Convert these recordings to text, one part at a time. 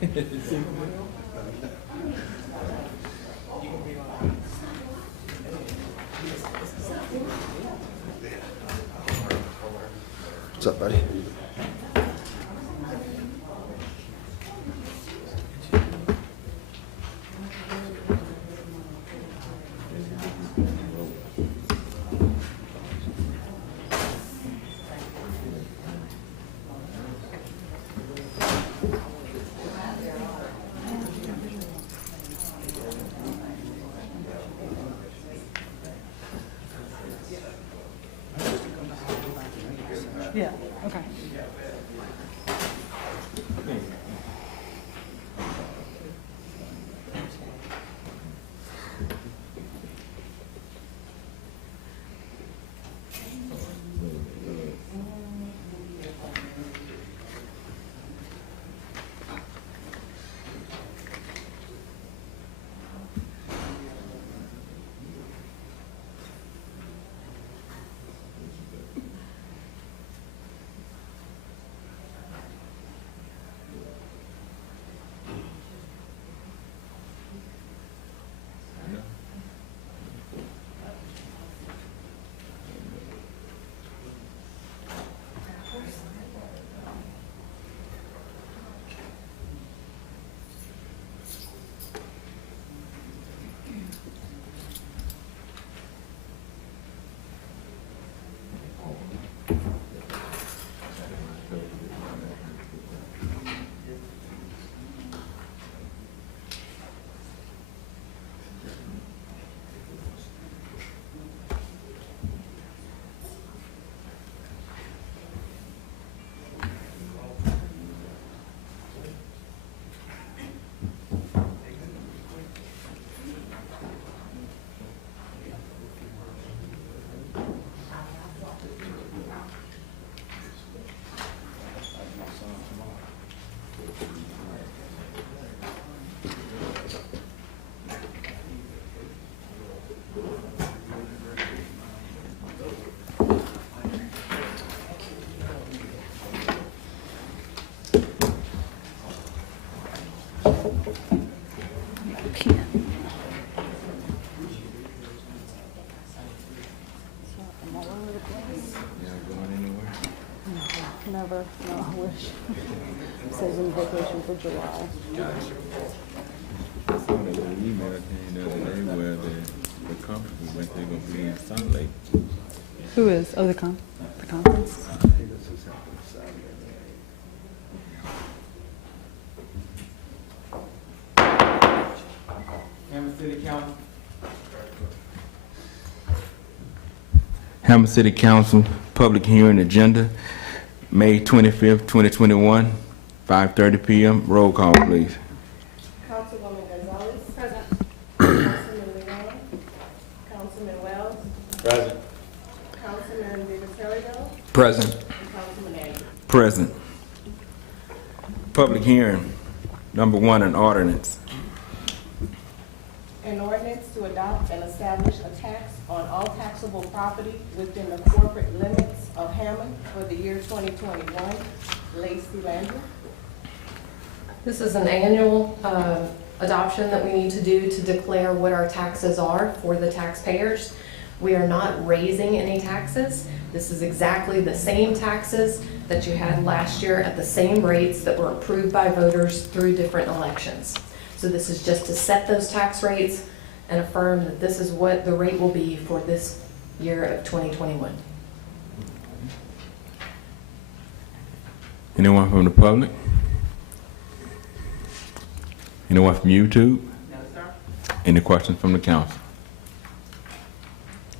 What's up, buddy? Yeah, okay. Never. No, I wish. It says on vacation for July. I saw that little email came the other day where the conference we went to going to be in Salt Lake. Who is? Oh, the conference? Hammond City Council. Hammond City Council public hearing agenda, May 25th, 2021, 5:30 p.m. Roll call, please. Councilwoman Gonzalez. Present. Councilman Leon. Councilman Wells. Present. Councilman Davis-Terrell. Present. And Councilman Andrews. Present. Public hearing, number 1, an ordinance. An ordinance to adopt and establish a tax on all taxable property within the corporate limits of Hammond for the year 2021. Lacey Landry. This is an annual adoption that we need to do to declare what our taxes are for the taxpayers. We are not raising any taxes. This is exactly the same taxes that you had last year at the same rates that were approved by voters through different elections. So this is just to set those tax rates and affirm that this is what the rate will be for this year of 2021. Anyone from the public? Anyone from YouTube? No, sir. Any questions from the council?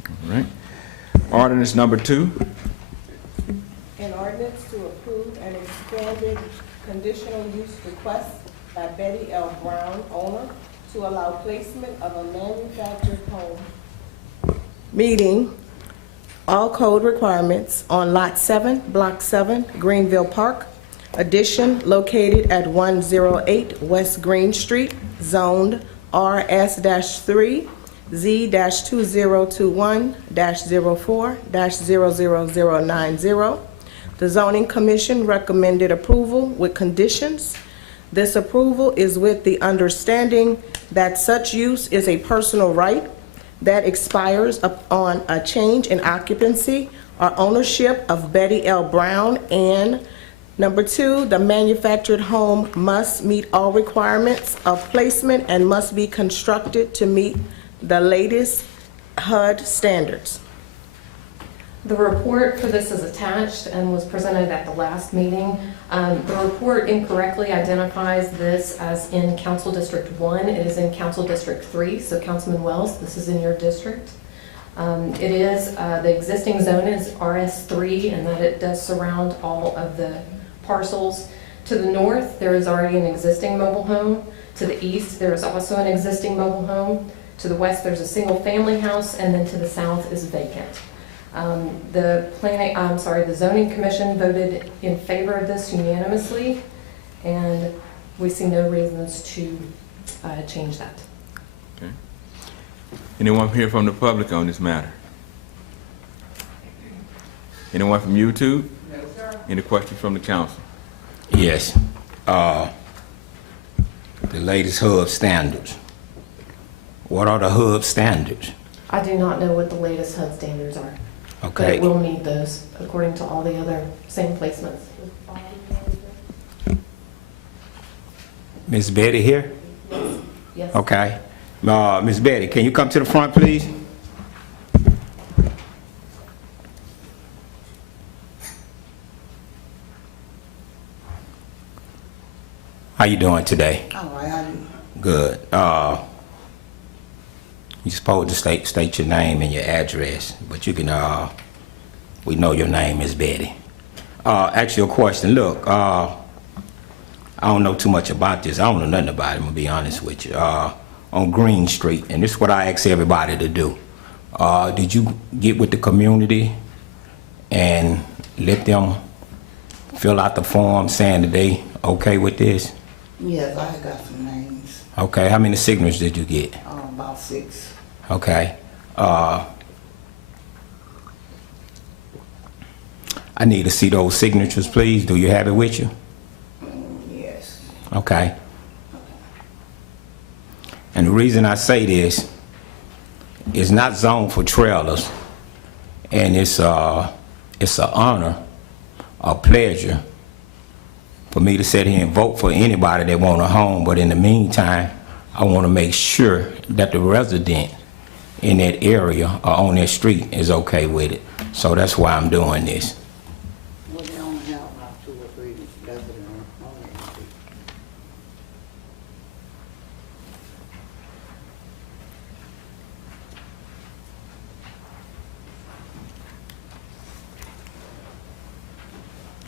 All right. Ordinance number 2. An ordinance to approve an expanded conditional use request by Betty L. Brown, owner, to allow placement of a manufactured home, meeting all code requirements on Lot 7, Block 7, Greenville Park, addition located at 108 West Green Street, zoned RS-3, Z-2021-04-00090. The Zoning Commission recommended approval with conditions. This approval is with the understanding that such use is a personal right that expires upon a change in occupancy or ownership of Betty L. Brown, and number 2, the manufactured home must meet all requirements of placement and must be constructed to meet the latest HUD standards. The report for this is attached and was presented at the last meeting. The report incorrectly identifies this as in Council District 1. It is in Council District 3, so Councilman Wells, this is in your district. It is, the existing zone is RS3, and that it does surround all of the parcels. To the north, there is already an existing mobile home. To the east, there is also an existing mobile home. To the west, there's a single-family house, and then to the south is vacant. The zoning commission voted in favor of this unanimously, and we see no reasons to change that. Okay. Anyone here from the public on this matter? Anyone from YouTube? No, sir. Any questions from the council? Yes. The latest HUB standards. What are the HUB standards? I do not know what the latest HUD standards are. But Okay. it will meet those according to all the other same placements. Miss Betty here? Yes. Okay. Miss Betty, can you come to the front, please? How you doing today? All right, I do. Good. You're supposed to state your name and your address, but you can, we know your name is Betty. Ask you a question. Look, I don't know too much about this. I don't know nothing about it, I'm gonna be honest with you. On Green Street, and this is what I ask everybody to do. Did you get with the community and let them fill out the form saying that they okay with this? Yes, I got some names. Okay, how many signatures did you get? About 6. Okay. I need to see those signatures, please. Do you have it with you? Yes. Okay. And the reason I say this is not zoned for trailers, and it's an honor, a pleasure for me to sit here and vote for anybody that want a home. But in the meantime, I want to make sure that the resident in that area or on that street is okay with it. So that's why I'm doing this. Well, they only have about 2 or 3 residents on that street.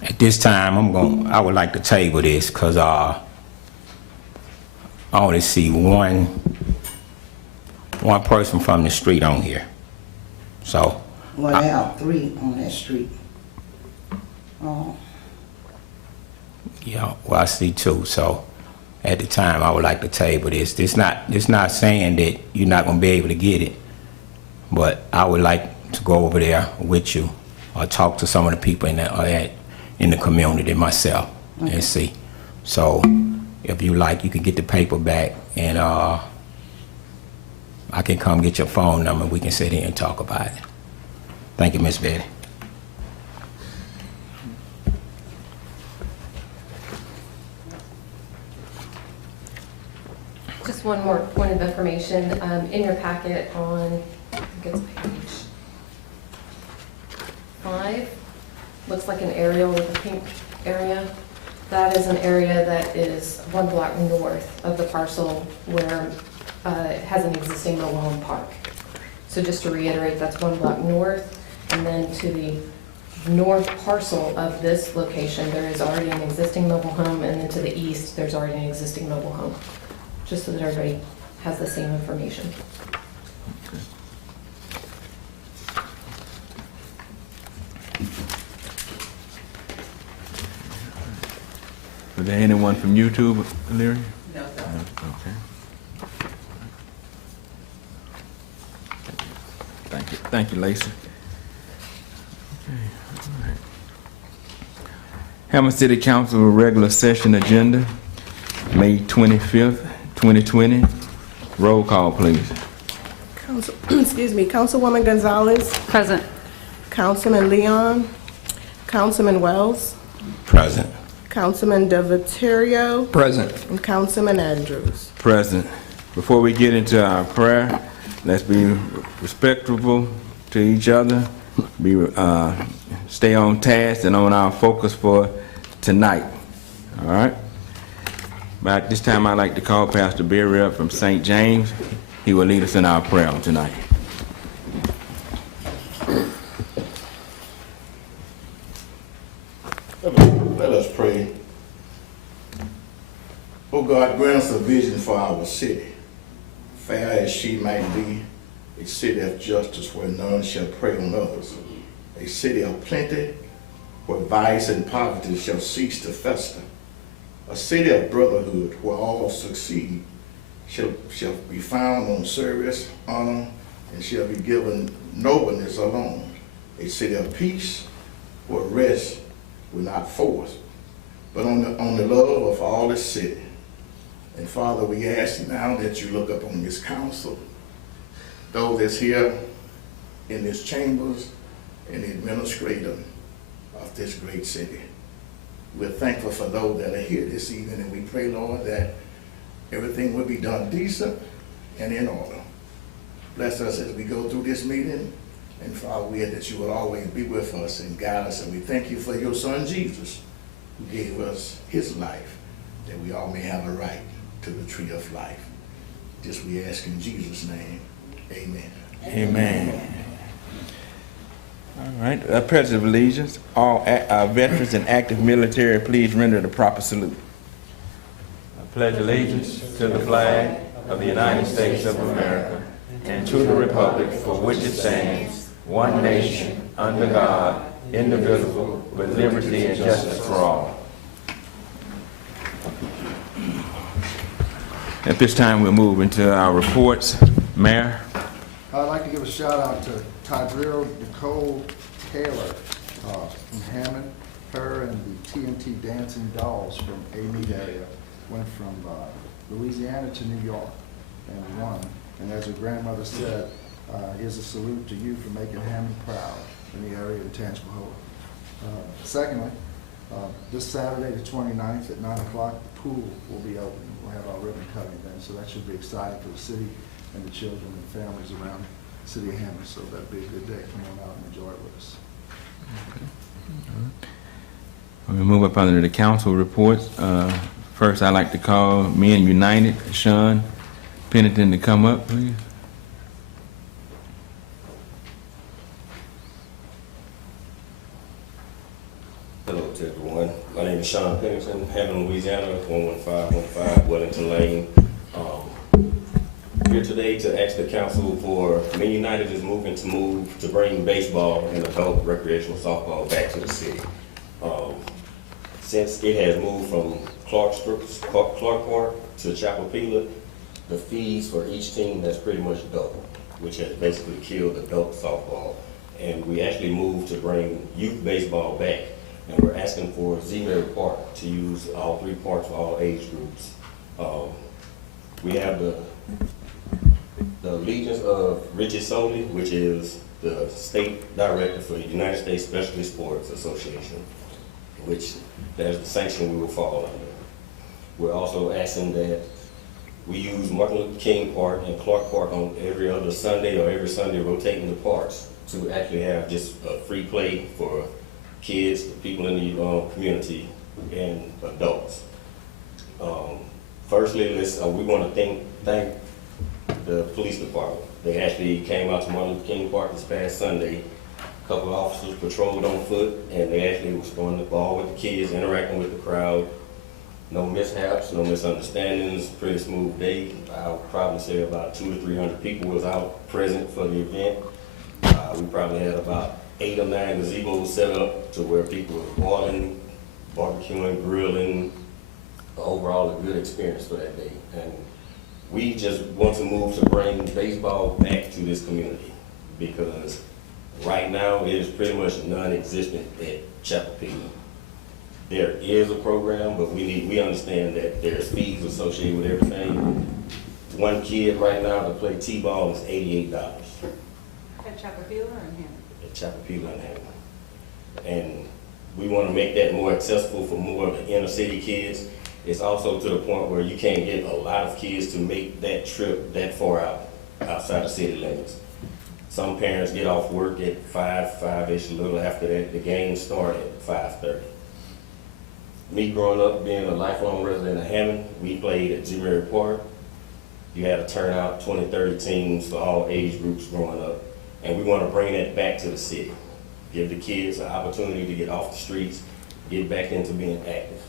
At this time, I would like to table this because I only see one person from the street on here. So, Well, they have 3 on that street. Oh, yeah, well, I see 2. So, at the time, I would like to table this. It's not saying that you're not going to be able to get it, but I would like to go over there with you or talk to some of the people in the community myself and see. So, if you like, you can get the paper back, and I can come get your phone number. We can sit here and talk about it. Thank you, Miss Betty. Just one more point of information. In your packet on, I think it's page 5, looks like an aerial with a pink area. That is an area that is 1 block north of the parcel where it has an existing mobile home park. So just to reiterate, that's 1 block north, and then to the north parcel of this location, there is already an existing mobile home, and then to the east, there's already an existing mobile home, just so that everybody has the same information. Is there anyone from YouTube, Leary? no, sir. Okay. Thank you. Thank you, Lacey. Okay, all right. Hammond City Council regular session agenda. May 25th, 2020. Roll call, please. Excuse me, Councilwoman Gonzalez, Present. Councilman Leon, Councilman Wells, Present. Councilman DeViterio, Present. and Councilman Andrews. Present. Before we get into our prayer, let's be respectful to each other, stay on task and on our focus for tonight. All right? But at this time, I'd like to call Pastor Berry up from St. James. He will lead us in our prayer on tonight. Let us pray. Oh God, grant us a vision for our city, fair as she might be, a city of justice where none shall prey on others, a city of plenty where vice and poverty shall cease to fester, a city of brotherhood where all succeed, shall be found on service, honor, and shall be given nobleness alone, a city of peace where rest will not force, but on the love of all the city. And Father, we ask you now that you look up on this council, those that's here in this chambers and the administrator of this great city. We're thankful for those that are here this evening, and we pray, Lord, that everything will be done decent and in order. Bless us as we go through this meeting, and Father, we ask that you will always be with us and guide us, and we thank you for your son Jesus, who gave us his life, that we all may have a right to the tree of life. This we ask in Jesus' name. Amen. Amen. All right. Pledge of allegiance. All veterans and active military, please render the proper salute. I pledge allegiance to the flag of the United States of America and to the republic for which it stands, one nation, under God, indivisible, with liberty and justice for all. At this time, we'll move into our reports. Mayor? I'd like to give a shout out to Tydrell Nicole Taylor from Hammond. Her and the TNT Dancing Dolls from Amite area went from Louisiana to New York and won. And as her grandmother said, here's a salute to you for making Hammond proud in the area of Tangible Hope. Secondly, this Saturday the 29th at 9 o'clock, the pool will be open. We'll have our ribbon cutting then, so that should be exciting for the city and the children and families around the city of Hammond. So that'd be a good day. Come on out and enjoy it with us. We move up under the council reports. First, I'd like to call Men United, Sean Pennington, to come up, please. Hello to everyone. My name is Sean Pennington, Hammond, Louisiana, 11515 Wellington Lane. Here today to ask the council for Men United is moving to bring baseball and adult recreational softball back to the city. Since it has moved from Clark Park to Chapel, the fees for each team has pretty much doubled, which has basically killed adult softball. And we actually moved to bring youth baseball back. And we're asking for Z-Mary Park to use all 3 parks for all age groups. We have the allegiance of Richard Soley, which is the state director for the United States Specialty Sports Association, which there's the sanction we will fall under. We're also asking that we use Martin Luther King Park and Clark Park on every other Sunday or every Sunday rotating the parks to actually have just a free play for kids, the people in the community, and adults. Firstly, we want to thank the police department. They actually came out to Martin Luther King Park this past Sunday. A couple of officers patrolled on foot, and they actually was throwing the ball with the kids, interacting with the crowd. No mishaps, no misunderstandings, pretty smooth day. I would probably say about 200 to 300 people was out present for the event. We probably had about 8 or 9 gazebos set up to where people were boiling, barbecuing, grilling. Overall, a good experience for that day. And we just want to move to bring baseball back to this community because right now it is pretty much non-existent at Chapel. there is a program, but we understand that there's fees associated with everything. One kid right now to play T-ball is $88 At Chapel Hill or in Hammond? at Chapel Hill and Hammond. And we want to make that more accessible for more of the inner city kids. It's also to the point where you can't get a lot of kids to make that trip that far outside the city limits. Some parents get off work at 5-ish, a little after that. The games start at 5:30. Me growing up, being a lifelong resident of Hammond, we played at Jimmy Park. You had a turnout, 20, 30 teams for all age groups growing up. And we want to bring that back to the city. Give the kids an opportunity to get off the streets, get back into being active.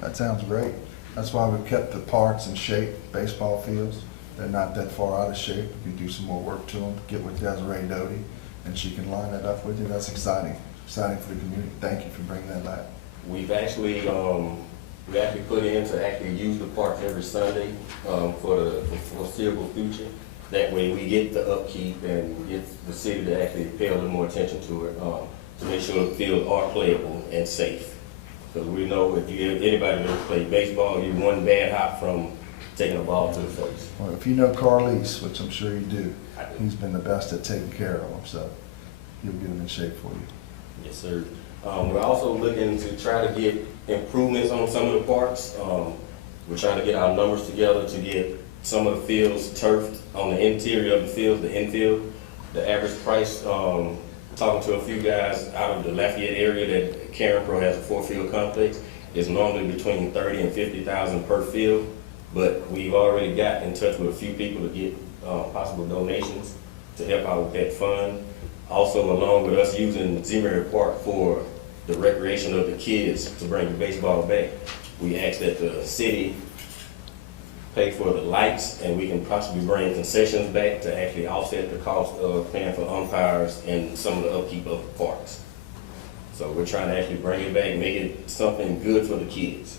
That sounds great. That's why we kept the parks in shape, baseball fields. They're not that far out of shape. We can do some more work to them, get with Desiree Doty, and she can line that up with you. That's exciting for the community. Thank you for bringing that back. We've actually, put in to actually use the parks every Sunday for the foreseeable future. That way we get the upkeep and get the city to actually pay a little more attention to it, to make sure the fields are playable and safe. Because we know if anybody ever played baseball, you're one bad hop from taking a ball to the face. Well, if you know Carlise, which I'm sure you do, he's been the best at taking care of them, so he'll get them in shape for you. Yes, sir. We're also looking to try to get improvements on some of the parks. We're trying to get our numbers together to get some of the fields turfed on the interior of the field, the infield. The average price, talking to a few guys out of the Lafayette area that Karen Pro has a 4-field complex, is normally between $30,000 and $50,000 per field. But we've already got in touch with a few people to get possible donations to help out with that fund. Also, along with us using Zimmer Park for the recreation of the kids to bring the baseball back, we asked that the city pay for the lights, and we can possibly bring concessions back to actually offset the cost of paying for umpires and some of the upkeep of the parks. So we're trying to actually bring it back, make it something good for the kids.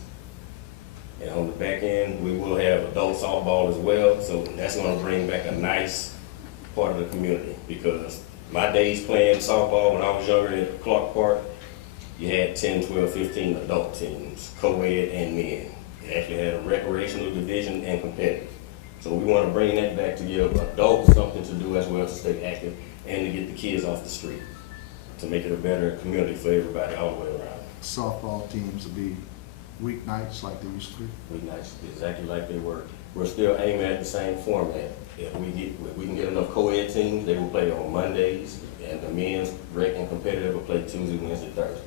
And on the back end, we will have adult softball as well, so that's gonna bring back a nice part of the community, because my days playing softball when I was younger at Clark Park, you had 10, 12, 15 adult teams, co-ed and men. It actually had a recreational division and competitive. So we want to bring that back to give adults something to do as well to stay active and to get the kids off the street, to make it a better community for everybody all the way around. Softball teams will be weeknights like they used to be. Weeknights, exactly like they were. We're still aiming at the same format. If we can get enough co-ed teams, they will play on Mondays, and the men's rec and competitive will play Tuesday, Wednesday, Thursday.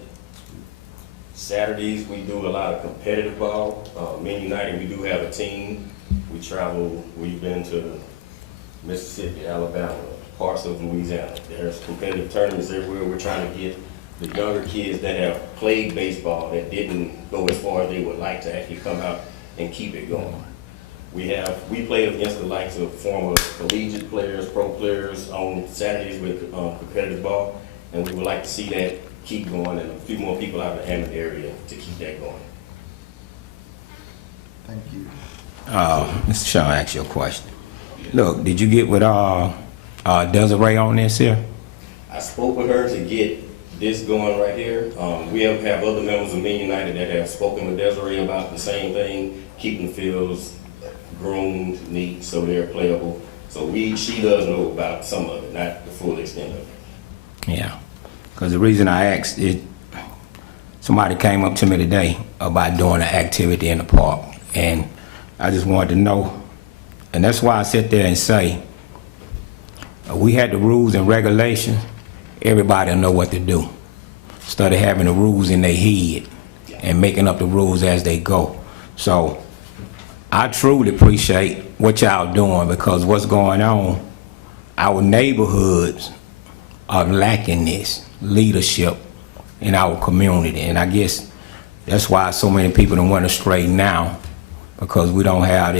Saturdays, we do a lot of competitive ball. Men United, we do have a team. We travel, we've been to Mississippi, Alabama, parts of Louisiana. There's competitive tournaments everywhere. We're trying to get the younger kids that have played baseball that didn't go as far as they would like to actually come out and keep it going. We played against the likes of former collegiate players, pro players on Saturdays with competitive ball, and we would like to see that keep going and a few more people out of the Hammond area to keep that going. Thank you. Mr. Shaw, I ask you a question. Look, did you get with Desiree on this here? I spoke with her to get this going right here. We have other members of Men United that have spoken with Desiree about the same thing, keeping the fields groomed, neat, so they're playable. So she does know about some of it, not the full extent of it. Yeah, because the reason I asked it, somebody came up to me today about doing an activity in the park, and I just wanted to know, and that's why I sit there and say, we had the rules and regulations, everybody will know what to do. Instead of having the rules in their head and making up the rules as they go. So I truly appreciate what y'all doing, because what's going on, our neighborhoods are lacking this leadership in our community. And I guess that's why so many people don't want to stray now, because we don't have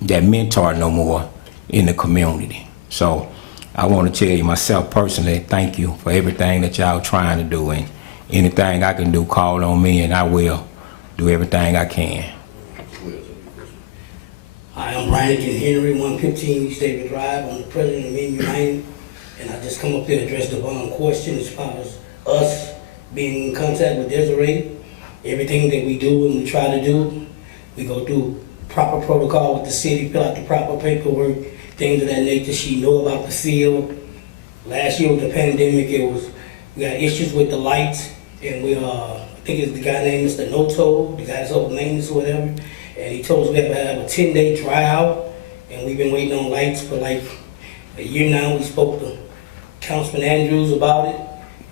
that mentor no more in the community. So I want to tell you myself personally, thank you for everything that y'all trying to do, and anything I can do, call on me and I will do everything I can. Hi, I'm Brian Henry, 115 East David Drive. I'm the president of Men United, and I just come up here to address the bond question as far as us being in contact with Desiree. everything that we do and we try to do, we go through proper protocol with the city, fill out the proper paperwork, things of that nature. She know about the field. Last year with the pandemic, we got issues with the lights, and I think it's the guy named Mr. Noto, the guy that's over maintenance or whatever, and he told us we have to have a 10-day dry out, and we've been waiting on lights for like a year now. We spoke to Councilman Andrews about it,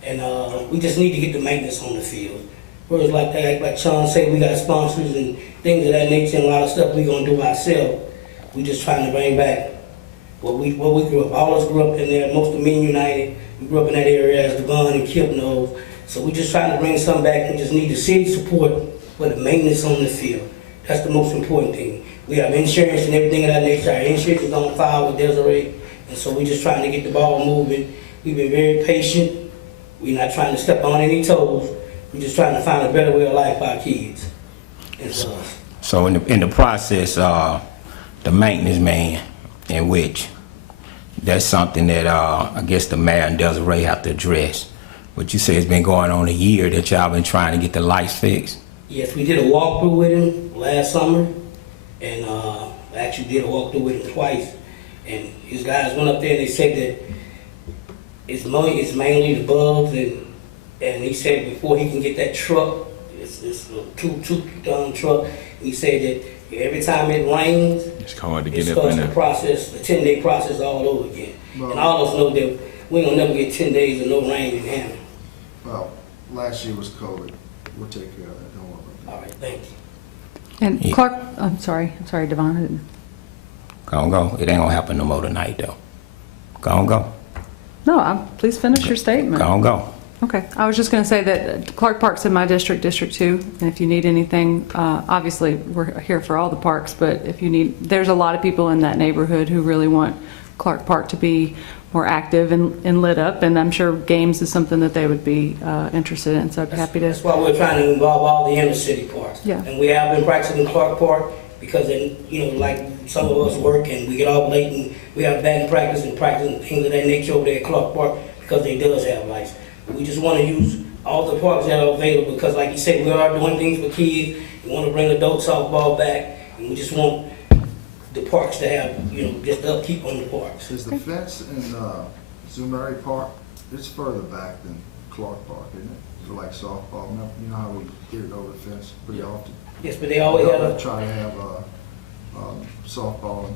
and we just need to get the maintenance on the field. Whereas like Sean said, we got sponsors and things of that nature, and a lot of stuff we gonna do ourselves. We just trying to bring back what we grew up. All of us grew up in there. Most of Men United, we grew up in that area, as Devon and Kip knows. So we just trying to bring something back. We just need the city support for the maintenance on the field. That's the most important thing. We have insurance and everything of that nature. Our insurance is on file with Desiree, and so we just trying to get the ball moving. We've been very patient. We're not trying to step on any toes. We're just trying to find a better way of life for our kids and for us. So in the process, the maintenance man, in which that's something that I guess the mayor and Desiree have to address. But you say it's been going on a year that y'all been trying to get the lights fixed. Yes, we did a walkthrough with him last summer, and actually did a walkthrough with him twice. And his guys went up there and they said that it's mainly the bulbs, and he said before he can get that truck, it's a two-ton truck, and he said that every time it rains, It's hard to it get up starts in the there. process, the 10-day process all over again. Well- And all of us know that we ain't gonna never get 10 days of no rain in Hammond. Well, last year was COVID. We'll take care of that. Don't worry about that. All right, thank you. And Yeah. Clark, I'm sorry, Devon. I didn't- Go on, go. It ain't gonna happen no more tonight, though. Go on, go. No, please finish your statement. Go on, go. Okay, I was just going to say that Clark Park's in my district, District 2, and if you need anything, obviously, we're here for all the parks, but if you need, there's a lot of people in that neighborhood who really want Clark Park to be more active and lit up, and I'm sure games is something that they would be interested in, so I'd be happy to. That's why we're trying to involve all the inner city parks. Yeah. And we have been practicing Clark Park because, like some of us work and we get off late and we have batting practice and practicing things of that nature over there at Clark Park because they does have lights. We just want to use all the parks that are available because, like you said, we are doing things for kids. We want to bring adult softball back, and we just want the parks to have, just the upkeep on the parks. Is the fence in Zumari Park, it's further back than Clark Park, isn't it? For like softball, you know how we get it over the fence pretty often? Yes, but they always have a, Try to have softball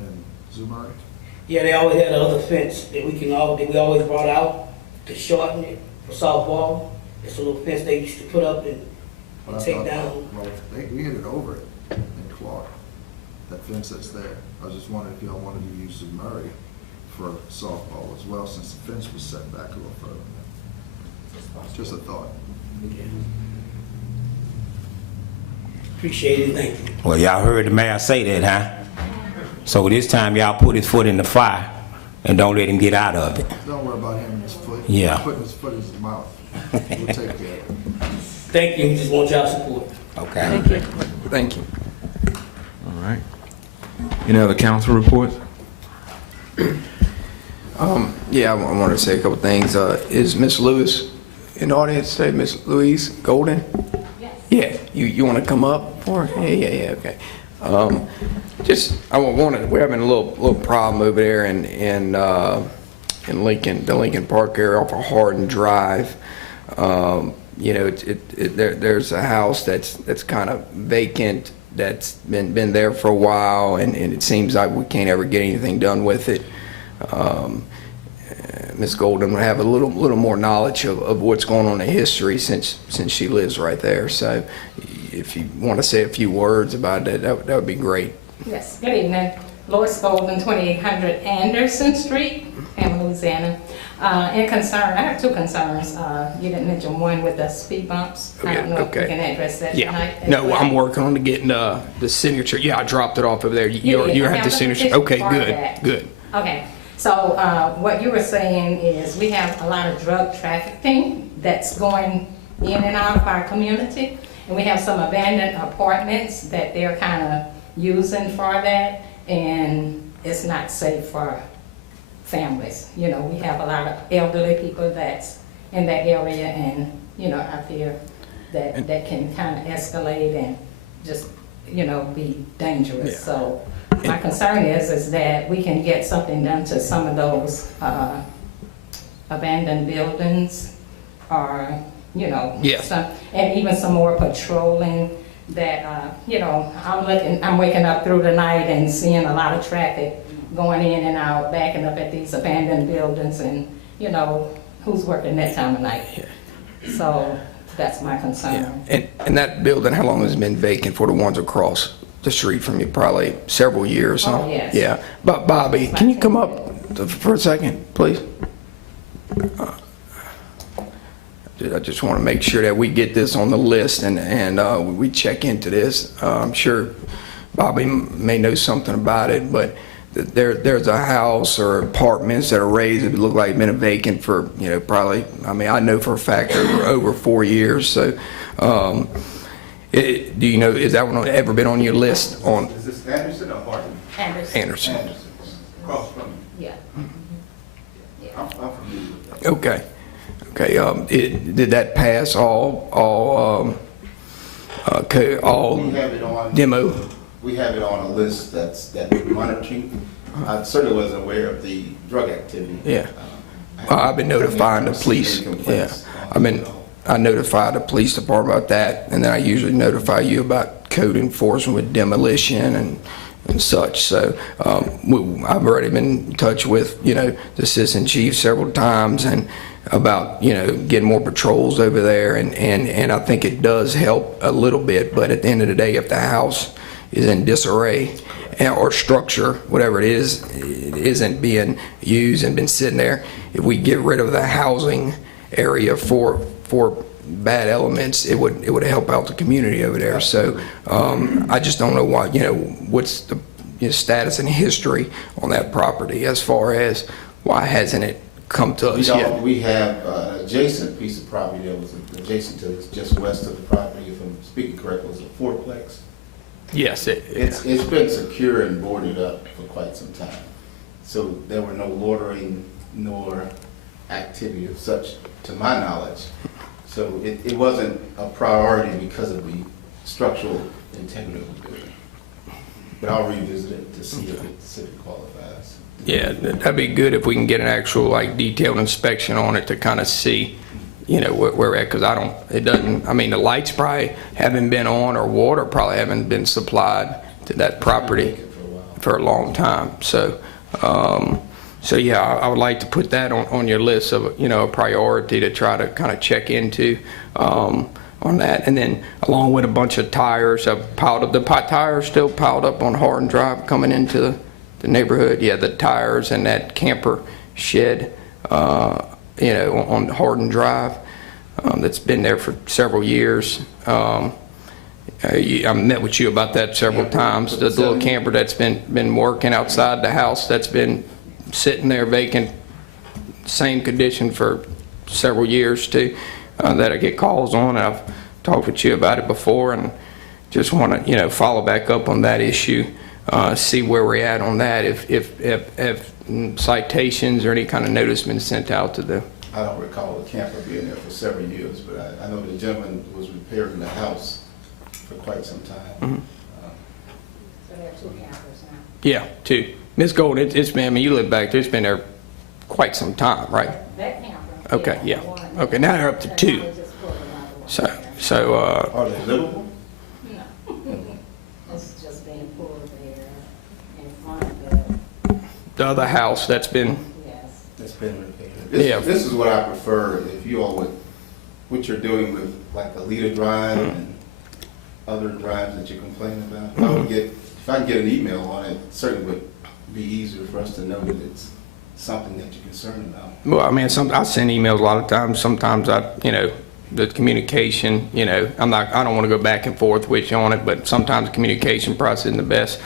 in Zumari? yeah, they always had another fence that we always brought out to shorten it for softball. It's a little fence they used to put up and take down. Well, we hit it over it in Clark, that fence that's there. I was just wondering if y'all wanted to use Zumari for softball as well, since the fence was set back a little further. Just a thought. Appreciate it, thank you. Well, y'all heard the mayor say that, huh? So this time y'all put his foot in the fire and don't let him get out of it. Don't worry about him and his foot. Yeah. Putting his foot in his mouth. We'll take care of it. Thank you, we just want y'all support. Okay. Thank you. Thank you. All right. Any other council reports? Yeah, I wanted to say a couple things. Is Miss Lewis in the audience today, Miss Louise Golden? Yes. Yeah, you want to come up for? Yeah, okay. We're having a little problem over there in Lincoln, the Lincoln Park area off of Hardin Drive. There's a house that's kind of vacant, that's been there for a while, and it seems like we can't ever get anything done with it. Ms. Golden would have a little more knowledge of what's going on in history since she lives right there. So if you want to say a few words about it, that would be great. Yes, good evening. Lois Golden, 2800 Anderson Street, Hammond, Louisiana. I have two concerns. You didn't mention one with the speed bumps. I don't know if you can address that tonight. Yeah. No, I'm working on getting the signature. Yeah, I dropped it off over there. You have the signature. Okay, good. Okay. So what you were saying is we have a lot of drug trafficking that's going in and out of our community. And we have some abandoned apartments that they're kind of using for that. And it's not safe for families. We have a lot of elderly people that's in that area and, I fear that can kind of escalate and just, you know, be dangerous. Yeah. So my concern is that we can get something done to some of those abandoned buildings, or, you know, Yes. and even some more patrolling that, you know, I'm waking up through the night and seeing a lot of traffic going in and out, backing up at these abandoned buildings, and, you know, who's working that time of night? So that's my concern. And that building, how long has it been vacant for the ones across the street from you? Probably several years, huh? Oh, yes. Yeah. But Bobby, can you come up for a second, please? I just want to make sure that we get this on the list and we check into this. I'm sure Bobby may know something about it, but there's a house or apartments that are raised that look like been vacant for, you know, probably, I mean, I know for a fact over 4 years. So, do you know, is that one ever been on your list on? Is this Anderson or Harden? Anderson. Across from Yeah. I'm familiar with that. Okay. Did that pass all We have it on. demo? We have it on a list that we're monitoring. I certainly wasn't aware of the drug activity. Yeah. I've been notifying the police. Yeah. I notify the police department about that, and then I usually notify you about code enforcement with demolition and such. So I've already been in touch with, you know, the assistant chief several times and about, you know, getting more patrols over there, and I think it does help a little bit. But at the end of the day, if the house is in disarray or structure, whatever it isn't being used and been sitting there, if we get rid of the housing area for bad elements, it would help out the community over there. So I just don't know why, you know, what's the status and history on that property as far as why hasn't it come to us yet? We have an adjacent piece of property that was adjacent to us, just west of the property, if I'm speaking correctly, it was a fourplex. Yes. It's been secure and boarded up for quite some time. So there were no loitering nor activity of such, to my knowledge. So it wasn't a priority because of the structural integrity of the building. But I'll revisit it to see if it qualifies. Yeah, that'd be good if we can get an actual, like, detailed inspection on it to kind of see, you know, where we're at, because I mean, the lights probably haven't been on, or water probably haven't been supplied to that property for a long time. So, yeah, I would like to put that on your list of, you know, a priority to try to kind of check into on that. And then along with a bunch of tires, the tires still piled up on Hardin Drive coming into the neighborhood. Yeah, the tires and that camper shed, you know, on Hardin Drive, that's been there for several years. I met with you about that several times. The little camper that's been working outside the house, that's been sitting there vacant, same condition for several years too, that I get calls on. And I've talked with you about it before, and just want to, you know, follow back up on that issue, see where we're at on that, if citations or any kind of notice been sent out to the. I don't recall the camper being there for several years, but I know the gentleman was repairing the house for quite some time. Mm-hmm. So there are 2 campers now. Yeah, 2. Ms. Golden, it's been, I mean, you live back there, it's been there quite some time, right? That camper. Okay, yeah. Okay, now they're up to 2. So, Are they livable? No. It's just being pulled there in front of the other house that's been, yes. That's been repaired. Yeah. This is what I prefer, if you all would, what you're doing with like the Leader Drive and other drives that you're complaining about. If I can get an email on it, certainly would be easier for us to know that it's something that you're concerned about. well, I mean, I send emails a lot of times. Sometimes you know, the communication, you know, I don't want to go back and forth with you on it, but sometimes the communication process isn't the best.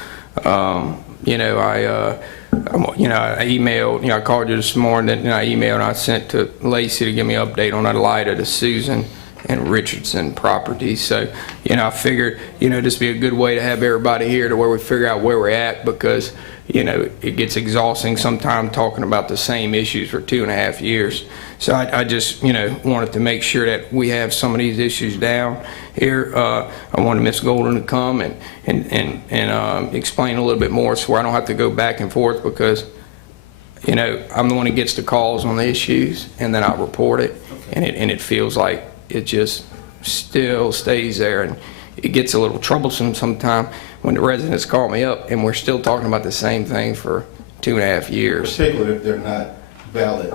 You know, I emailed, you know, I called you this morning, and I emailed and I sent to Lacey to give me an update on that lighter to Susan, Richardson property. So, I figured, this would be a good way to have everybody here to where we figure out where we're at, because, it gets exhausting sometimes talking about the same issues for 2.5 years. So I just, wanted to make sure that we have some of these issues down here. I wanted Ms. Golden to come and explain a little bit more, so I don't have to go back and forth, because, I'm the one that gets the calls on the issues, and then I report it, and it feels like it just still stays there, and it gets a little troublesome sometimes when the residents call me up and we're still talking about the same thing for 2.5 years. Particularly if they're not valid.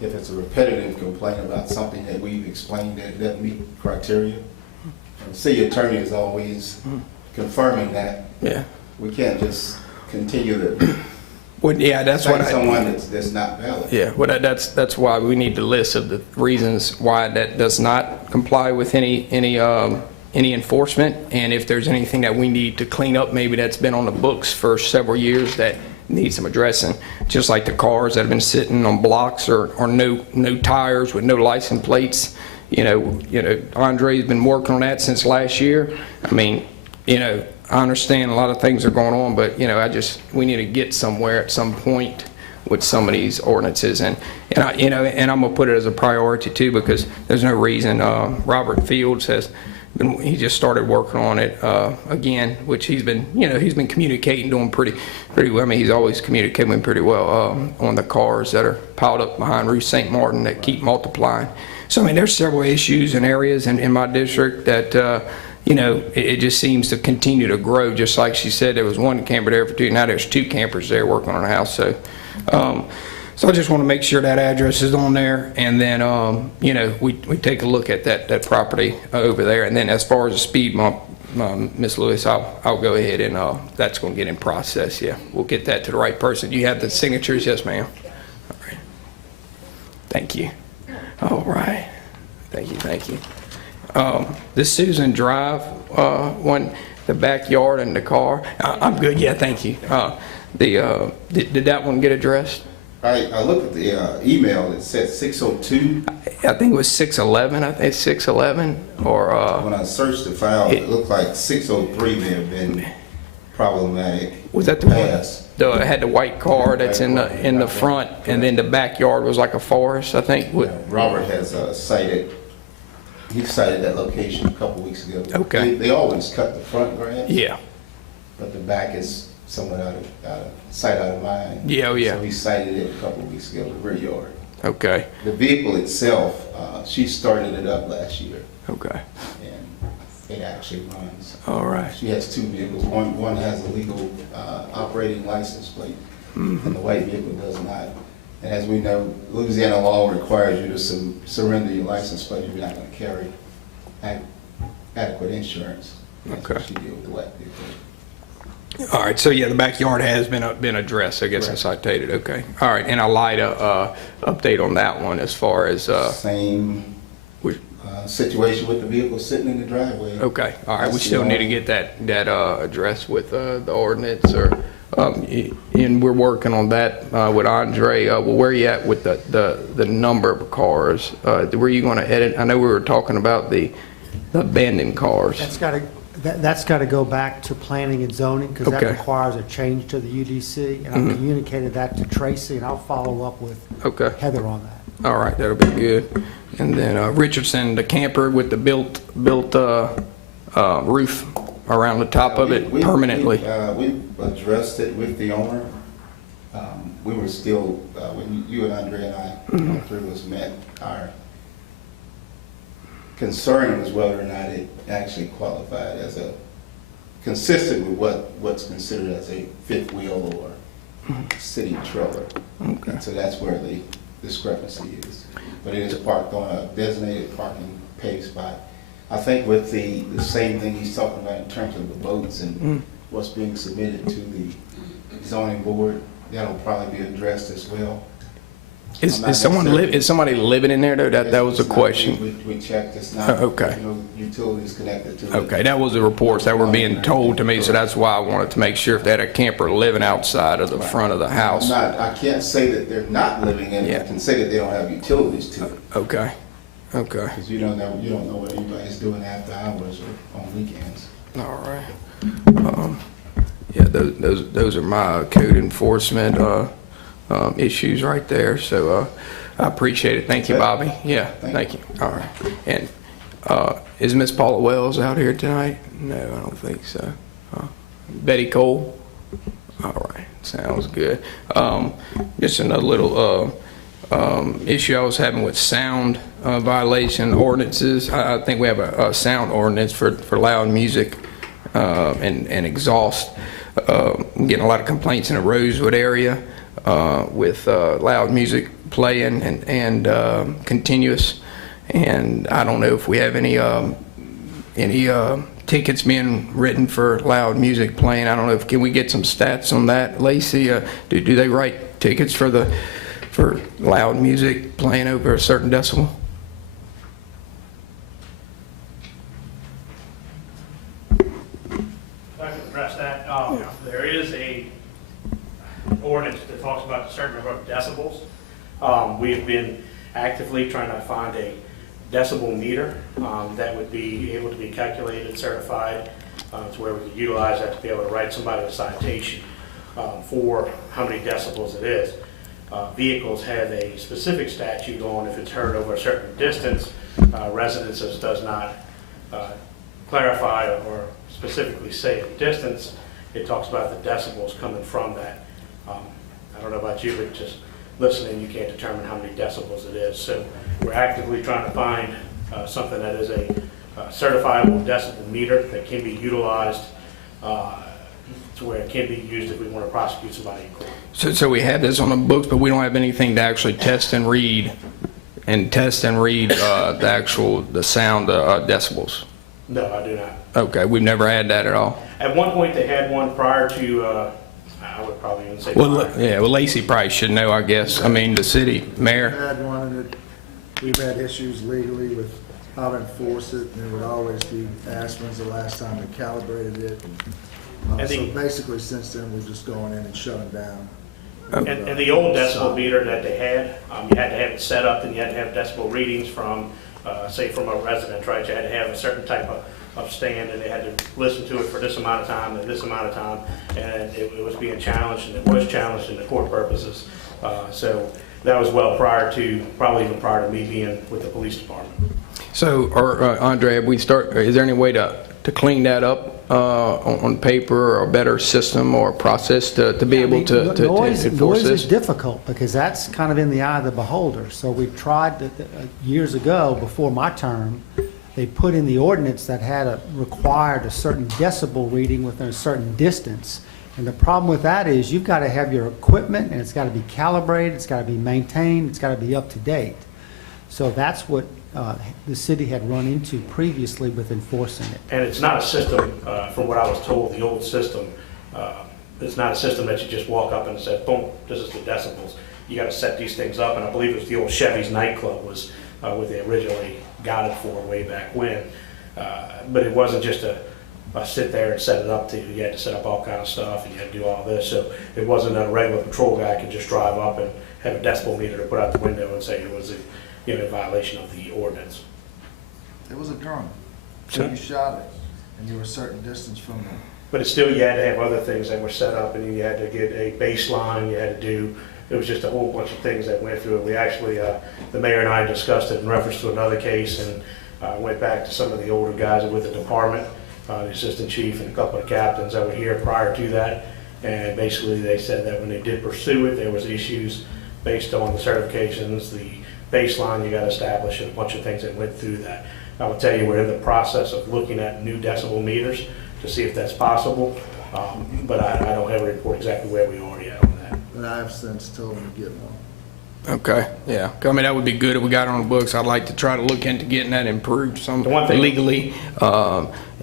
If it's a repetitive complaint about something that we've explained that doesn't meet criteria. And the city attorney is always confirming that. Yeah. We can't just continue to Well, yeah, that's what someone that's not valid. Yeah, well, that's why we need the list of the reasons why that does not comply with any enforcement, and if there's anything that we need to clean up, maybe that's been on the books for several years that needs some addressing. Just like the cars that have been sitting on blocks or no tires with no license plates. Andre's been working on that since last year. I mean, I understand a lot of things are going on, but we need to get somewhere at some point with some of these ordinances, and I'm gonna put it as a priority too, because there's no reason. Robert Fields he just started working on it again, which he's been communicating, doing pretty well. I mean, he's always communicating pretty well on the cars that are piled up behind Rue St. Martin that keep multiplying. So I mean, there's several issues and areas in my district that. It just seems to continue to grow. Just like she said, there was one camper there for 2, now there's 2 campers there working on a house. So, so I just want to make sure that address is on there, and then, we take a look at that property over there. And then as far as the speed bump, Ms. Lewis, I'll go ahead and that's going to get in process. Yeah, we'll get that to the right person. You have the signatures? Yes, ma'am. All right. Thank you. All right. Thank you. This Susan Drive one, the backyard and the car. I'm good. Yeah, thank you. Did that one get addressed? I looked at the email. It said 602. I think it was 611. I think 611 or. When I searched the file, it looked like 603 may have been problematic. Was that the one? It had the white car that's in the front, and then the backyard was like a forest, I think. Yeah, Robert has cited. He cited that location a couple weeks ago. Okay. They always cut the front grass. Yeah. But the back is somewhat out of sight, out of mind. Yeah, oh yeah. So he cited it a couple weeks ago, the rear yard. Okay. The vehicle itself, she started it up last year. Okay. And it actually runs. All right. She has 2 vehicles. One has a legal operating license plate, and the white vehicle does not. And as we know, Louisiana law requires you to surrender your license plate if you're not going to carry adequate insurance. Okay. She deal with the white vehicle. All right. So yeah, the backyard has been addressed, I guess, and cited. Okay. All right. And I'll update on that one as far as same situation with the vehicle sitting in the driveway. Okay. All right. We still need to get that addressed with the ordinance, or. And we're working on that with Andre. Well, where are you at with the number of cars? Were you going to edit? I know we were talking about the abandoned cars. That's got to go back to planning and zoning, because that Okay. requires a change to the UDC. And I've communicated that to Tracy, and I'll follow up with Heather on that. All right, that'll be good. And then Richardson, the camper with the built roof around the top of it permanently. We've addressed it with the owner. We were still, when you and Andre and I, all 3 of us met, our concern was whether or not it actually qualified as consistent with what's considered as a 5th wheel or city trailer. Okay. And so that's where the discrepancy is. But it is parked on a designated parking paved spot. I think with the same thing he's talking about in terms of the boats and what's being submitted to the zoning board, that'll probably be addressed as well. Is somebody living in there though? That was a question. We checked, it's not. Okay. No utilities connected to it. Okay, that was the reports that were being told to me, so that's why I wanted to make sure if they had a camper living outside of the front of the house. I can't say that they're not living in it. I can say that they don't have utilities to it. Okay. Okay. Because you don't know what anybody's doing after hours or on weekends. All right. Yeah, those are my code enforcement issues right there. So I appreciate it. Thank you, Bobby. Yeah, thank you. All right. And is Miss Paula Wells out here tonight? No, I don't think so. Betty Cole? All right, sounds good. Just another little issue I was having with sound violation ordinances. I think we have a sound ordinance for loud music and exhaust. I'm getting a lot of complaints in the Rosewood area with loud music playing and continuous. And I don't know if we have any tickets being written for loud music playing. I don't know if can we get some stats on that, Lacey? Do they write tickets for loud music playing over a certain decibel? I can address that. There is a ordinance that talks about a certain number of decibels. We've been actively trying to find a decibel meter that would be able to be calculated, certified, to where we could utilize that to be able to write somebody a citation for how many decibels it is. Vehicles have a specific statute on if it's heard over a certain distance. Residences does not clarify or specifically say the distance. It talks about the decibels coming from that. I don't know about you, but just listening, you can't determine how many decibels it is. So we're actively trying to find something that is a certifiable decibel meter that can be utilized to where it can be used if we want to prosecute somebody in court. So we have this on the books, but we don't have anything to actually test and read the sound decibels. No, I do not. Okay, we've never had that at all. At one point, they had one prior to, I would probably even say prior. Well, Lacey probably should know, I guess. I mean, the city mayor. We've had one, and we've had issues legally with how to enforce it, and it would always be asked when's the last time they calibrated it. So basically, since then, we're just going in and shutting down. And the old decibel meter that they had, you had to have it set up, and you had to have decibel readings from, say, from a resident, right? You had to have a certain type of stand, and they had to listen to it for this amount of time and this amount of time, and it was being challenged, and it was challenged in the court purposes. So that was probably even prior to me being with the police department. So, Andre, is there any way to clean that up on paper, or a better system or process to be able to enforce this? Noise is difficult because that's kind of in the eye of the beholder. So we tried years ago, before my term, they put in the ordinance that required a certain decibel reading within a certain distance. And the problem with that is you've got to have your equipment, and it's got to be calibrated, it's got to be maintained, it's got to be up to date. So that's what the city had run into previously with enforcing it. And it's not a system, from what I was told, the old system, it's not a system that you just walk up and say, boom, this is the decibels. You got to set these things up, and I believe it was the old Chevy's nightclub was what they originally got it for way back when. But it wasn't just a sit there and set it up to you. You had to set up all kind of stuff, and you had to do all this. So it wasn't a regular patrol guy could just drive up and have a decibel meter to put out the window and say it was a violation of the ordinance. It was a drone. So you shot it, and you were a certain distance from them. But it's still, you had to have other things that were set up, and you had to get a baseline, you had to do, it was just a whole bunch of things that went through it. We actually, the mayor and I discussed it in reference to another case, and went back to some of the older guys with the department, the assistant chief and a couple of captains that were here prior to that. And basically they said that when they did pursue it, there was issues based on the certifications, the baseline you got to establish, and a bunch of things that went through that. I will tell you, we're in the process of looking at new decibel meters to see if that's possible, but I don't have a report exactly where we are yet on that. And I have since told them to get one. Okay, yeah. I mean, that would be good if we got it on the books. I'd like to try to look into getting that improved, legally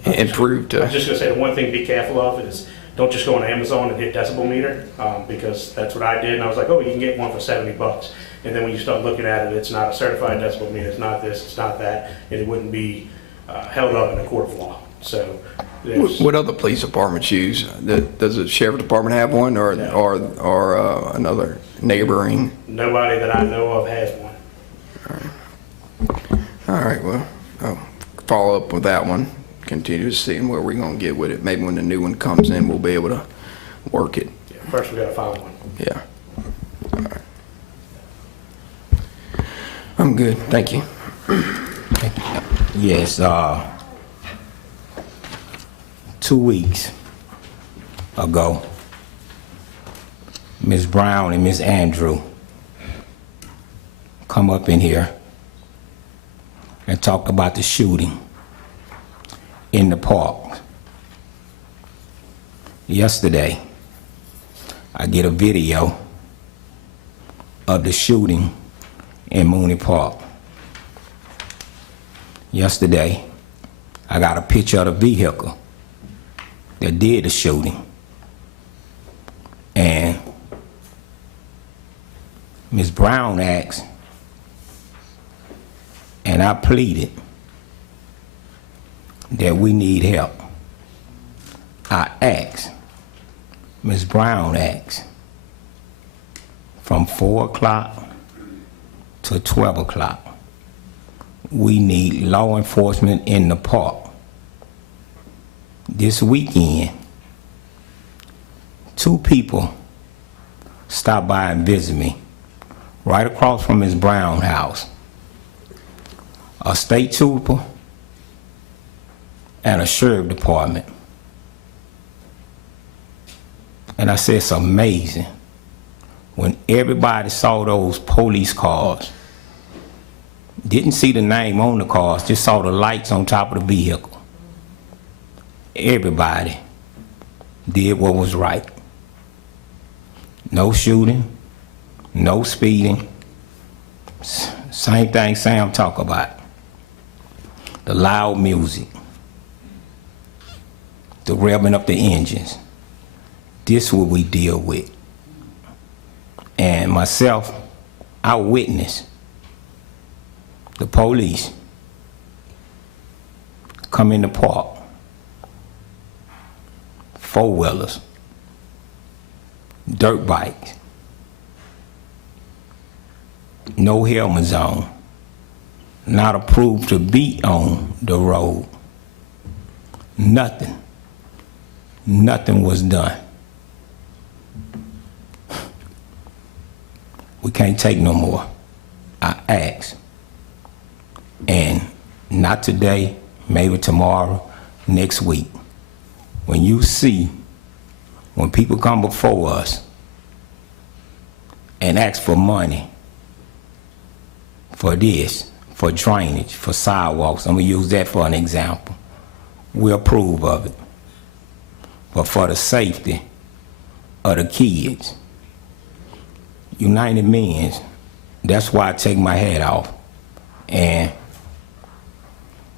improved. I'm just going to say the one thing to be careful of is don't just go on Amazon and get decibel meter, because that's what I did, and I was like, oh, you can get one for $70. And then when you start looking at it, it's not a certified decibel meter, it's not this, it's not that, and it wouldn't be held up in a court of law. So, what other police departments use? Does the sheriff department have one, or another neighboring? Nobody that I know of has one. All right. All right, well, I'll follow up with that one. Continue seeing where we're gonna get with it. Maybe when the new one comes in, we'll be able to work it. Yeah, first we gotta find one. Yeah. All right. I'm good, thank you. Yes, 2 weeks ago, Ms. Brown and Ms. Andrew come up in here and talked about the shooting in the park. Yesterday, I get a video of the shooting in Mooney Park. Yesterday, I got a picture of the vehicle that did the shooting. And Ms. Brown asked, and I pleaded that we need help. I asked, Ms. Brown asked, from 4 o'clock to 12 o'clock, we need law enforcement in the park. This weekend, 2 people stopped by and visited me right across from Ms. Brown's house. A state trooper and a sheriff department. And I said, it's amazing when everybody saw those police cars, didn't see the name on the cars, just saw the lights on top of the vehicle. Everybody did what was right. No shooting, no speeding. Same thing Sam talk about. The loud music, the revving up the engines. This is what we deal with. And myself, I witnessed the police come in the park, 4-wheelers, dirt bikes, no helmets on, not approved to be on the road. Nothing was done. We can't take no more. I asked. And not today, maybe tomorrow, next week. When you see, when people come before us and ask for money for this, for drainage, for sidewalks, I'm gonna use that for an example. We approve of it. But for the safety of the kids, United Men's, that's why I take my hat off. And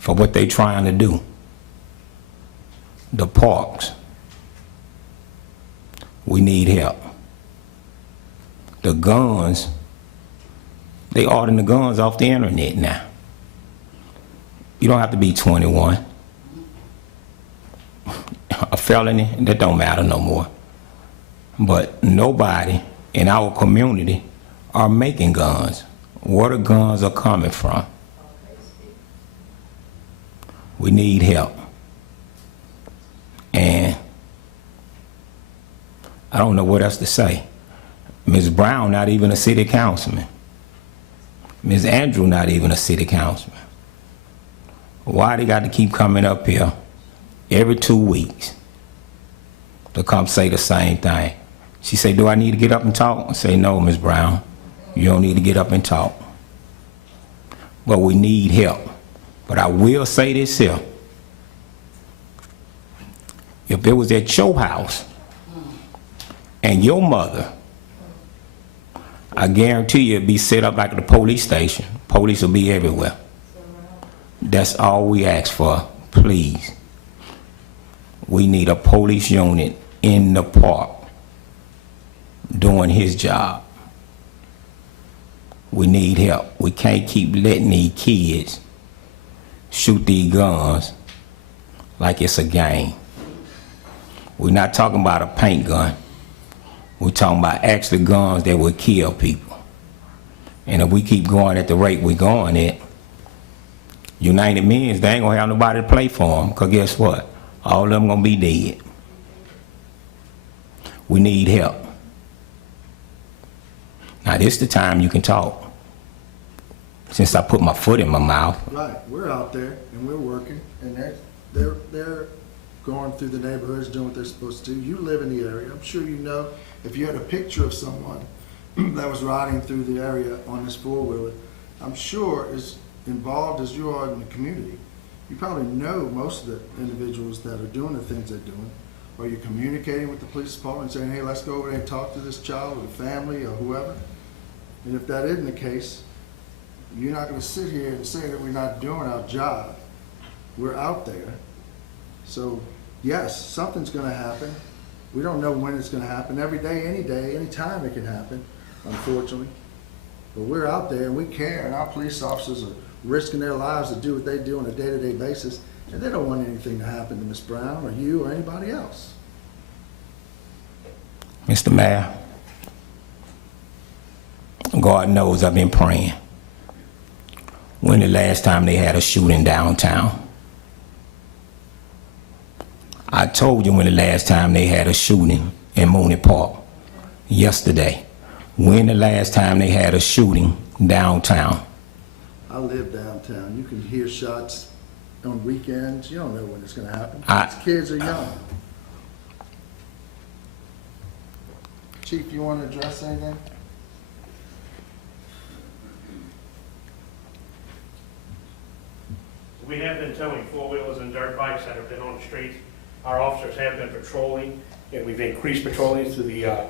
for what they trying to do. The parks, we need help. The guns, they ordering the guns off the internet now. You don't have to be 21. A felony, that don't matter no more. But nobody in our community are making guns. Where the guns are coming from. We need help. And I don't know what else to say. Ms. Brown not even a city councilman. Ms. Andrew not even a city councilman. Why they got to keep coming up here every 2 weeks to come say the same thing? She said, do I need to get up and talk? I say, no, Ms. Brown, you don't need to get up and talk. But we need help. But I will say this here. If it was at your house and your mother, I guarantee you it'd be set up like the police station. Police will be everywhere. That's all we ask for, please. We need a police unit in the park doing his job. We need help. We can't keep letting these kids shoot these guns like it's a game. We're not talking about a paint gun. We're talking about actually guns that will kill people. And if we keep going at the rate we're going at, United Men's, they ain't gonna have nobody to play for them, because guess what? All of them gonna be dead. We need help. Now, this the time you can talk. Since I put my foot in my mouth. Right, we're out there and we're working, and they're going through the neighborhoods, doing what they're supposed to do. You live in the area. I'm sure you know, if you had a picture of someone that was riding through the area on this four-wheeler, I'm sure as involved as you are in the community, you probably know most of the individuals that are doing the things they're doing. Or you're communicating with the police department saying, hey, let's go over there and talk to this child or the family or whoever. And if that isn't the case, you're not gonna sit here and say that we're not doing our job. We're out there. So yes, something's gonna happen. We don't know when it's gonna happen. Every day, any time it can happen, unfortunately. But we're out there and we care, and our police officers are risking their lives to do what they do on a day-to-day basis, and they don't want anything to happen to Ms. Brown or you or anybody else. Mr. Mayor, God knows I've been praying. When the last time they had a shooting downtown? I told you when the last time they had a shooting in Mooney Park. Yesterday. When the last time they had a shooting downtown? I live downtown. You can hear shots on weekends. You don't know when it's gonna happen. These kids are young. Chief, you wanna address anything? We have been towing four-wheelers and dirt bikes that have been on the streets. Our officers have been patrolling, and we've increased patrolling through the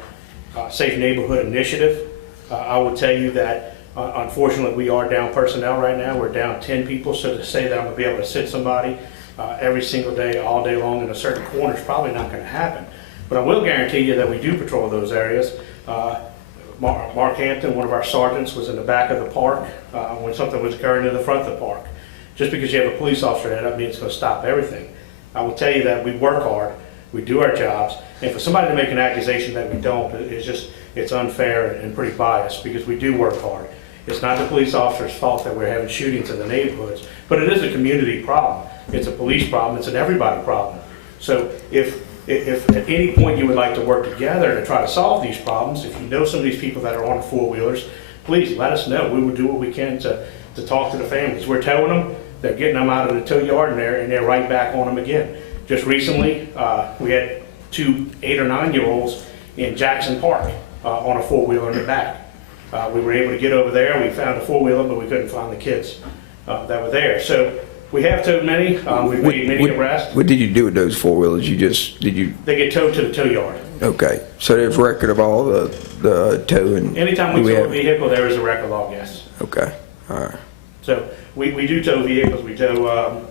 Safe Neighborhood Initiative. I will tell you that unfortunately we are down personnel right now. We're down 10 people, so to say that I'm gonna be able to sit somebody every single day, all day long in a certain corner is probably not gonna happen. But I will guarantee you that we do patrol those areas. Mark Hampton, one of our sergeants, was in the back of the park when something was occurring in the front of the park. Just because you have a police officer, that doesn't mean it's going to stop everything. I will tell you that we work hard, we do our jobs, and for somebody to make an accusation that we don't, it's unfair and pretty biased, because we do work hard. It's not the police officer's fault that we're having shootings in the neighborhoods, but it is a community problem. It's a police problem, it's an everybody problem. So if at any point you would like to work together to try to solve these problems, if you know some of these people that are on four-wheelers, please let us know. We will do what we can to talk to the families. We're towing them. They're getting them out of the tow yard, and they're right back on them again. Just recently, we had 2 8 or 9-year-olds in Jackson Park on a four-wheeler in the back. We were able to get over there. We found a four-wheeler, but we couldn't find the kids that were there. So we have towed many. We've made many arrests. What did you do with those four-wheelers? They get towed to the tow yard. Okay, so there's record of all the towing? Anytime we tow a vehicle, there is a record log, yes. Okay, all right. So we do tow vehicles, we tow,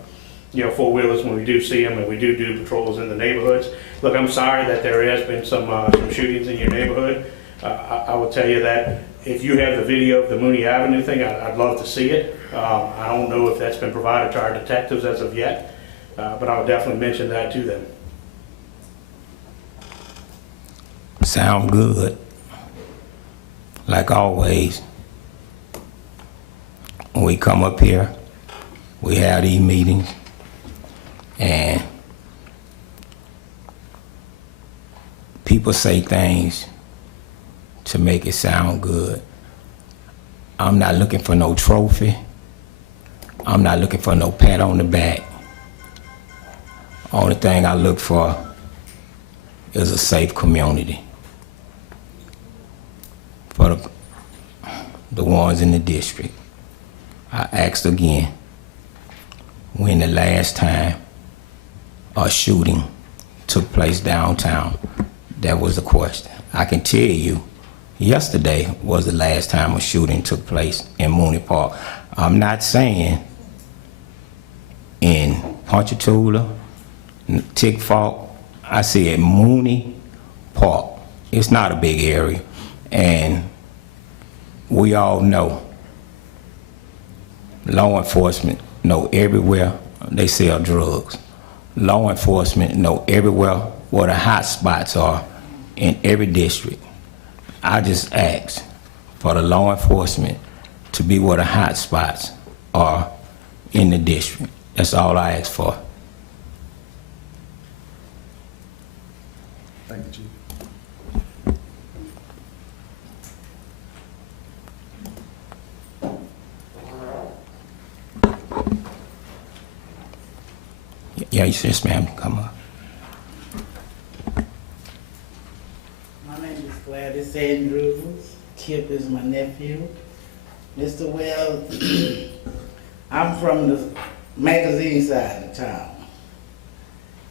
four-wheelers when we do see them, and we do patrols in the neighborhoods. Look, I'm sorry that there has been some shootings in your neighborhood. I will tell you that if you have the video of the Mooney Avenue thing, I'd love to see it. I don't know if that's been provided to our detectives as of yet, but I would definitely mention that to them. Sound good. Like always, when we come up here, we have these meetings, and people say things to make it sound good. I'm not looking for no trophy. I'm not looking for no pat on the back. Only thing I look for is a safe community for the ones in the district. I asked again, when the last time a shooting took place downtown? That was the question. I can tell you, yesterday was the last time a shooting took place in Mooney Park. I'm not saying in Ponchatoula, Tickfaw. I said Mooney Park. It's not a big area, and we all know, law enforcement know everywhere they sell drugs. Law enforcement know everywhere where the hot spots are in every district. I just ask for the law enforcement to be where the hot spots are in the district. That's all I ask for. Thank you, Chief. Yeah, yes, ma'am, come on. My name is Gladys Andrews. Kip is my nephew. Mr. Wells, I'm from the magazine side of town.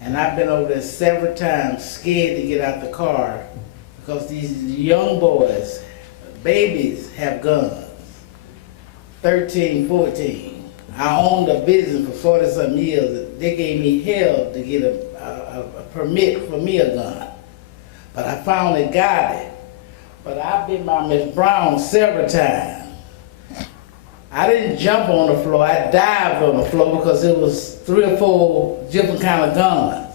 And I've been over there several times scared to get out the car because these young boys, babies, have guns. 13, 14. I owned a business for 40-some years. They gave me hell to get a permit for me a gun. But I finally got it. But I've been by Miss Brown several times. I didn't jump on the floor, I dived on the floor because it was 3 or 4 different kind of guns.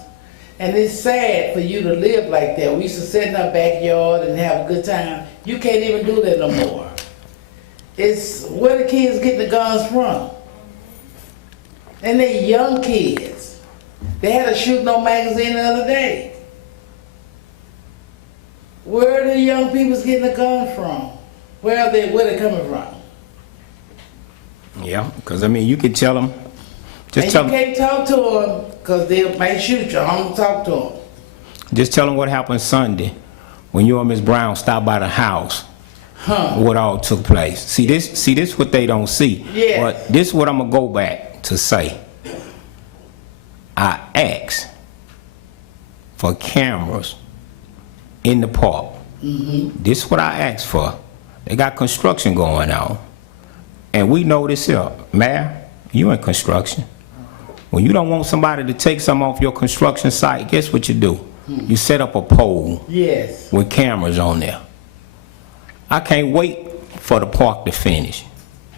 And it's sad for you to live like that. We used to sit in our backyard and have a good time. You can't even do that no more. It's where the kids get the guns from. And they're young kids. They had a shooting on magazine the other day. Where are the young people getting the guns from? Where are they coming from? Yeah, because I mean, you could tell them, And you can't talk to them because they might shoot you. I don't talk to them. just tell them what happened Sunday when you and Miss Brown stopped by the house. What all took place. See this what they don't see. Yeah. But this is what I'm gonna go back to say. I asked for cameras in the park. This is what I asked for. They got construction going on. And we know this here. Mayor, you in construction. When you don't want somebody to take something off your construction site, guess what you do? You set up a pole Yes. with cameras on there. I can't wait for the park to finish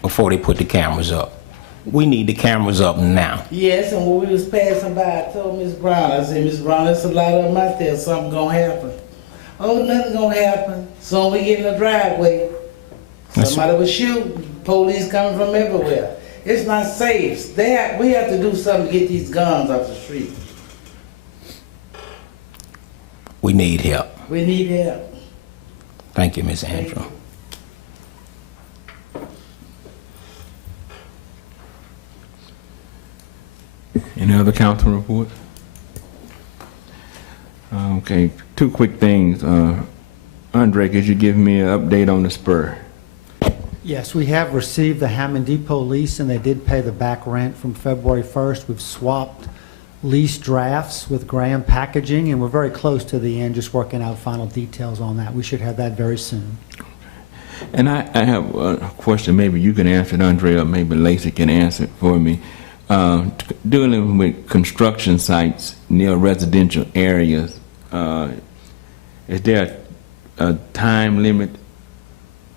before they put the cameras up. We need the cameras up now. Yes, and when we was passing by, I told Miss Brown, I said, Miss Brown, there's a lot of them out there, something gonna happen. Oh, nothing gonna happen. So we get in the driveway, somebody was shooting, police coming from everywhere. It's not safe. We have to do something to get these guns off the street. We need help. We need help. Thank you, Ms. Andrew. Any other council reports? Okay, 2 quick things. Andre, could you give me an update on the spur? Yes, we have received the Hammond Depot lease, and they did pay the back rent from February 1st. We've swapped lease drafts with Graham Packaging, and we're very close to the end, just working out final details on that. We should have that very soon. And I have a question, maybe you can answer it, Andre, or maybe Lacey can answer it for me. Dealing with construction sites near residential areas, is there a time limit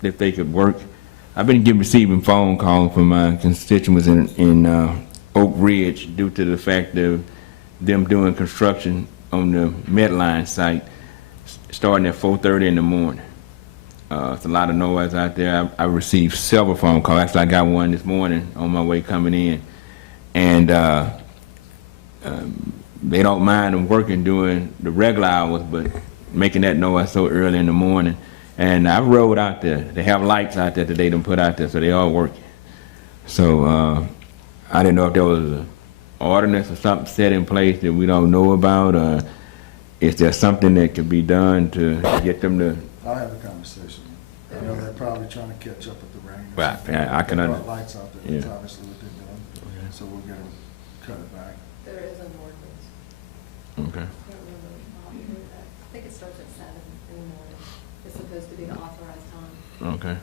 that they could work? I've been receiving phone calls from my constituents in Oak Ridge due to the fact of them doing construction on the Medline site starting at 4:30 in the morning. It's a lot of noise out there. I received several phone calls. Actually, I got one this morning on my way coming in. And they don't mind them working during the regular hours, but making that noise so early in the morning. And I rode out there. They have lights out there that they done put out there, so they all working. So I didn't know if there was an ordinance or something set in place that we don't know about, or is there something that could be done to get them to... I'll have a conversation. I know they're probably trying to catch up with the rain. Right, yeah, I can They understand. brought lights out there, that's obviously what they're doing. So we'll get them, cut it back. There is an ordinance. Okay. I think it starts at 7 in the morning. It's supposed to be the authorized time. Okay.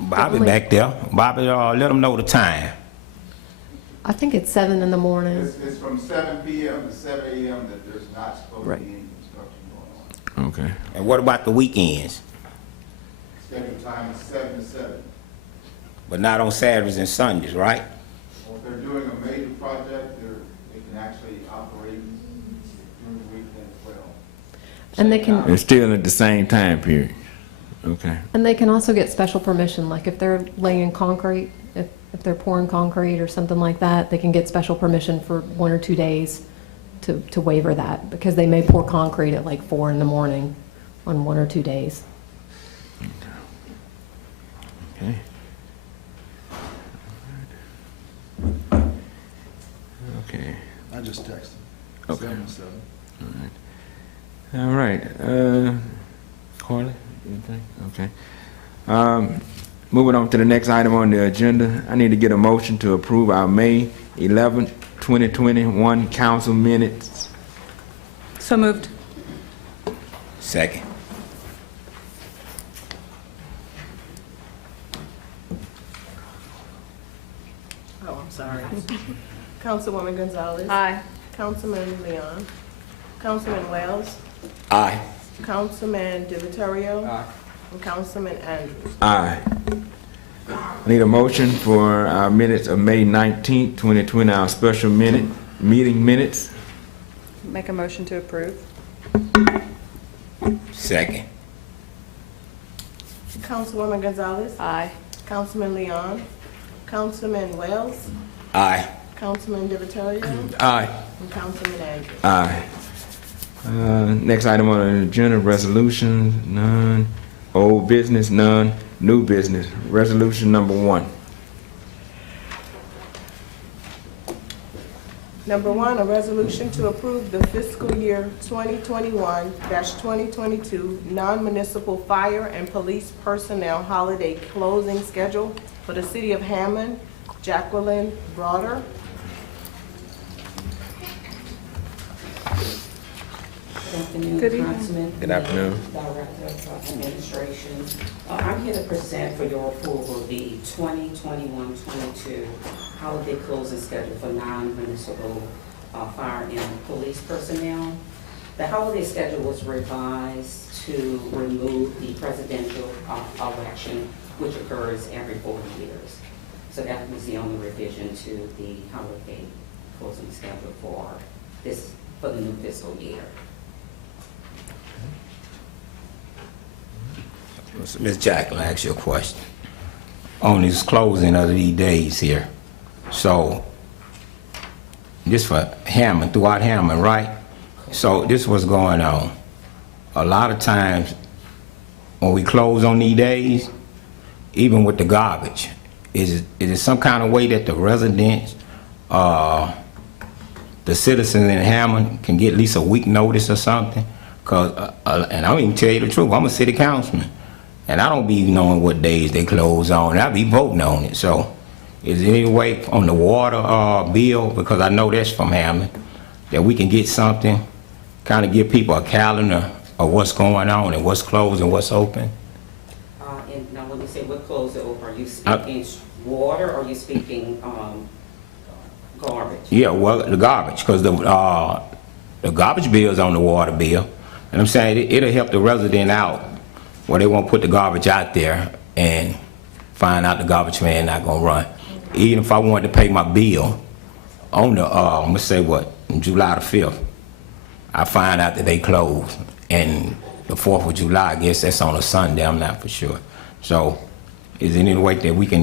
Bobby back there. Bobby, let them know the time. I think it's 7 in the morning. It's from 7 p.m. to 7 a.m. that there's not supposed to be any construction going on. Okay. And what about the weekends? Scheduled time is 7 to 7. But not on Saturdays and Sundays, right? Well, if they're doing a major project, they can actually operate during the weekend as well. And they can, It's still at the same time period. Okay. and they can also get special permission, like if they're laying concrete, if If they're pouring concrete or something like that, they can get special permission for 1 or 2 days to waiver that, because they may pour concrete at like 4 in the morning on 1 or 2 days. Okay. Okay. I just texted. Okay. 7-7. All right. Carly, anything? Okay. Moving on to the next item on the agenda, I need to get a motion to approve our May 11th, 2021 council minutes. So moved. Second. Oh, I'm sorry. Councilwoman Gonzalez. Aye. Councilman Leon. Councilman Wells. Aye. Councilman DiVittorio. And Councilman Andrews. Aye. I need a motion for our minutes of May 19th, 2020, our special meeting minutes. Make a motion to approve. Second. Councilwoman Gonzalez. Aye. Councilman Leon. Councilman Wells. Aye. Councilman DiVittorio. Aye. And Councilman Andrews. Aye. Next item on the agenda, resolutions, none. Old business, none. New business, resolution number 1. Number 1, a resolution to approve the fiscal year 2021-2022 non-municipal fire and police personnel holiday closing schedule for the city of Hammond. Jacqueline Broder. Good afternoon, Good evening. Councilman. Good afternoon. Director of Administration. I'm here to present for your approval the 2021-22 holiday closing schedule for non-municipal fire and police personnel. The holiday schedule was revised to remove the presidential election, which occurs every 4 years. So that was the only revision to the holiday closing schedule for the new fiscal year. Ms. Jacqueline, I ask you a question. On this closing of these days here, so this for Hammond, throughout Hammond, right? So this was going on. A lot of times when we close on these days, even with the garbage, is it some kind of way that the residents, the citizens in Hammond can get at least a week notice or something? Cause, and I'll even tell you the truth, I'm a city councilman. And I don't be knowing what days they close on. I be voting on it. So is there any way on the water bill, because I know that's from Hammond, that we can get something, kind of give people a calendar of what's going on and what's closed and what's open? And now when you say what closed or open, are you speaking water or are you speaking garbage? Yeah, well, the garbage, because the garbage bill is on the water bill. And I'm saying it'll help the resident out, where they won't put the garbage out there and find out the garbage man not gonna run. Even if I wanted to pay my bill on the, let's say what, July the 5th, I find out that they closed. And the 4th of July, I guess that's on a Sunday, I'm not for sure. So is there any way that we can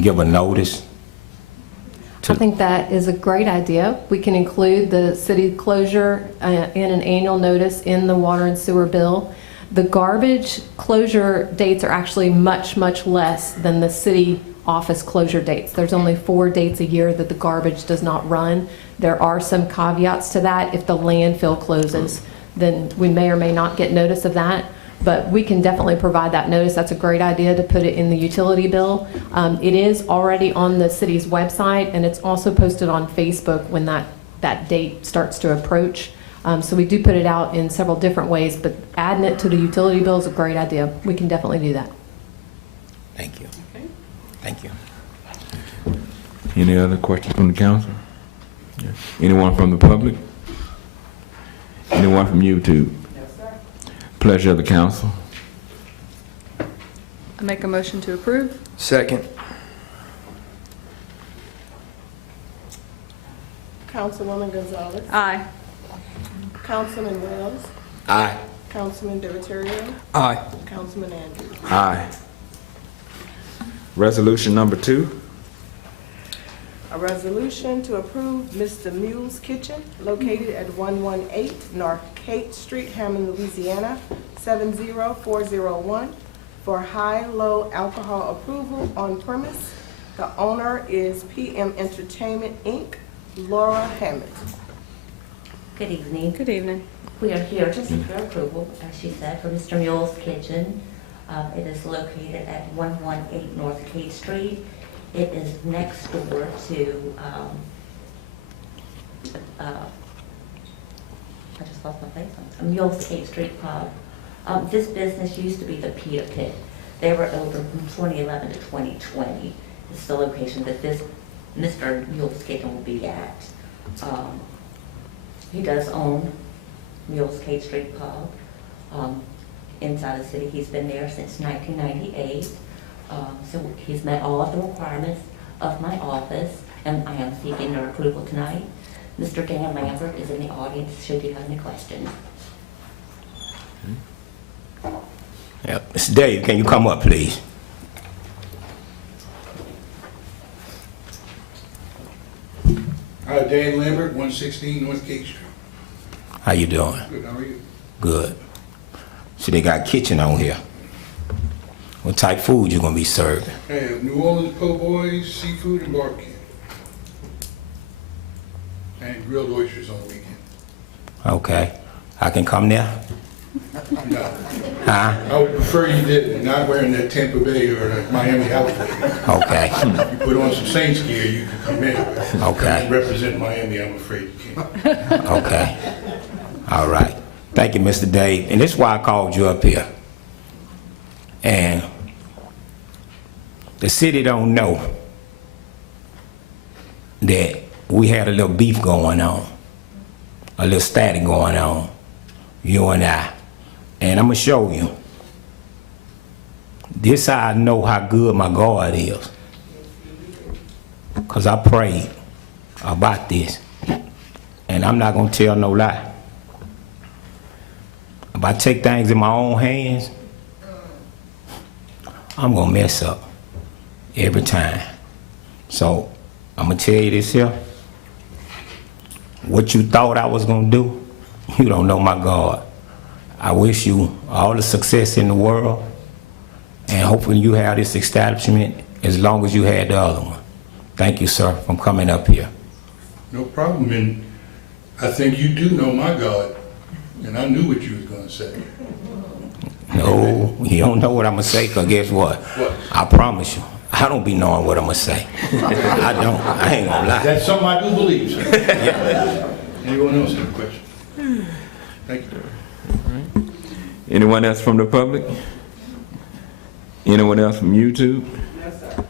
give a notice? I think that is a great idea. We can include the city closure in an annual notice in the water and sewer bill. The garbage closure dates are actually much, much less than the city office closure dates. There's only 4 dates a year that the garbage does not run. There are some caveats to that. If the landfill closes, then we may or may not get notice of that. But we can definitely provide that notice. That's a great idea to put it in the utility bill. It is already on the city's website, and it's also posted on Facebook when that date starts to approach. So we do put it out in several different ways, but adding it to the utility bill is a great idea. We can definitely do that. Thank you. Okay. Thank you. Any other questions from the council? Yeah. Anyone from the public? Anyone from YouTube? No, sir. Pleasure of the council. I make a motion to approve. Second. Councilwoman Gonzalez. Aye. Councilman Wells. Aye. Councilman DiVittorio. Aye. Councilman Andrews. Aye. Resolution number 2. A resolution to approve Mr. Mule's Kitchen located at 118 North Kate Street, Hammond, Louisiana, 70401 for high-low alcohol approval on premise. The owner is PM Entertainment, Inc., Laura Hammond. Good evening. Good evening. We are here to seek your approval, as she said, for Mr. Mule's Kitchen. It is located at 118 North Kate Street. It is next door to, I just lost my place, Mule's Kate Street Pub. This business used to be the Pita Pit. They were open from 2011 to 2020. This is the location that this Mr. Mule's Kitchen will be at. He does own Mule's Kate Street Pub inside the city. He's been there since 1998. So he's met all of the requirements of my office, and I am seeking your approval tonight. Mr. Dan Lambert is in the audience should you have any questions. Yeah. Mr. Dave, can you come up, please? Hi, Dan Lambert, 116 North Kate Street. How you doing? Good, how are you? Good. So they got kitchen on here. What type of food you gonna be serving? I have New Orleans po' boys, seafood, and barbecue. And grilled oysters on the weekend. Okay. I can come there? No. Huh? I would prefer you did, not wearing that Tampa Bay or that Miami outfit. Okay. If you put on some Saints gear, you can come in. Okay. Represent Miami, I'm afraid you can't. Okay. All right. Thank you, Mr. Dave. And this is why I called you up here. And the city don't know that we had a little beef going on, a little static going on, you and I. And I'm gonna show you. This how I know how good my God is. Cause I prayed about this. And I'm not gonna tell no lie. If I take things in my own hands, I'm gonna mess up every time. So I'm gonna tell you this here. What you thought I was gonna do, you don't know my God. I wish you all the success in the world, and hopefully you have this establishment as long as you had the other one. Thank you, sir, for coming up here. No problem, and I think you do know my God, and I knew what you was gonna say. No, you don't know what I'm gonna say, cause guess what? What? I promise you, I don't be knowing what I'm gonna say. I don't, I ain't gonna lie. That's something I do believe, sir. Anyone else have a question? Thank you. Anyone else from the public? Anyone else from YouTube? Yes, sir.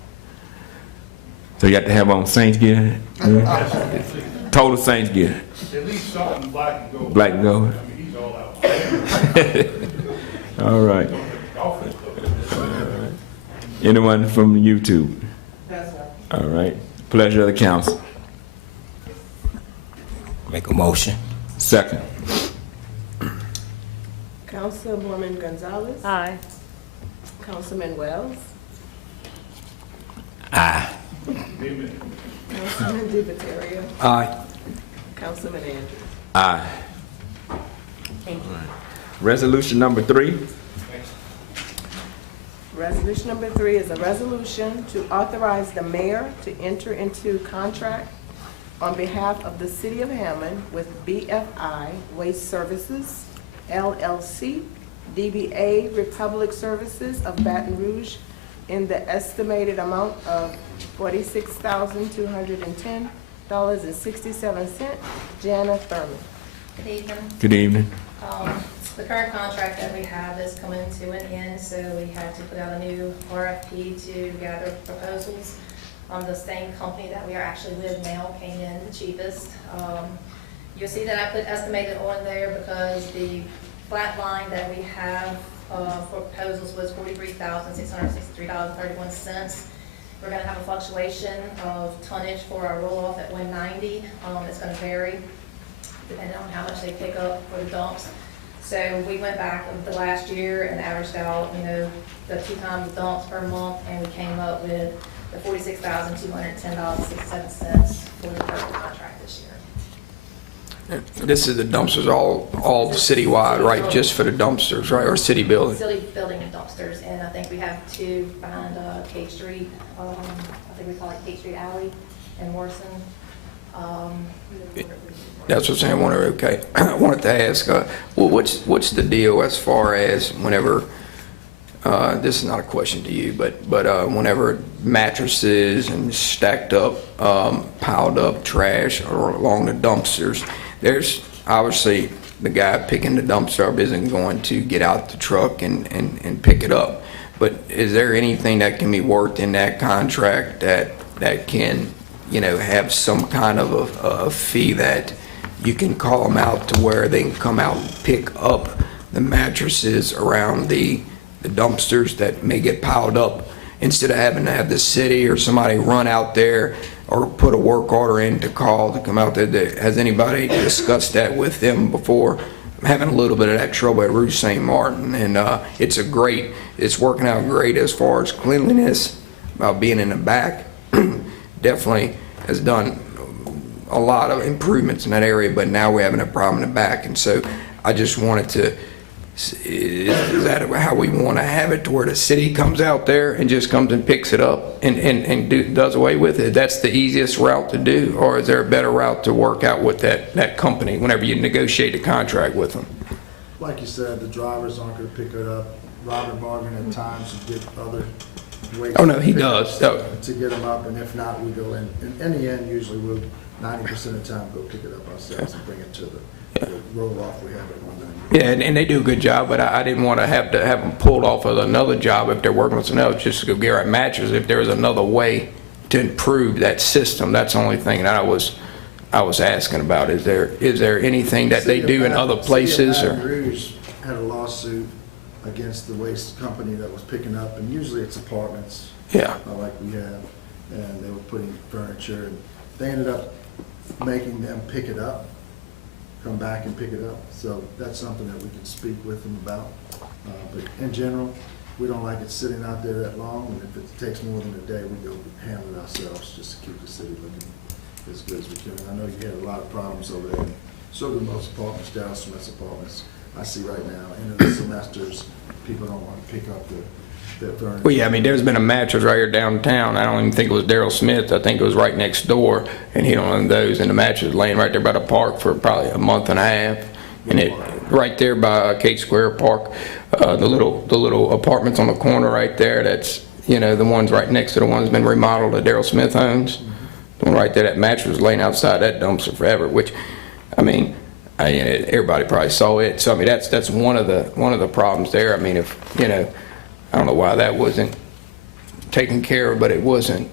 So you have to have on Saints gear? Total Saints gear. At least something black and gold. Black and gold. I mean, he's all out. All right. Anyone from YouTube? Yes, sir. All right. Pleasure of the council. Make a motion. Second. Councilwoman Gonzalez. Aye. Councilman Wells. Aye. Councilman DiViterio. Aye. Councilman Andrews. Aye. Thank you. Resolution number 3. Resolution number 3 is a resolution to authorize the mayor to enter into contract on behalf of the city of Hammond with BFI Waste Services, LLC, DBA Republic Services of Baton Rouge in the estimated amount of $46,210.67. Jana Thurman. Good evening. Good evening. The current contract that we have is coming to an end, so we had to put out a new RFP to gather proposals. The same company that we are actually with now came in the cheapest. You'll see that I put estimated on there because the flat line that we have for proposals was $43,663.31. We're going to have a fluctuation of tonnage for our roll-off at 190. It's going to vary depending on how much they pick up for the dumps. So we went back over the last year and averaged out, the 2 times dumps per month, and we came up with the $46,210.67 for the total contract this year. This is the dumpsters all citywide, right? Just for the dumpsters, right? Or city building? City building and dumpsters, and I think we have 2 behind Kate Street, I think we call it Kate Street Alley in Morrison. That's what I'm saying. Okay. I wanted to ask, what's the deal as far as whenever, this is not a question to you, but whenever mattresses and stacked up, piled up trash or along the dumpsters, there's obviously the guy picking the dumpster up isn't going to get out the truck and pick it up. But is there anything that can be worked in that contract that can, have some kind of a fee that you can call them out to where they can come out and pick up the mattresses around the dumpsters that may get piled up, instead of having to have the city or somebody run out there or put a work order in to call to come out there? Has anybody discussed that with them before? I'm having a little bit of that trouble at Rue St. Martin, and it's working out great as far as cleanliness, about being in the back. Definitely has done a lot of improvements in that area, but now we're having a problem in the back. And so I just wanted to, is that how we want to have it, to where the city comes out there and just comes and picks it up and does away with it? That's the easiest route to do, or is there a better route to work out with that company whenever you negotiate a contract with them? Like you said, the drivers aren't going to pick it up. Robert Morgan at times would get other ways. Oh, no, he does. To get them up, and if not, we go in. In the end, usually we'll 90% of the time go pick it up ourselves and bring it to the roll-off we have at 190. Yeah, and they do a good job, but I didn't want to have them pulled off of another job if they're working with someone else just to go get our matches. If there was another way to improve that system, that's the only thing that I was asking about. Is there anything that they do in other places? City of Baton Rouge had a lawsuit against the waste company that was picking up, and usually it's apartments. Yeah. Like we have, and they were putting furniture, and they ended up making them pick it up, come back and pick it up. So that's something that we can speak with them about. But in general, we don't like it sitting out there that long, and if it takes more than a day, we go handle it ourselves just to keep the city looking as good as we can. I know you had a lot of problems over there, and so do most apartments, Daryl Smith's apartments. I see right now, end of the semesters, people don't want to pick up their furniture. Well, yeah, I mean, there's been a mattress right here downtown. I don't even think it was Daryl Smith. I think it was right next door, and he don't own those. And the mattress laying right there by the park for probably a month and a half, and it right there by Kate Square Park, the little apartments on the corner right there. That's the ones right next to the ones been remodeled that Daryl Smith owns. The one right there, that mattress was laying outside that dumpster forever. Which, I mean, everybody probably saw it. So I mean, that's one of the problems there. I mean, if I don't know why that wasn't taken care of, but it wasn't.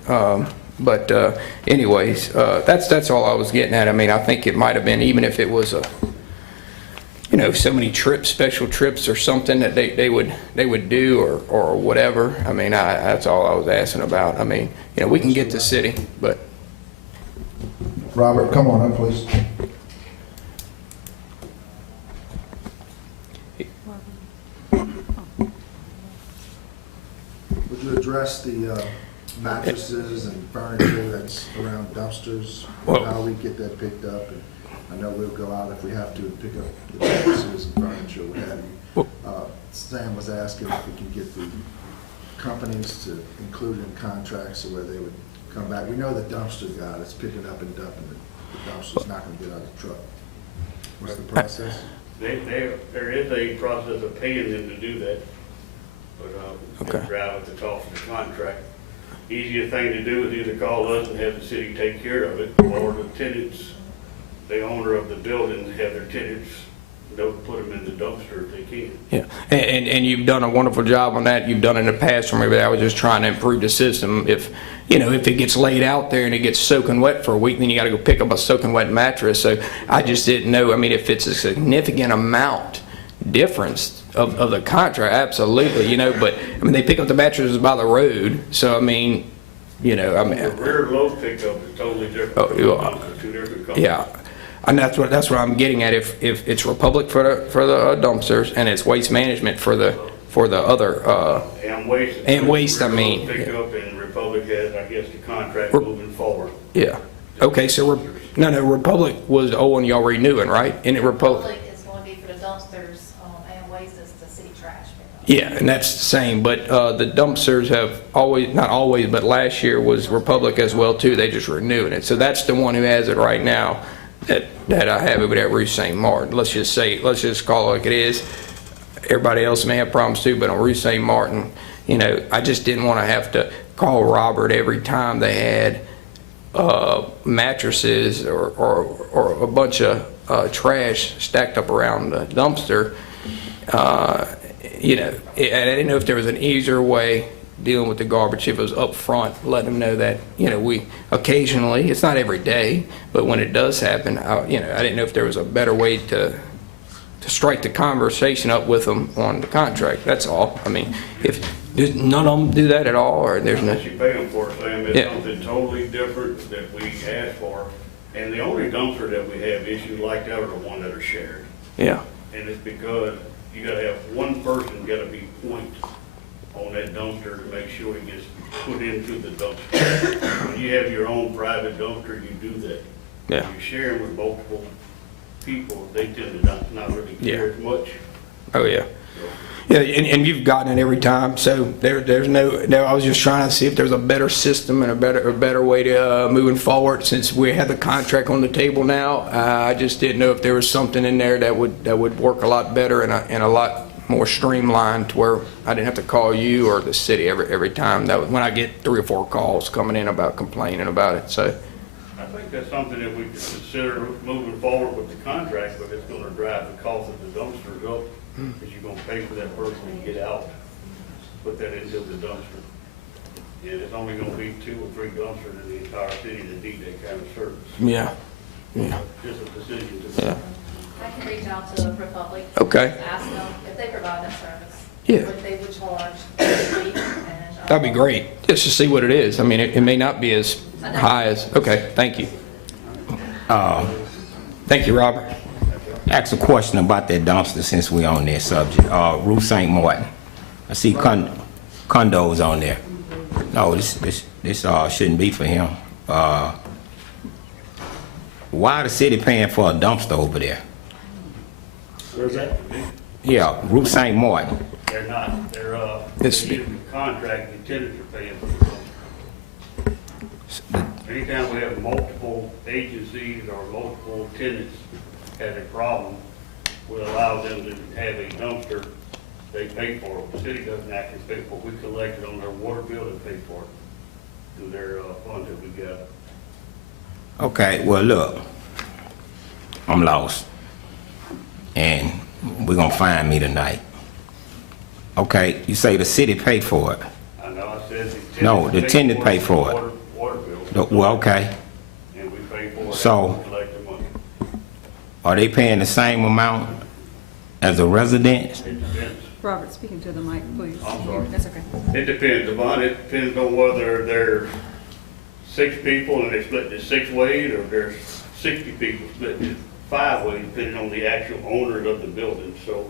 Anyways, that's all I was getting at. I mean, I think it might have been, even if it was so many trips, special trips or something that they would do or whatever. I mean, that's all I was asking about. I mean, we can get the city, but. Robert, come on up, please. Would you address the mattresses and furniture that's around dumpsters, how we get that picked up? And I know we'll go out if we have to and pick up the mattresses and furniture, what have you. Sam was asking if we can get the companies to include it in contracts so where they would come back. We know the dumpster guy that's picking up and dumping it. The dumpster's not going to get out of the truck. What's the process? There is a process of paying them to do that, but Okay. drive at the cost of the contract. Easiest thing to do is either call us and have the city take care of it, or the tenants, the owner of the building, have their tenants, they'll put them in the dumpster if they can. Yeah, and you've done a wonderful job on that. You've done it in the past for me, but I was just trying to improve the system. If it gets laid out there and it gets soaking wet for a week, then you got to go pick up a soaking wet mattress. So I just didn't know. I mean, if it's a significant amount difference of the contract, absolutely, but I mean, they pick up the mattresses by the road. So I mean, The rear load pickup is totally different. Oh, Two different companies. yeah. And that's what I'm getting at. If it's Republic for the dumpsters and it's Waste Management for the other And waste. I mean, Pick up and Republic has, I guess, the contract moving forward. yeah. Okay, so no, Republic was owing y'all renewing, right? And it Republic. Is going to be for the dumpsters, and waste is the city trash pickup. Yeah, and that's the same, but the dumpsters have always, not always, but last year was Republic as well too. They just renewing it. So that's the one who has it right now that I have over there at Ruth St. Martin. Let's just call it like it is. Everybody else may have problems too, but on Ruth St. Martin, you know, I just didn't want to have to call Robert every time they had mattresses or a bunch of trash stacked up around the dumpster. You know, and I didn't know if there was an easier way dealing with the garbage, if it was up front, letting them know that, you know, we occasionally, it's not every day, but when it does happen, you know, I didn't know if there was a better way to strike the conversation up with them on the contract. That's all. I mean, if none of them do that at all, or there's no. Unless you pay them for it, Sam, it's something totally different that we asked for. And the only dumpster that we have issues like that are the ones that are shared. Yeah. And it's because you gotta have one person gotta be point on that dumpster to make sure it gets put into the dumpster. When you have your own private dumpster, you do that. Yeah. When you're sharing with multiple people, they tend to not really care as much. Oh, yeah. Yeah, and you've gotten it every time, so there's no, I was just trying to see if there's a better system and a better way to moving forward. Since we have the contract on the table now, I just didn't know if there was something in there that would work a lot better and a lot more streamlined, to where I didn't have to call you or the city every time. That when I get 3 or 4 calls coming in about complaining about it. So I think that's something that we could consider moving forward with the contract, but it's gonna drive the cost of the dumpsters up, because you're gonna pay for that person to get out, put that into the dumpster. And it's only gonna be 2 or 3 dumpsters in the entire city that need that kind of service. yeah. Just a decision to make. I can reach out to the Republic. Okay. Ask them if they provide that service. Yeah. What they would charge each week. That'd be great, just to see what it is. I mean, it may not be as high as, okay, thank you. Thank you, Robert. Ask a question about that dumpster since we on that subject. Ruth St. Martin. I see condos on there. No, this shouldn't be for him. Why the city paying for a dumpster over there? Where's that? Yeah, Ruth St. Martin. They're not, they're, It's- the contract, the tenants are paying for the dumpster. Anytime we have multiple agencies or multiple tenants have a problem, we allow them to have a dumpster, they pay for it. The city doesn't actually pay for it. We collect it on their water bill and pay for it through their fund that we got. Okay, well, look, I'm lost, and we're gonna find me tonight. Okay, you say the city paid for it. I know I said the tenants. No, the tenant pay for it. Water bill. Well, okay, And we pay for it. So- and we collect the money. are they paying the same amount as a resident? It depends. Robert, speaking to the mic, please. I'm sorry. That's okay. It depends, Devon. It depends on whether there's 6 people and they split it 6 ways, or there's 60 people split it 5 ways, depending on the actual owners of the building. So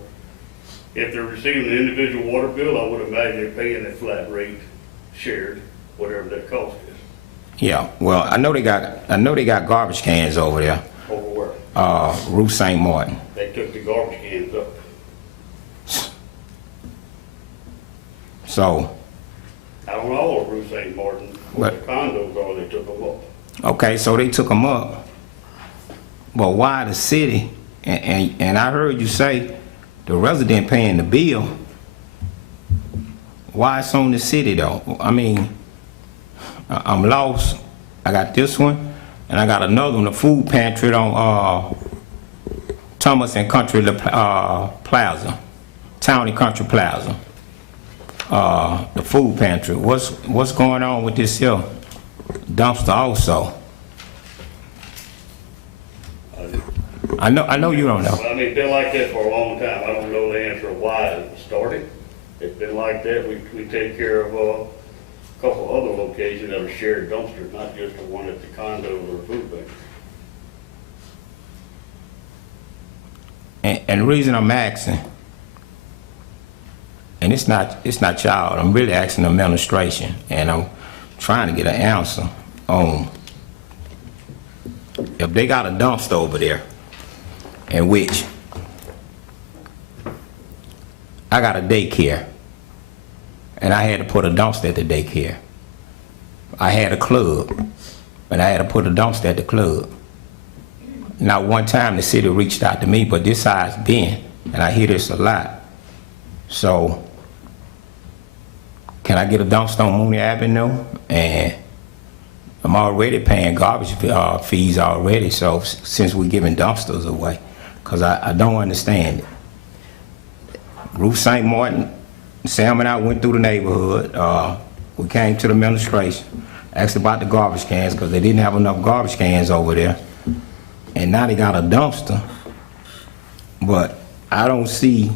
if they're receiving an individual water bill, I would imagine they're paying a flat rate, shared, whatever that cost is. Yeah, well, I know they got garbage cans over there. Over where? Ruth St. Martin. They took the garbage cans up. So, I don't know if Ruth St. Martin, where the condos are, they took them up. okay, so they took them up. But why the city, and I heard you say the resident paying the bill, why it's on the city though? I mean, I'm lost. I got this one, and I got another one, the food pantry on Thomas and Country Plaza, Town and Country Plaza. The food pantry. What's going on with this here dumpster also? I know you don't know. Well, I mean, it's been like that for a long time. I don't know the answer why it started. It's been like that. We take care of a couple other locations that are shared dumpsters, not just the one at the condo or food bank. And the reason I'm asking, and it's not y'all, I'm really asking the administration, and I'm trying to get an answer on if they got a dumpster over there, in which I got a daycare, and I had to put a dumpster at the daycare. I had a club, and I had to put a dumpster at the club. Now, one time the city reached out to me, but this side's been, and I hear this a lot. So, can I get a dumpster on Mooney Avenue? And I'm already paying garbage fees already, so since we're giving dumpsters away, because I don't understand it. Ruth St. Martin, Sam and I went through the neighborhood. We came to the administration, asked about the garbage cans, because they didn't have enough garbage cans over there. And now they got a dumpster, but I don't see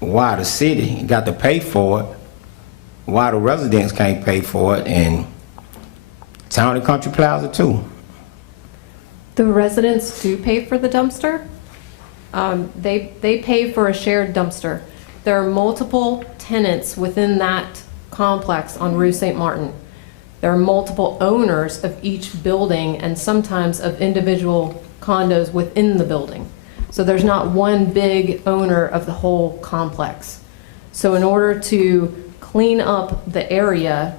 why the city got to pay for it, why the residents can't pay for it, and Town and Country Plaza too. The residents do pay for the dumpster. They pay for a shared dumpster. There are multiple tenants within that complex on Rue St. Martin. There are multiple owners of each building and sometimes of individual condos within the building. So there's not one big owner of the whole complex. So in order to clean up the area,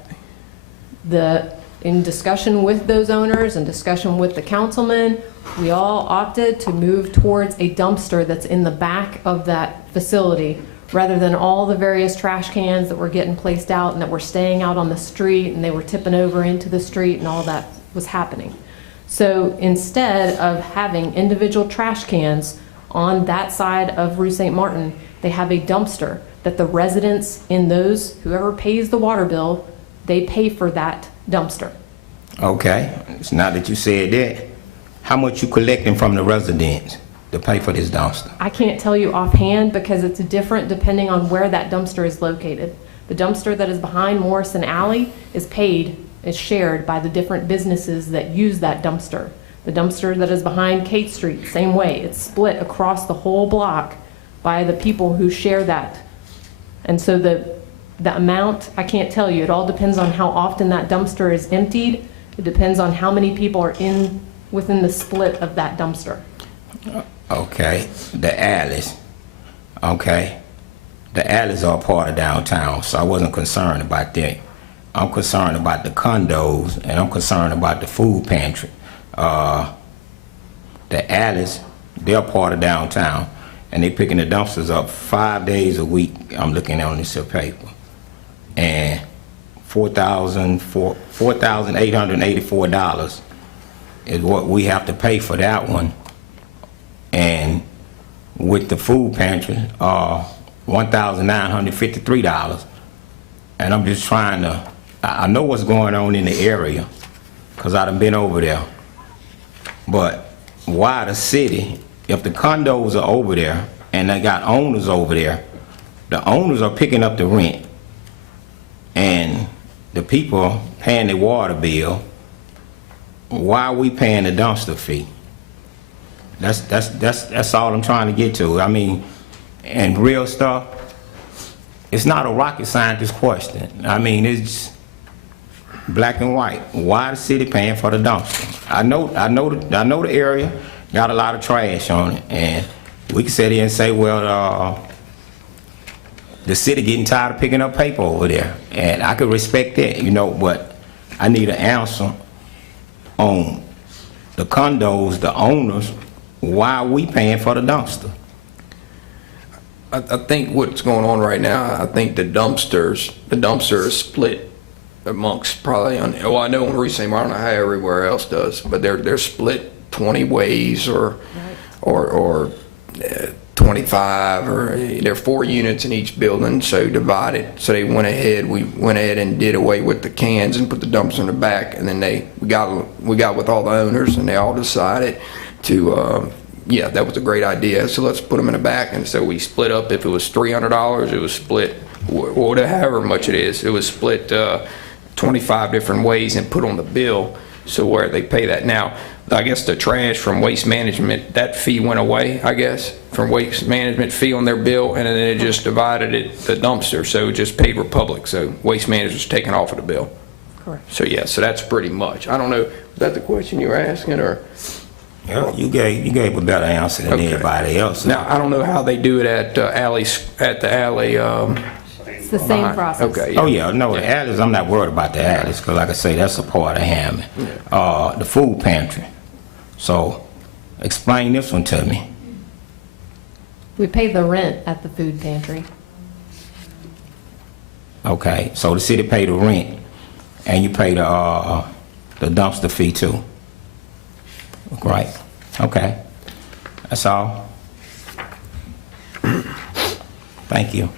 in discussion with those owners and discussion with the councilman, we all opted to move towards a dumpster that's in the back of that facility, rather than all the various trash cans that were getting placed out and that were staying out on the street and they were tipping over into the street and all that was happening. So instead of having individual trash cans on that side of Rue St. Martin, they have a dumpster that the residents in those, whoever pays the water bill, they pay for that dumpster. Okay, it's now that you said that, how much you collecting from the residents to pay for this dumpster? I can't tell you offhand because it's different depending on where that dumpster is located. The dumpster that is behind Morrison Alley is shared by the different businesses that use that dumpster. The dumpster that is behind Kate Street, same way. It's split across the whole block by the people who share that. And so the amount, I can't tell you. It all depends on how often that dumpster is emptied. It depends on how many people are within the split of that dumpster. Okay, the alleys. Okay, the alleys are part of downtown, so I wasn't concerned about that. I'm concerned about the condos, and I'm concerned about the food pantry. The alleys, they're part of downtown, and they're picking the dumpsters up 5 days a week. I'm looking on this paper. And $4,884 is what we have to pay for that one. And with the food pantry, $1,953. And I'm just trying to, I know what's going on in the area, because I done been over there. But why the city, if the condos are over there and they got owners over there, the owners are picking up the rent and the people paying the water bill, why are we paying the dumpster fee? That's all I'm trying to get to. I mean, and real stuff, it's not a rocket scientist question. I mean, it's black and white. Why the city paying for the dumpster? I know the area got a lot of trash on it, and we can sit here and say, well, the city getting tired of picking up paper over there, and I could respect that, you know, but I need an answer on the condos, the owners, why are we paying for the dumpster? I think what's going on right now, I think the dumpster is split amongst probably, well, I know on Rue St. Martin, I don't know how everywhere else does, but they're split 20 ways or 25, or there are 4 units in each building, so divided. So we went ahead and did away with the cans and put the dumpster in the back, and then we got with all the owners, and they all decided to, yeah, that was a great idea, so let's put them in the back. And so we split up. If it was $300, it was split, however much it is, it was split 25 different ways and put on the bill. So where they pay that now, I guess the trash from Waste Management, that fee went away, I guess, from Waste Management fee on their bill, and then it just divided it, the dumpster, so it just paid Republic, so Waste Management's taken off of the bill. Correct. So yeah, so that's pretty much. I don't know, was that the question you were asking, or? Yeah, you gave a better answer than anybody else. Now, I don't know how they do it at the alley, It's the same process. Okay. Oh, yeah, no, the alleys, I'm not worried about the alleys, because like I say, that's a part of Hammond. The food pantry. So, explain this one to me. We pay the rent at the food pantry. Okay, so the city pay the rent, and you pay the dumpster fee too. Right, okay. That's all. Thank you.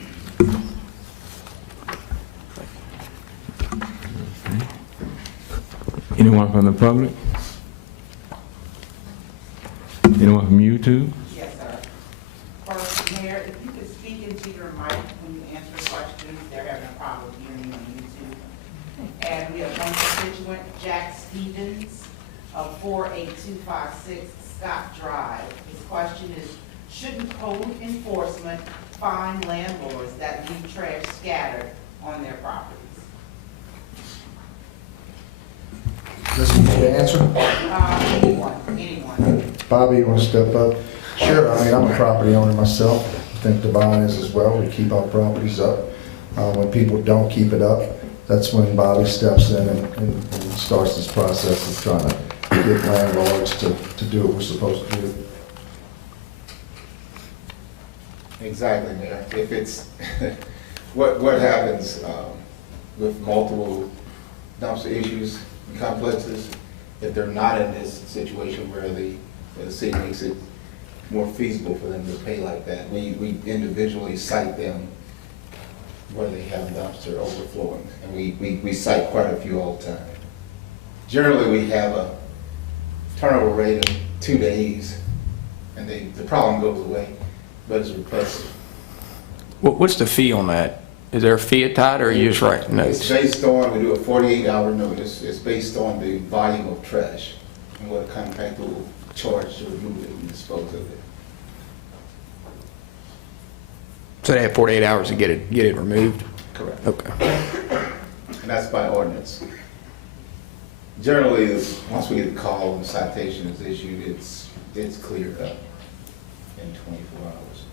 Anyone from the public? Anyone from YouTube? Yes, sir. First, Mayor, if you could speak into your mic when you answer questions, they're having a problem hearing on YouTube. And we have one constituent, Jack Stevens, of 48256 Scott Drive. His question is, shouldn't code enforcement fine landlords that leave trash scattered on their properties? This is the answer. Anyone. Bobby, you want to step up? Sure, I mean, I'm a property owner myself. I think Devon is as well. We keep our properties up. When people don't keep it up, that's when Bobby steps in and starts this process of trying to get landlords to do what we're supposed to do. Exactly, Mayor. If it's, what happens with multiple dumpster issues and complexes, if they're not in this situation where the city makes it more feasible for them to pay like that, we individually cite them where they have dumpster overflowing, and we cite quite a few all the time. Generally, we have a turnover rate of 2 days, and the problem goes away, but it's replaced. What's the fee on that? Is there a fee attached, or are you just writing notes? It's based on, we do a 48-hour notice. It's based on the volume of trash and what a contractor will charge to remove it and dispose of it. So they have 48 hours to get it removed? Correct. Okay. And that's by ordinance. Generally, once we get the call and the citation is issued, it's cleared up in 24 hours.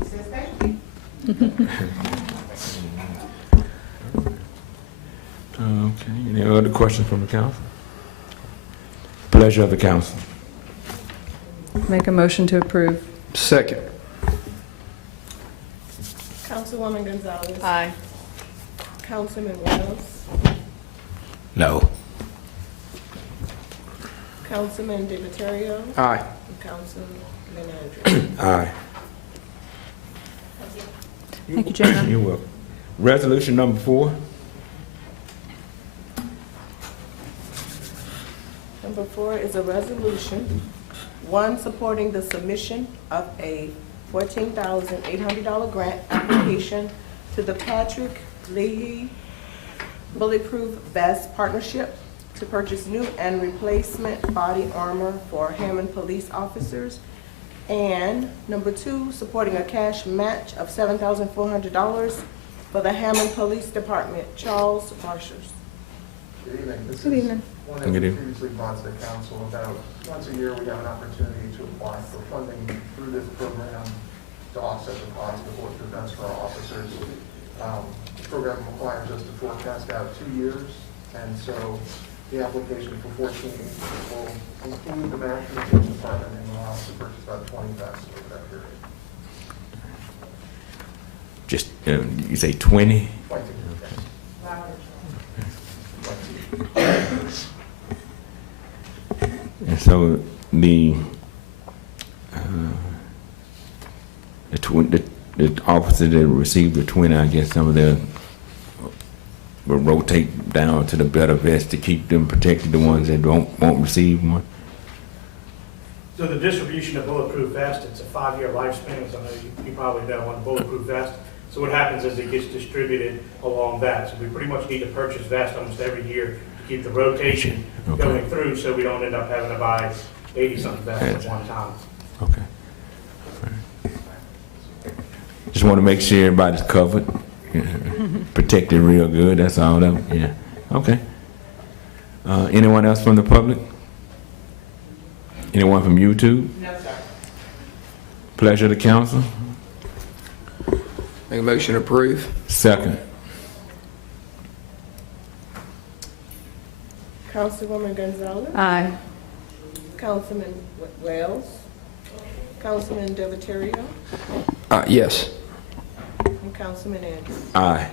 It says thank you. Okay, any other questions from the council? Pleasure of the council. Make a motion to approve. Second. Councilwoman Gonzalez. Aye. Councilman Wells. No. Councilman DiMaterio. Aye. And Councilman Andrews. Aye. Thank you, Jenna. You're welcome. Resolution number 4. Number 4 is a resolution, one, supporting the submission of a $14,800 grant application to the Patrick Leahy Bulletproof Vest Partnership to purchase new and replacement body armor for Hammond police officers. And number 2, supporting a cash match of $7,400 for the Hammond Police Department. Charles Marshers. Good evening. This Good is evening. one that we previously brought to the council about once a year we have an opportunity to apply for funding through this program to offset the cost of bulletproof vests for our officers. The program requires us to forecast out 2 years, and so the application for 14 will include the match from the police department and allow us to purchase about 20 vests over that period. Just, you say 20? 20. And so the officers that receive the 20, I guess some of them will rotate down to the better vest to keep them protected, the ones that won't receive one. So the distribution of bulletproof vests, it's a 5-year lifespan, as I know you probably know, on a bulletproof vest. So what happens is it gets distributed along that. So we pretty much need to purchase vests almost every year to keep the rotation going through, so we don't end up having to buy 80-something vests at one time. Okay. Just want to make sure everybody's covered, protected real good. That's all. Yeah. Okay. Anyone else from the public? Anyone from YouTube? No, sir. Pleasure of the council. Make a motion to approve. Second. Councilwoman Gonzalez. Aye. Councilman Wells. Councilman Deveterio. Yes. And Councilman Andrews. Aye.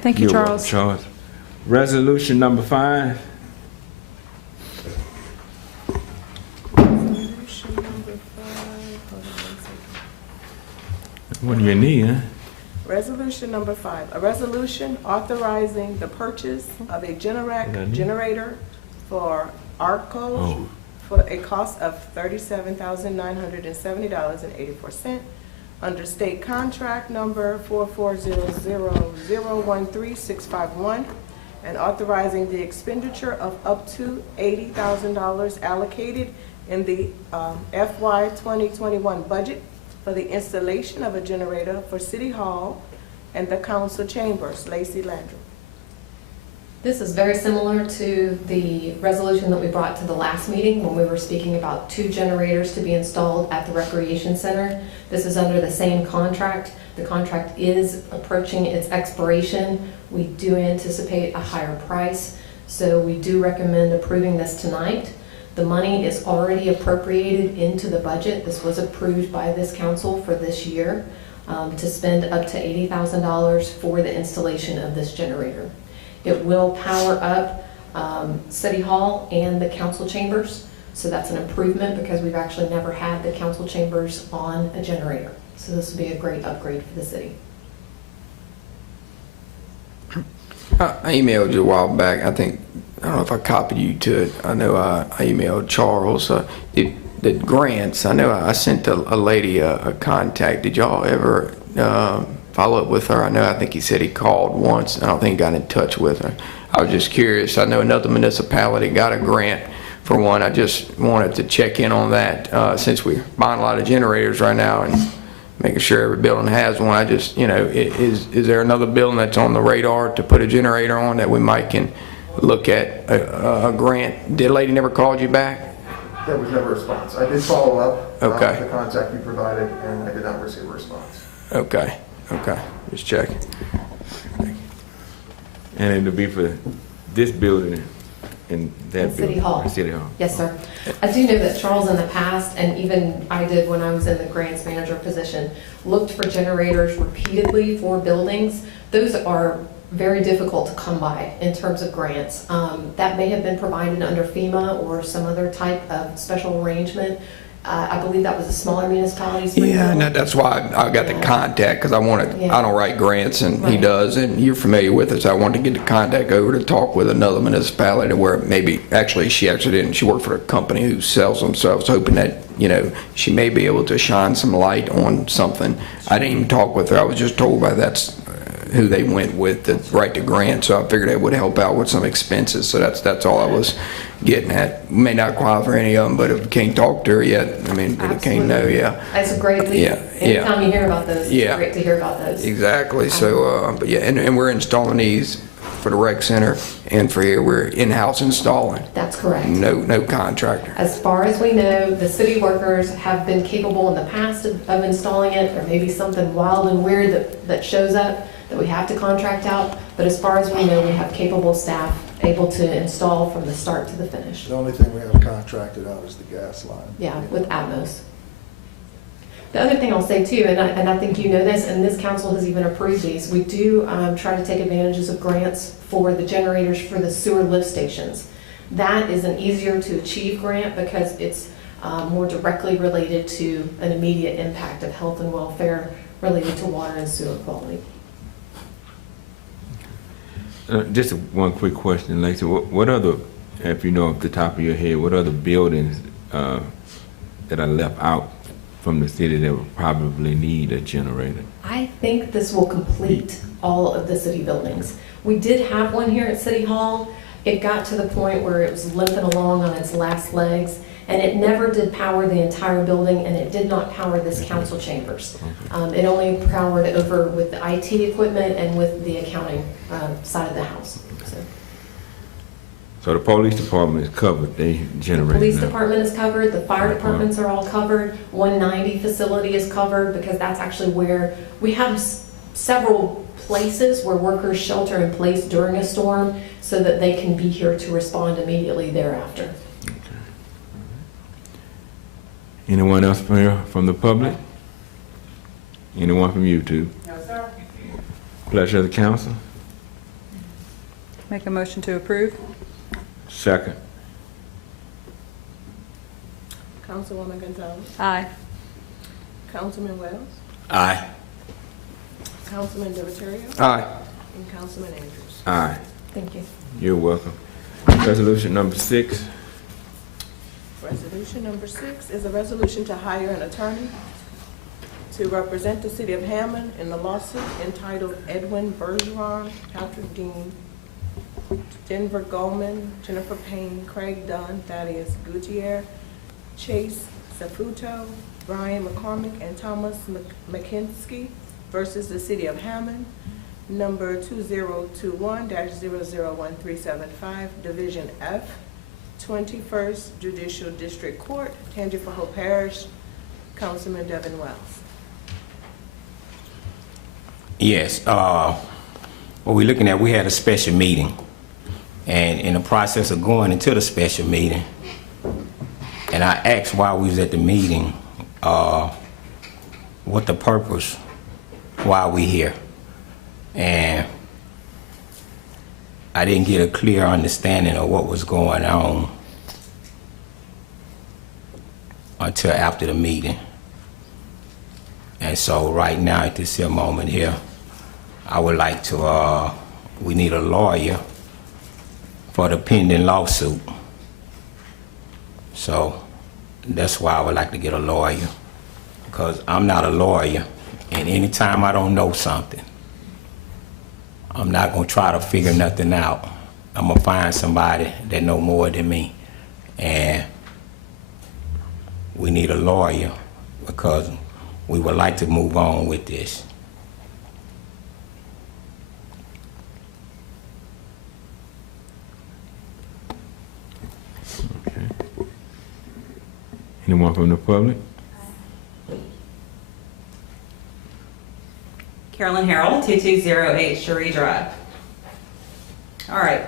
Thank you, You're welcome, Charles. Charles. Resolution number 5. Resolution number 5. Hold on one second. What do you need, huh? Resolution number 5, a resolution authorizing the purchase of a generator for ARCO for a cost of $37,970.84 under state contract number 4400013651, and authorizing the expenditure of up to $80,000 allocated in the FY 2021 budget for the installation of a generator for City Hall and the council chambers. Lacey Landry. This is very similar to the resolution that we brought to the last meeting when we were speaking about 2 generators to be installed at the Recreation Center. This is under the same contract. The contract is approaching its expiration. We do anticipate a higher price, so we do recommend approving this tonight. The money is already appropriated into the budget. This was approved by this council for this year to spend up to $80,000 for the installation of this generator. It will power up City Hall and the council chambers, so that's an improvement because we've actually never had the council chambers on a generator. So this will be a great upgrade for the city. I emailed you a while back. I don't know if I copied you to it. I know I emailed Charles. The grants, I know I sent a lady a contact. Did y'all ever follow up with her? I think he said he called once. I don't think he got in touch with her. I was just curious. I know another municipality got a grant for one. I just wanted to check in on that since we're buying a lot of generators right now and making sure every building has one. I just, is there another building that's on the radar to put a generator on that we might can look at a grant? Did the lady never called you back? There was never a response. I did follow up Okay. the contact you provided, and I did not receive a response. Okay, just checking. And it'll be for this building and that And City building. Hall. City Hall. Yes, sir. I do know that Charles in the past, and even I did when I was in the grants manager position, looked for generators repeatedly for buildings. Those are very difficult to come by in terms of grants. That may have been provided under FEMA or some other type of special arrangement. I believe that was a smaller municipality. Yeah, and that's why I got the contact, because I don't write grants, and he Right. does, and you're familiar with it, so I wanted to get the contact over to talk with another municipality where maybe, she actually didn't, she worked for a company who sells them, so I was hoping that, she may be able to shine some light on something. I didn't even talk with her, I was just told by that's who they went with to write the grant, so I figured that would help out with some expenses, so that's all I was getting at. May not qualify for any of them, but if we can't talk to her yet, it can't know, yeah. It's a great lead. Yeah, Anytime you hear about those, Yeah. it's great to hear about those. Exactly, so, but yeah, and we're installing these for the rec center, and for here, we're in-house installing. That's correct. No contractor. As far as we know, the city workers have been capable in the past of installing it, or maybe something wild and weird that shows up that we have to contract out, but as far as we know, we have capable staff able to install from the start to the finish. The only thing we have contracted out is the gas line. Yeah, with Atmos. The other thing I'll say too, and I think you know this, and this council has even approved these, we do try to take advantages of grants for the generators for the sewer lift stations. That is an easier to achieve grant because it's more directly related to an immediate impact of health and welfare related to water and sewer quality. Just one quick question, Lacey. What other, if you know off the top of your head, what other buildings that are left out from the city that would probably need a generator? I think this will complete all of the city buildings. We did have one here at City Hall. It got to the point where it was limping along on its last legs, and it never did power the entire building, and it did not power this council chambers. It only powered over with the IT equipment and with the accounting side of the house. So the police department is covered, they generate. Police now. department is covered, the fire departments are all covered, 190 facility is covered, because that's actually where we have several places where workers shelter in place during a storm so that they can be here to respond immediately thereafter. Anyone else from the public? Anyone from YouTube? No, sir. Pleasure of the council. Make a motion to approve? Second. Councilwoman Gonzalez. Aye. Councilman Wells. Aye. Councilman Divatario. Aye. And Councilman Andrews. Aye. Thank you. You're welcome. Resolution number 6. Resolution number 6 is a resolution to hire an attorney to represent the city of Hammond in the lawsuit entitled Edwin Bergeron, Patrick Dean, Denver Goldman, Jennifer Payne, Craig Dunn, Thaddeus Gutierrez, Chase Safuto, Brian McCormick, and Thomas McKinsky versus the city of Hammond, number 2021-001375, Division F, 21st Judicial District Court, Tangipahoa Parish, Councilman Devin Wells. Yes, what we're looking at, we had a special meeting. And in the process of going into the special meeting, and I asked while we was at the meeting, what the purpose, why we here. And I didn't get a clear understanding of what was going on until after the meeting. And so right now at this here moment here, I would like to, we need a lawyer for the pending lawsuit. So that's why I would like to get a lawyer, because I'm not a lawyer, and anytime I don't know something, I'm not gonna try to figure nothing out. I'm gonna find somebody that know more than me, and we need a lawyer because we would like to move on with this. Okay. Anyone from the public? Carolyn Harrell, 2208 Cherie Drive. All right,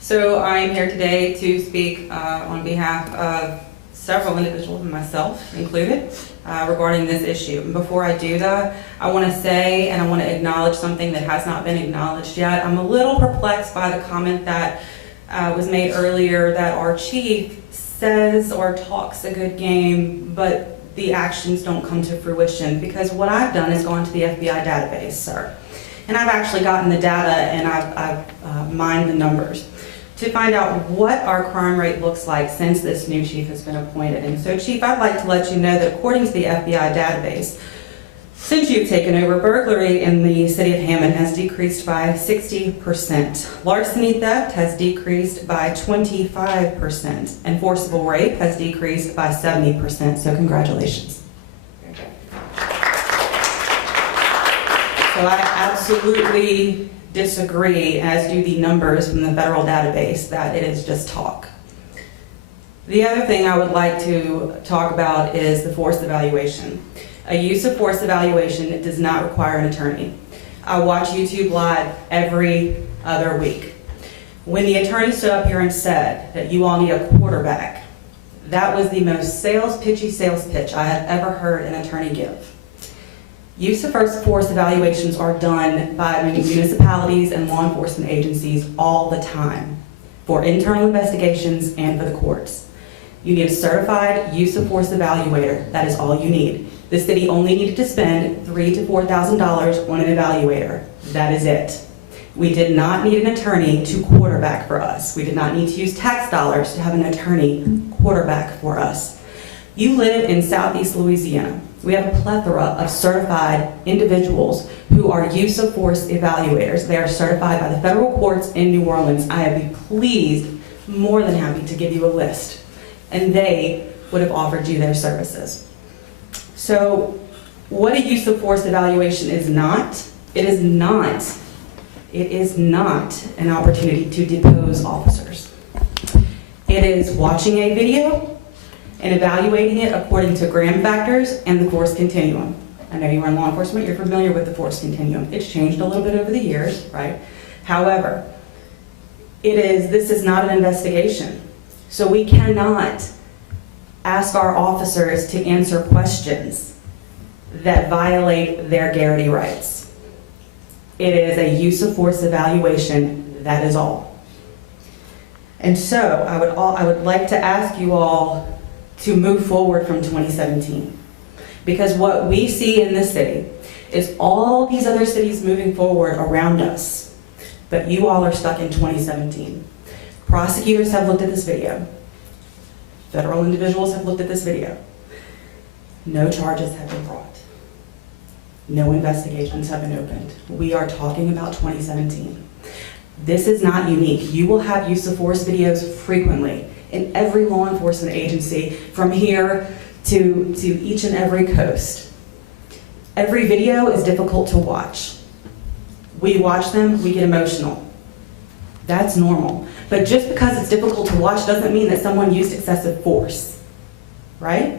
so I am here today to speak on behalf of several individuals, and myself included, regarding this issue. And before I do that, I want to say, and I want to acknowledge something that has not been acknowledged yet. I'm a little perplexed by the comment that was made earlier that our chief says or talks a good game, but the actions don't come to fruition, because what I've done is gone to the FBI database, sir. And I've actually gotten the data, and I've mined the numbers to find out what our crime rate looks like since this new chief has been appointed. And so, Chief, I'd like to let you know that according to the FBI database, since you've taken over, burglary in the city of Hammond has decreased by 60%. Larceny theft has decreased by 25%. And forcible rape has decreased by 70%. So congratulations. So I absolutely disagree, as do the numbers from the federal database, that it is just talk. The other thing I would like to talk about is the force evaluation. A use of force evaluation does not require an attorney. I watch YouTube Live every other week. When the attorney stood up here and said that you all need a quarterback, that was the most pitchy sales pitch I have ever heard an attorney give. Use of force evaluations are done by municipalities and law enforcement agencies all the time for internal investigations and for the courts. You need a certified use of force evaluator. That is all you need. The city only needed to spend $3,000 to $4,000 on an evaluator. That is it. We did not need an attorney to quarterback for us. We did not need to use tax dollars to have an attorney quarterback for us. You live in Southeast Louisiana. We have a plethora of certified individuals who are use of force evaluators. They are certified by the federal courts in New Orleans. I would be pleased, more than happy to give you a list, and they would have offered you their services. So what a use of force evaluation is not, it is not an opportunity to depose officers. It is watching a video and evaluating it according to Graham factors and the force continuum. I know you are in law enforcement, you're familiar with the force continuum. It's changed a little bit over the years, right? However, this is not an investigation. So we cannot ask our officers to answer questions that violate their Garrity rights. It is a use of force evaluation, that is all. And so I would like to ask you all to move forward from 2017. Because what we see in this city is all these other cities moving forward around us, but you all are stuck in 2017. Prosecutors have looked at this video. Federal individuals have looked at this video. No charges have been brought. No investigations have been opened. We are talking about 2017. This is not unique. You will have use of force videos frequently in every law enforcement agency from here to each and every coast. Every video is difficult to watch. We watch them, we get emotional. That's normal. But just because it's difficult to watch doesn't mean that someone used excessive force, right?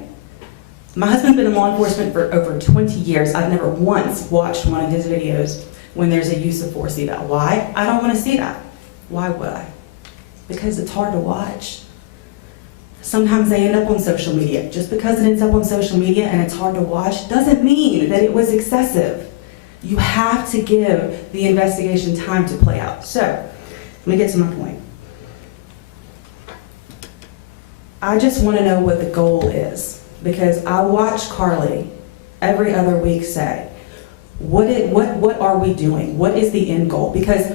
My husband's been in law enforcement for over 20 years. I've never once watched one of his videos when there's a use of force eval. Why? I don't want to see that. Why would I? Because it's hard to watch. Sometimes they end up on social media. Just because it ends up on social media and it's hard to watch doesn't mean that it was excessive. You have to give the investigation time to play out. So, let me get to my point. I just want to know what the goal is, because I watch Carly every other week say, what are we doing? What is the end goal? Because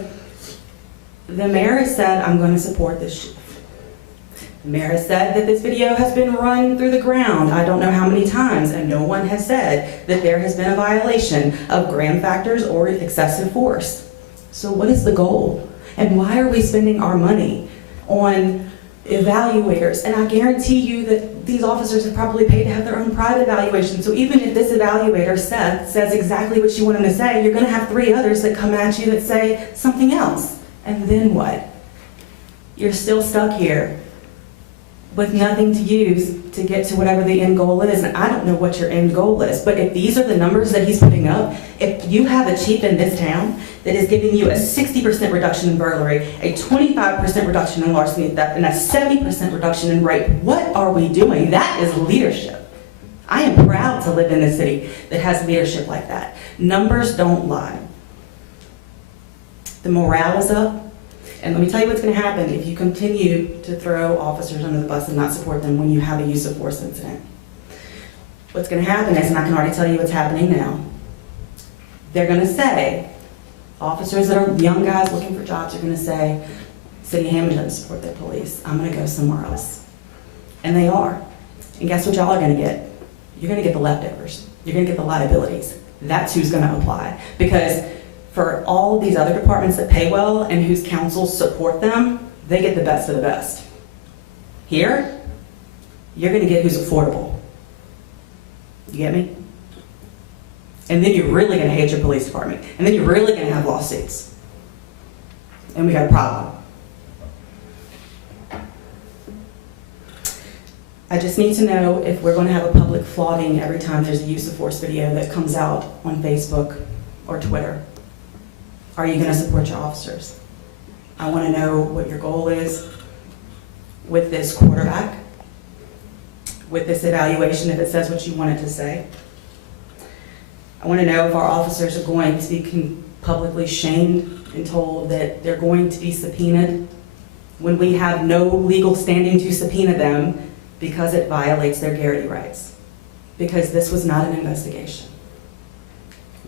the mayor has said, I'm going to support this chief. The mayor has said that this video has been run through the ground I don't know how many times, and no one has said that there has been a violation of Graham factors or excessive force. So what is the goal? And why are we spending our money on evaluators? And I guarantee you that these officers have probably paid to have their own private evaluation. So even if this evaluator, Seth, says exactly what you want him to say, you're going to have 3 others that come at you that say something else. And then what? You're still stuck here with nothing to use to get to whatever the end goal is. And I don't know what your end goal is, but if these are the numbers that he's putting up, if you have a chief in this town that is giving you a 60% reduction in burglary, a 25% reduction in larceny and theft, and a 70% reduction in rape, what are we doing? That is leadership. I am proud to live in a city that has leadership like that. Numbers don't lie. The morale is up. And let me tell you what's going to happen if you continue to throw officers under the bus and not support them when you have a use of force incident. What's going to happen is, and I can already tell you what's happening now, they're going to say, officers that are young guys looking for jobs are going to say, City of Hammond doesn't support their police. I'm going to go somewhere else. And they are. And guess what y'all are going to get? You're going to get the leftovers. You're going to get the liabilities. That's who's going to apply. Because for all of these other departments that pay well and whose councils support them, they get the best of the best. Here, you're going to get who's affordable. You get me? And then you're really going to hate your police department. And then you're really going to have lawsuits. And we got a problem. I just need to know if we're going to have a public flogging every time there's a use of force video that comes out on Facebook or Twitter. Are you going to support your officers? I want to know what your goal is with this quarterback, with this evaluation, if it says what you want it to say. I want to know if our officers are going to be publicly shamed and told that they're going to be subpoenaed when we have no legal standing to subpoena them because it violates their Garrity rights. Because this was not an investigation.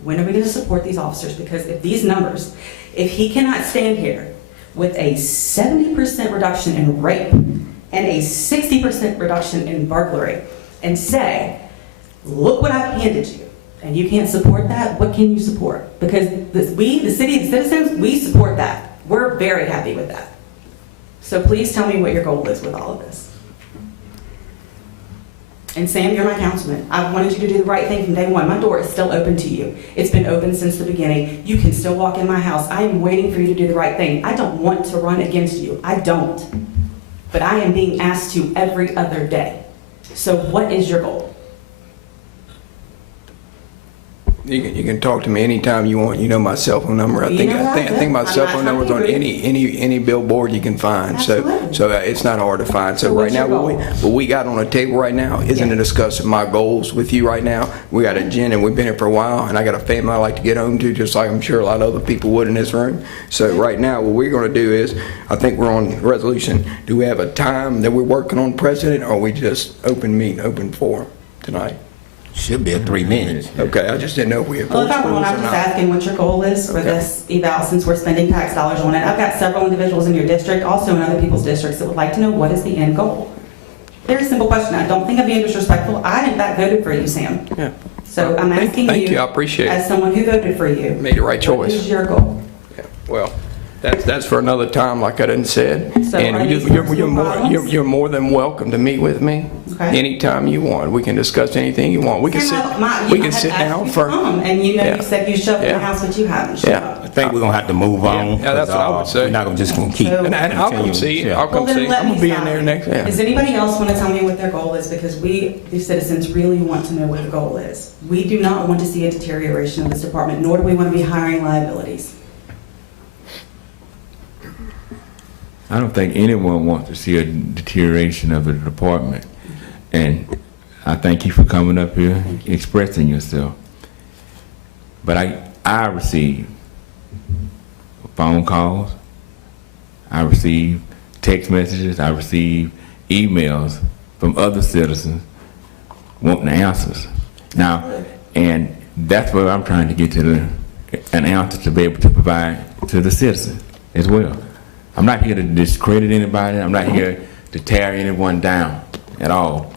When are we going to support these officers? Because if these numbers, if he cannot stand here with a 70% reduction in rape and a 60% reduction in burglary, and say, look what I've handed you, and you can't support that, what can you support? Because we, the city, the citizens, we support that. We're very happy with that. So please tell me what your goal is with all of this. And Sam, you're my councilman. I've wanted you to do the right thing from day one. My door is still open to you. It's been open since the beginning. You can still walk in my house. I am waiting for you to do the right thing. I don't want to run against you. I don't. But I am being asked to every other day. So what is your goal? You can talk to me anytime you want. You know my cell phone number. I think my cell phone number is on any billboard you can find. So it's not hard to find. So right now, what we got on the table right now isn't to discuss my goals with you right now. We got a agenda, and we've been here for a while, and I got a family I like to get home to, just like I'm sure a lot of other people would in this room. So right now, what we're going to do is, I think we're on resolution. Do we have a time that we're working on, President, or are we just open forum tonight? Should be 3 minutes. Okay, I just didn't know if we had. Well, if I'm wrong, I'm just asking what your goal is for this eval, since we're spending tax dollars on it. I've got several individuals in your district, also in other people's districts, that would like to know what is the end goal. Very simple question. I don't think I'm being disrespectful. I, in fact, voted for you, Sam. Yeah. So I'm asking Thank you. I appreciate it. as someone who voted for you, Made the right choice. what is your goal? Yeah, well, that's for another time, like I done said. So And are these you're more than welcome to meet with me Okay. anytime you want. We can discuss anything you want. We can sit down for. And you know, Yeah. you said you showed up in the house, but you haven't showed Yeah. up. I think we're gonna have to move on. Yeah, that's what I would say. We're not gonna just gonna keep. So- And I'll come continue. see you. Yeah. I'll come Well, then see you. let I'm gonna me be in stop. there next. Yeah. Does anybody else want to tell me what their goal is? Because we, the citizens, really want to know what the goal is. We do not want to see a deterioration of this department, nor do we want to be hiring liabilities. I don't think anyone wants to see a deterioration of the department. And I thank you for coming up here, expressing yourself. But I receive phone calls, I receive text messages, I receive emails from other citizens wanting answers. Now, and that's where I'm trying to get to an answer to be able to provide to the citizens as well. I'm not here to discredit anybody. I'm not here to tear anyone down at all.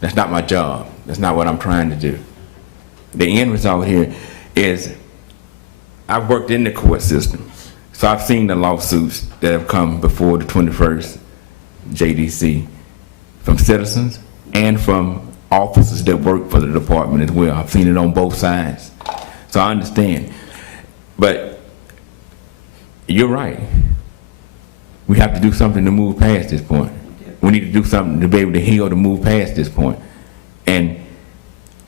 That's not my job. That's not what I'm trying to do. The end result here is I've worked in the court system, so I've seen the lawsuits that have come before the 21st JDC from citizens and from officers that work for the department as well. I've seen it on both sides, so I understand. But you're right. We have to do something to move past this point. We need to do something to be able to heal to move past this point. And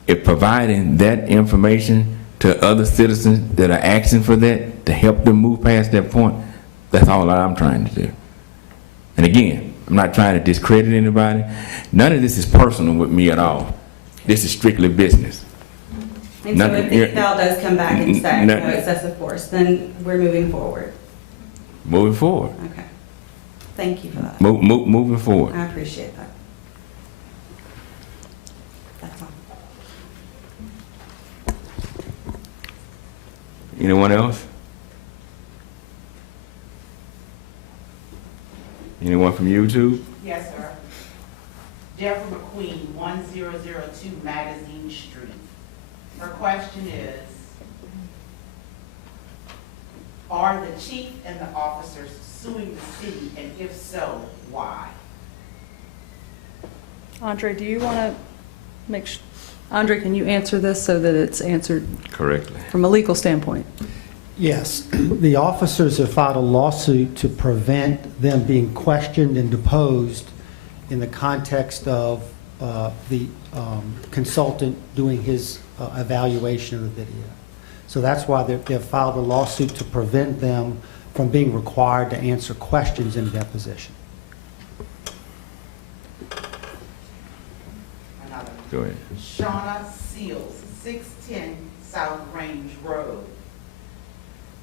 if providing that information to other citizens that are asking for that, to help them move past that point, that's all I'm trying to do. And again, I'm not trying to discredit anybody. None of this is personal with me at all. This is strictly business. And so if the eval does come back and say no excessive force, then we're moving forward. Moving forward. Okay. Thank you for that. Moving forward. I appreciate that. That's all. Anyone else? Anyone from YouTube? Yes, sir. Deborah McQueen, 1002 Magazine Street. Her question is, are the chief and the officers suing the city, and if so, why? Andre, do you want to Andre, can you answer this so that it's answered Correctly. from a legal standpoint? Yes, the officers have filed a lawsuit to prevent them being questioned and deposed in the context of the consultant doing his evaluation of the video. So that's why they've filed a lawsuit to prevent them from being required to answer questions in deposition. Another. Go ahead. Shauna Seals, 610 South Range Road.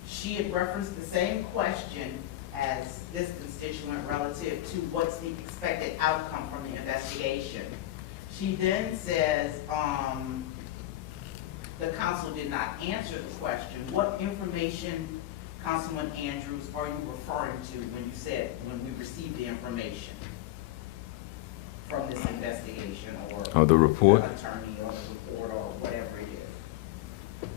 She had referenced the same question as this constituent relative to what's the expected outcome from the investigation. She then says, the council did not answer the question. What information, Councilman Andrews, are you referring to when you said, when we received the information? from this investigation or Or the report? attorney or the report or whatever it is?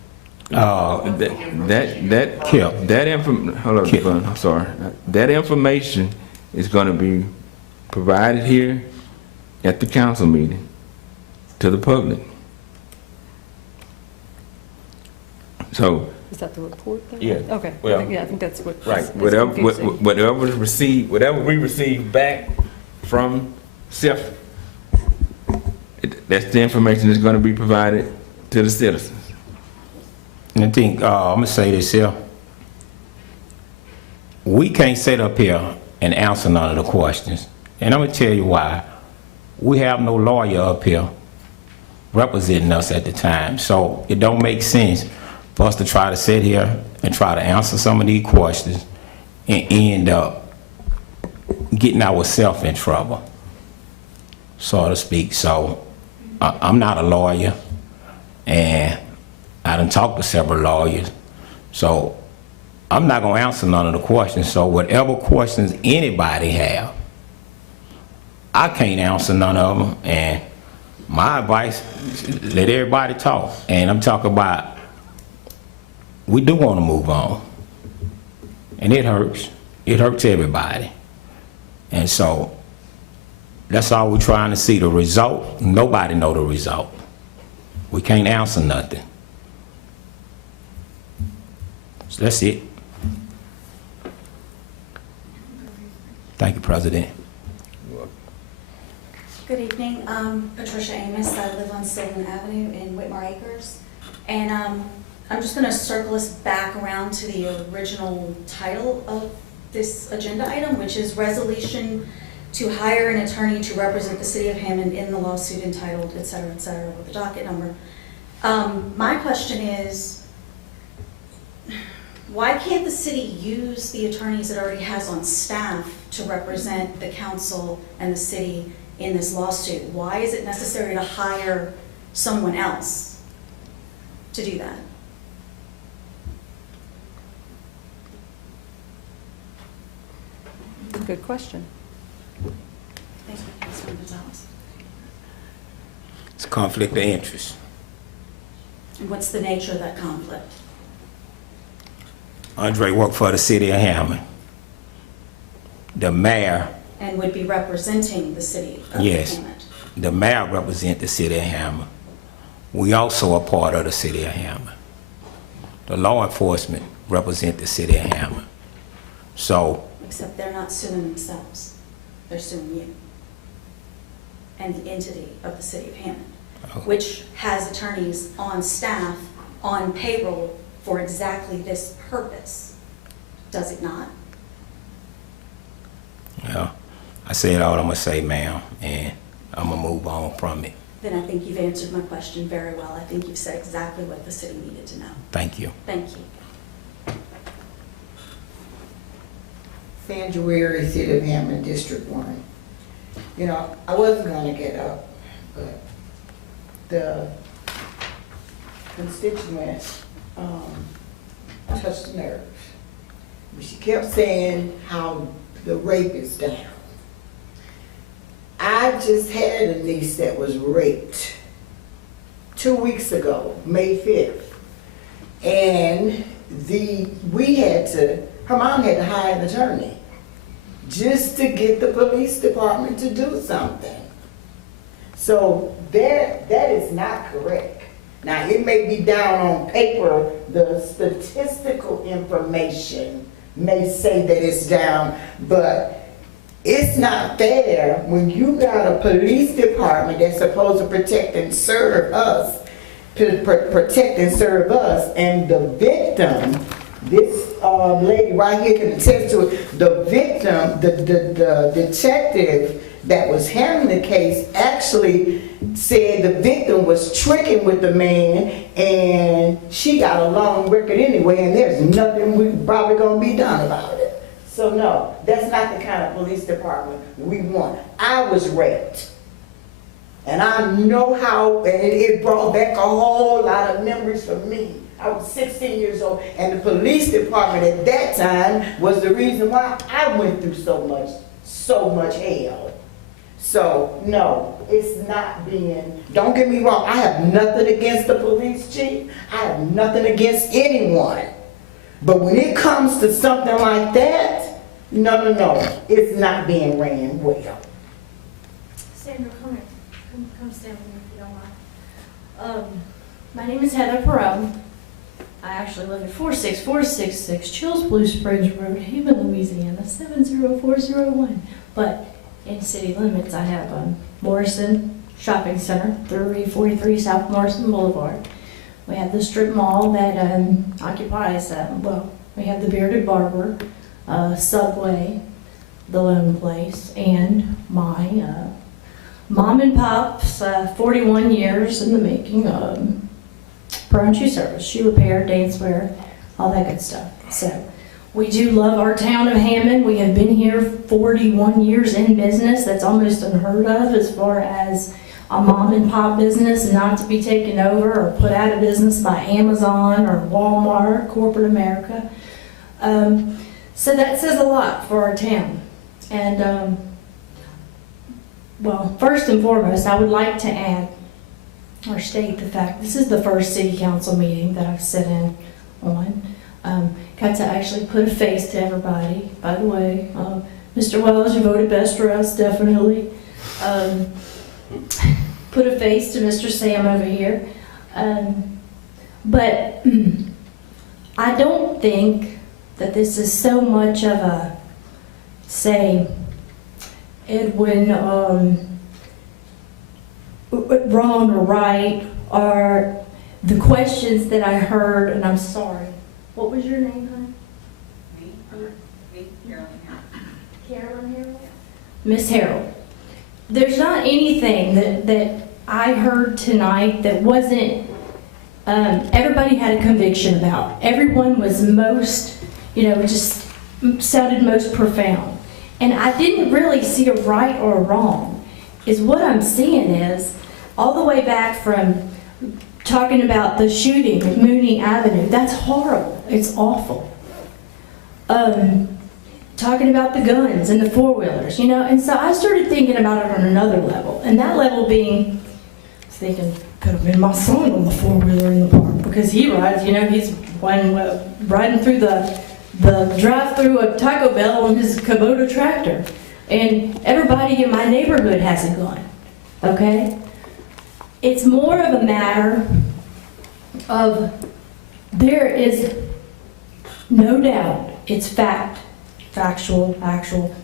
I'm sorry. That information is gonna be provided here at the council meeting to the public. So, Is that the report then? yeah. Okay. Well, Yeah, I think that's what. right, is whatever confusing. whatever we receive back from SIF, that's the information that's gonna be provided to the citizens. And I think, I'm gonna say this here. We can't sit up here and answer none of the questions. And I'm gonna tell you why. We have no lawyer up here representing us at the time. So it don't make sense for us to try to sit here and try to answer some of these questions and end up getting ourselves in trouble, so to speak. So I'm not a lawyer, and I done talked to several lawyers, so I'm not gonna answer none of the questions. So whatever questions anybody have, I can't answer none of them, and my advice, let everybody talk. And I'm talking about, we do want to move on, and it hurts everybody. And so that's all we're trying to see, the result. Nobody know the result. We can't answer nothing. So that's it. Thank you, President. Good evening. Patricia Amos. I live on Sylvan Avenue in Whitmore Acres. And I'm just going to circle us back around to the original title of this agenda item, which is Resolution to hire an attorney to represent the City of Hammond in the lawsuit entitled, et cetera, with the docket number. My question is, why can't the city use the attorneys it already has on staff to represent the council and the city in this lawsuit? Why is it necessary to hire someone else to do that? Good question. Thank you, Councilman Gonzalez. It's a conflict of interest. And what's the nature of that conflict? Andre worked for the City of Hammond. The mayor, And would be representing the city of yes, Hammond? the mayor represents the City of Hammond. We also are part of the City of Hammond. The law enforcement represent the City of Hammond. So, Except they're not suing themselves. They're suing you and the entity of the City of Hammond, which has attorneys on staff, on payroll for exactly this purpose. Does it not? yeah, I said all I'm gonna say, ma'am, and I'm gonna move on from it. Then I think you've answered my question very well. I think you've said exactly what the city needed to know. Thank you. Thank you. January, City of Hammond, District 1. You know, I wasn't gonna get up, but the constituent touched the nerve. She kept saying how the rape is down. I just had a niece that was raped 2 weeks ago, May 5th. And her mom had to hire an attorney just to get the police department to do something. So that is not correct. Now, it may be down on paper, the statistical information may say that it's down, but it's not fair when you got a police department that's supposed to protect and serve us, and the victim, this lady right here can attest to it, the victim, the detective that was handling the case actually said the victim was tricking with the man and she got a long record anyway and there's nothing we probably gonna be done about it. So no, that's not the kind of police department we want. I was raped. And I know how, and it brought back a whole lot of memories for me. I was 16 years old, and the police department at that time was the reason why I went through so much hell. So, no, it's not being, don't get me wrong, I have nothing against the police chief. I have nothing against anyone. But when it comes to something like that, no, it's not being ran well. Sandra, come stand with me if you don't mind. My name is Heather Perot. I actually live at 46466 Chills Blue Springs Road, Hammond, Louisiana, 70401. But in city limits, I have Morrison Shopping Center, 343 South Morrison Boulevard. We have the strip mall that occupies, we have the Bearded Barber, Subway, the Lone Place, and my mom and pop's 41 years in the making Pro and Shoe Service, shoe repair, dancewear, all that good stuff. So we do love our town of Hammond. We have been here 41 years in business. That's almost unheard of as far as a mom and pop business not to be taken over or put out of business by Amazon or Walmart, corporate America. So that says a lot for our town. And well, first and foremost, I would like to add or state the fact this is the first city council meeting that I've sat in on. Got to actually put a face to everybody. By the way, Mr. Wells, you voted best for us, definitely. Put a face to Mr. Sam over here. But I don't think that this is so much of a, say, Edwin, wrong or right, or the questions that I heard, and I'm sorry. What was your name, hon? Me, Carolyn. Carolyn Harold? Miss Harold. There's not anything that I heard tonight that wasn't, everybody had a conviction about. Everyone was most, just sounded most profound. And I didn't really see a right or a wrong. Is what I'm seeing is, all the way back from talking about the shooting at Mooney Avenue, that's horrible, it's awful. Talking about the guns and the four-wheelers, and so I started thinking about it on another level, and that level being, I was thinking, could have been my son on the four-wheeler in the park, because he rides, he's riding through the drive-through of Taco Bell on his Kubota tractor, and everybody in my neighborhood has a gun, okay? It's more of a matter of, there is no doubt, it's factual, actual.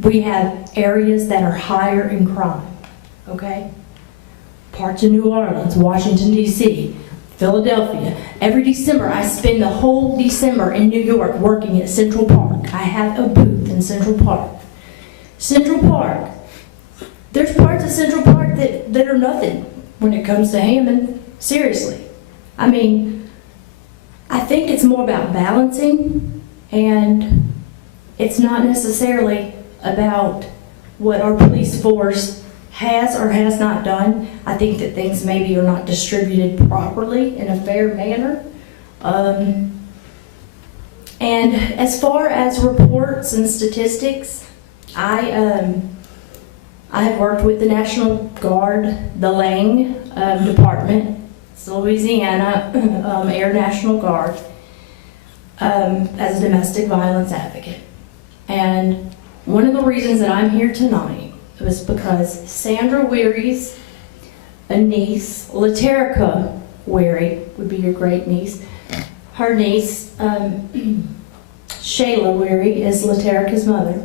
We have areas that are higher in crime, okay? Parts of New Orleans, Washington, D.C., Philadelphia. Every December, I spend the whole December in New York working at Central Park. I have a booth in Central Park. Central Park, there's parts of Central Park that are nothing when it comes to Hammond, seriously. I mean, I think it's more about balancing, and it's not necessarily about what our police force has or has not done. I think that things maybe are not distributed properly in a fair manner. And as far as reports and statistics, I have worked with the National Guard, the Lang Department, it's Louisiana Air National Guard, as a domestic violence advocate. And one of the reasons that I'm here tonight was because Sandra Weary's a niece, Laterica Weary would be your great niece. Her niece, Shayla Weary, is Laterica's mother.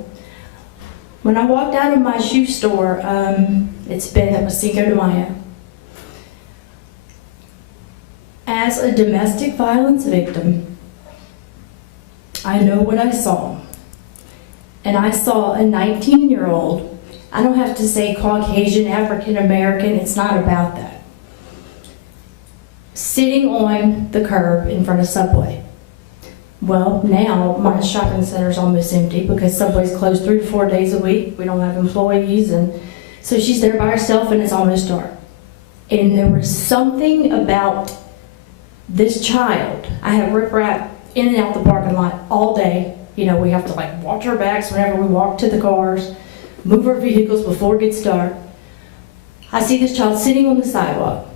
When I walked out of my shoe store, it's been at Cinco de Mayo. As a domestic violence victim, I know what I saw. And I saw a 19-year-old, I don't have to say Caucasian, African American, it's not about that, sitting on the curb in front of Subway. Well, now my shopping center is almost empty because Subway's closed 3 to 4 days a week. We don't have employees, and so she's there by herself and it's almost dark. And there was something about this child. I had riprap in and out the parking lot all day. We have to watch our backs whenever we walk to the cars. move our vehicles before it gets dark. I see this child sitting on the sidewalk,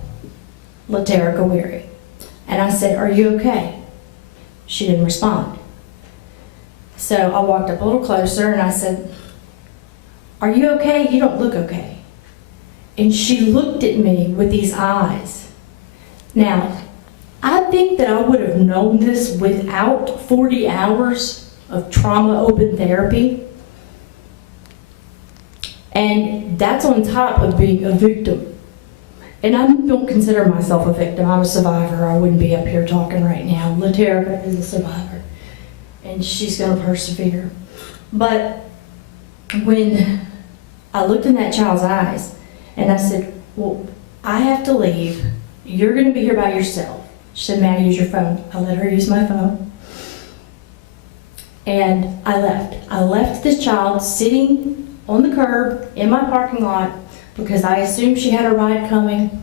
Laterica Weary. And I said, "Are you okay?" She didn't respond. So I walked up a little closer and I said, "Are you okay? You don't look okay." And she looked at me with these eyes. Now, I think that I would have known this without 40 hours of trauma open therapy. And that's on top of being a victim. And I don't consider myself a victim. I'm a survivor. I wouldn't be up here talking right now. Laterica is a survivor. And she's going to persevere. But when I looked in that child's eyes and I said, "Well, I have to leave. You're going to be here by yourself." She said, "May I use your phone?" I let her use my phone. And I left. I left this child sitting on the curb in my parking lot because I assumed she had a ride coming.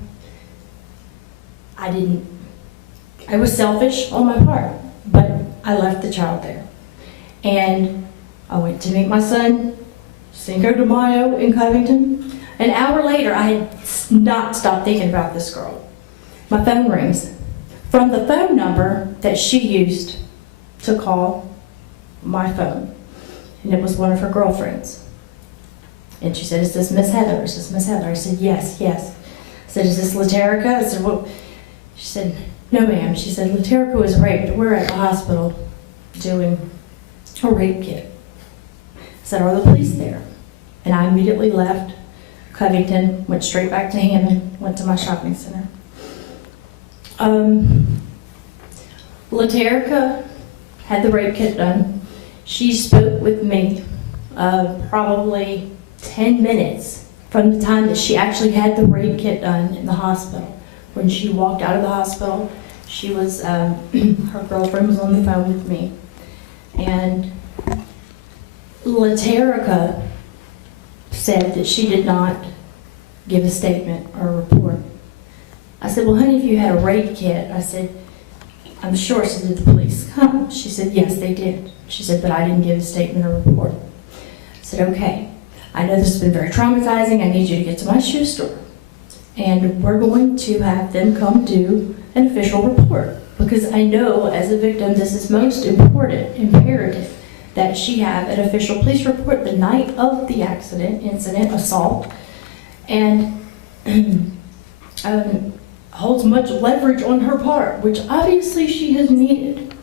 I didn't. It was selfish on my part, but I left the child there. And I went to meet my son, Cinco de Mayo in Covington. An hour later, I had not stopped thinking about this girl. My phone rings from the phone number that she used to call my phone. And it was one of her girlfriends. And she said, "Is this Miss Heather? Is this Miss Heather?" I said, "Yes, yes." I said, "Is this Laterica?" I said, "Well," she said, "No, ma'am." She said, "Laterica was raped. We're at the hospital doing a rape kit." I said, "Are the police there?" And I immediately left Covington, went straight back to Hammond, went to my shopping center. Laterica had the rape kit done. She spoke with me probably 10 minutes from the time that she actually had the rape kit done in the hospital. When she walked out of the hospital, she was, her girlfriend was on the phone with me. And Laterica said that she did not give a statement or a report. I said, "Well, honey, if you had a rape kit," I said, "I'm sure," she said, "did the police come?" She said, "Yes, they did." She said, "But I didn't give a statement or report." I said, "Okay, I know this has been very traumatizing. I need you to get to my shoe store. And we're going to have them come do an official report. Because I know as a victim, this is most important, imperative, that she have an official police report the night of the accident, incident, assault, and holds much leverage on her part, which obviously she has needed.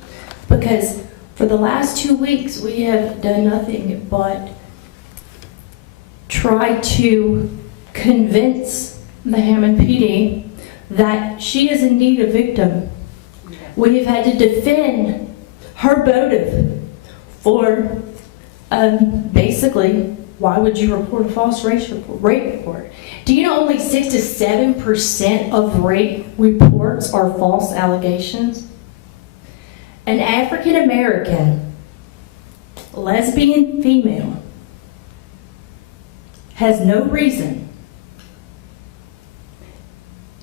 Because for the last 2 weeks, we have done nothing but try to convince the Hammond PD that she is indeed a victim. We have had to defend her motive for basically, why would you report a false rape report? Do you know only 6 to 7% of rape reports are false allegations? An African American lesbian female has no reason.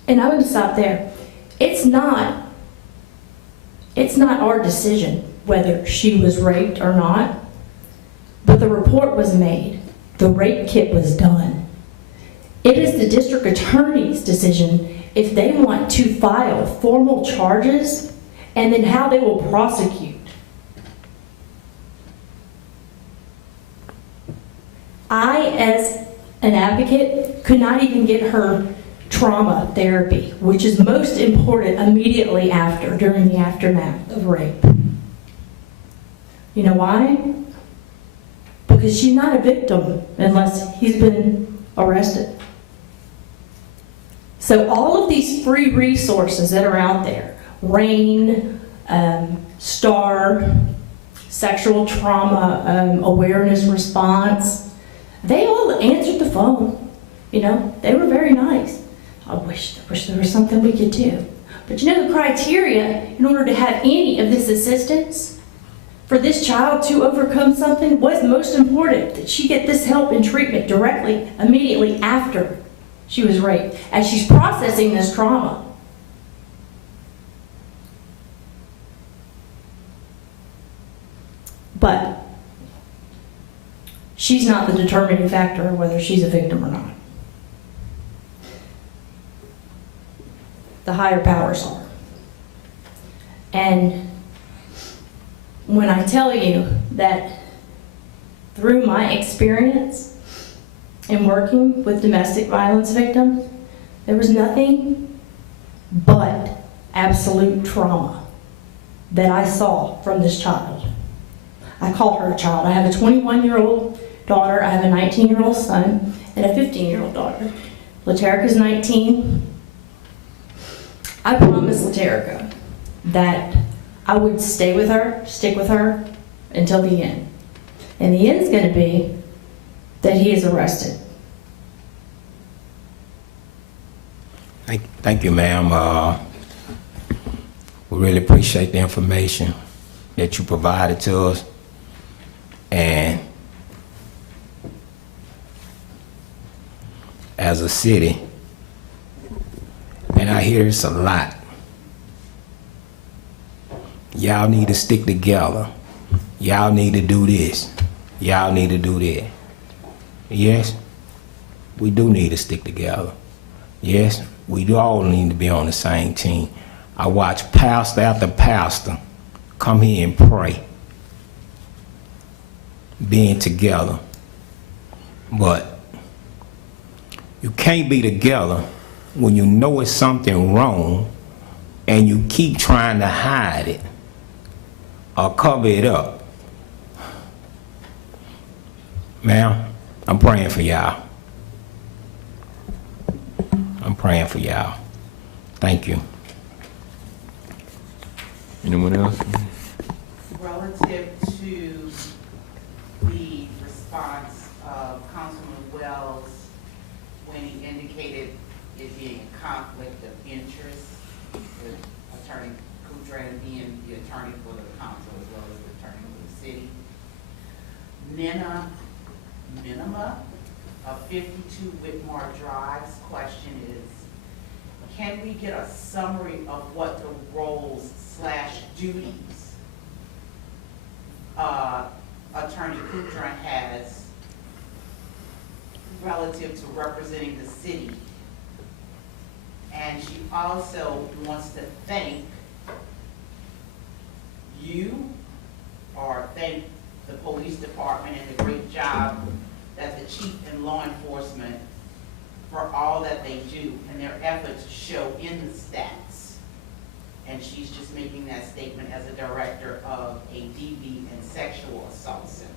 And I'm going to stop there. It's not our decision whether she was raped or not, but the report was made. The rape kit was done. It is the district attorney's decision if they want to file formal charges and then how they will prosecute. I, as an advocate, could not even get her trauma therapy, which is most important immediately after, during the aftermath of rape. You know why? Because she's not a victim unless he's been arrested. So all of these free resources that are out there, RAIN, STAR, sexual trauma awareness response, they all answered the phone. You know, they were very nice. I wish there was something we could do. But you know the criteria in order to have any of this assistance for this child to overcome something was most important, that she get this help and treatment directly, immediately after she was raped, as she's processing this trauma. But she's not the determining factor of whether she's a victim or not. The higher powers are. And when I tell you that through my experience in working with domestic violence victims, there was nothing but absolute trauma that I saw from this child. I call her a child. I have a 21-year-old daughter, I have a 19-year-old son, and a 15-year-old daughter. Laterica's 19. I promised Laterica that I would stay with her, stick with her until the end. And the end is going to be that he is arrested. Thank you, ma'am. We really appreciate the information that you provided to us. And as a city, and I hear this a lot, y'all need to stick together. Y'all need to do this. Y'all need to do that. Yes, we do need to stick together. Yes, we do all need to be on the same team. I watch pastor after pastor come here and pray, being together. But you can't be together when you know it's something wrong and you keep trying to hide it or cover it up. Ma'am, I'm praying for y'all. I'm praying for y'all. Thank you. Anyone else? Relative to the response of Councilman Wells when he indicated it being a conflict of interest, with Attorney Kudran being the attorney for the council as well as the attorney for the city. Minima of 52 Whitmore Drive's question is, can we get a summary of what the roles/duties Attorney Kudran has relative to representing the city? And she also wants to thank you, or thank the police department and the great job that the chief and law enforcement for all that they do and their efforts show in the stats. And she's just making that statement as a director of a DV and sexual assault center.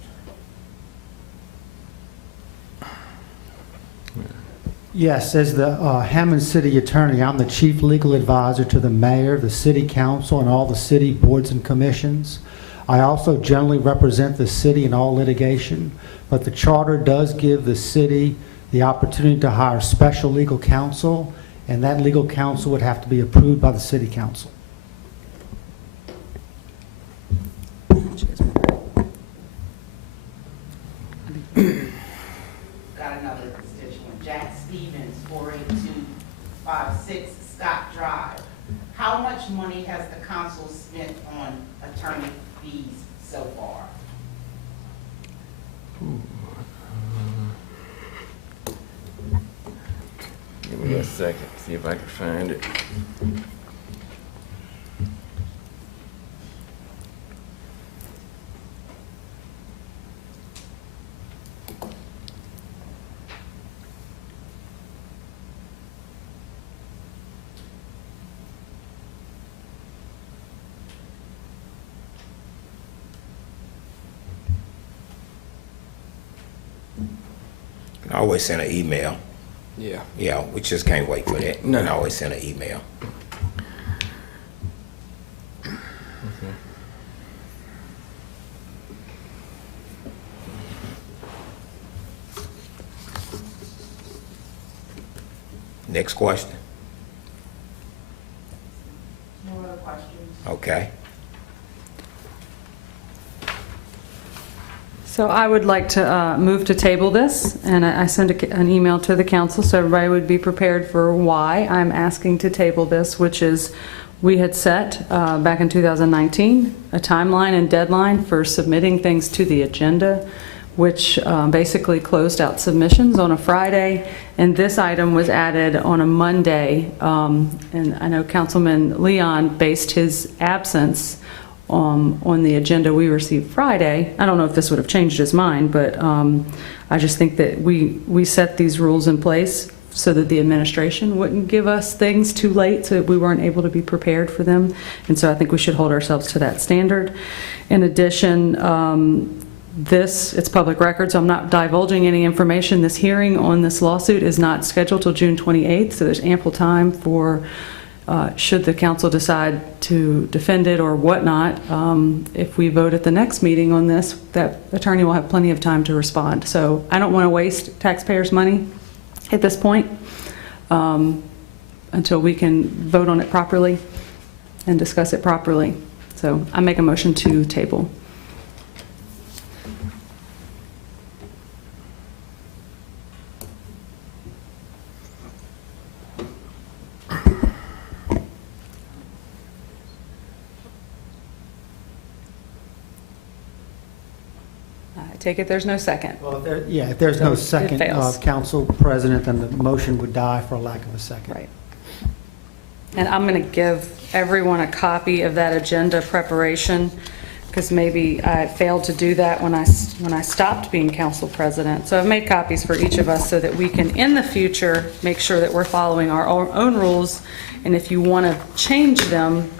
Yes, as the Hammond City Attorney, I'm the Chief Legal Advisor to the Mayor, the City Council, and all the city boards and commissions. I also generally represent the city in all litigation, but the charter does give the city the opportunity to hire special legal counsel, and that legal counsel would have to be approved by the City Council. Got another constituent, Jack Stevens, 48256 Scott Drive. How much money has the council spent on attorney fees so far? Give me a second, see if I can find it. I always send an email. Yeah. Yeah, we just can't wait for that. No. And I always send an email. Next question. No other questions? Okay. So I would like to move to table this, and I sent an email to the council so everybody would be prepared for why I'm asking to table this, which is we had set back in 2019 a timeline and deadline for submitting things to the agenda. which basically closed out submissions on a Friday, and this item was added on a Monday. And I know Councilman Leon based his absence on the agenda we received Friday. I don't know if this would have changed his mind, but I just think that we set these rules in place so that the administration wouldn't give us things too late so that we weren't able to be prepared for them. And so I think we should hold ourselves to that standard. In addition, it's public record, so I'm not divulging any information. This hearing on this lawsuit is not scheduled till June 28th, so there's ample time for, should the council decide to defend it or whatnot, if we vote at the next meeting on this, that attorney will have plenty of time to respond. So I don't want to waste taxpayers' money at this point until we can vote on it properly and discuss it properly. So I make a motion to table. Take it there's no second. Well, if there's no second, fails. Council President, then the motion would die for lack of a second. Right. And I'm going to give everyone a copy of that agenda preparation, because maybe I failed to do that when I stopped being council president. So I've made copies for each of us so that we can, in the future, make sure that we're following our own rules. And if you want to change them,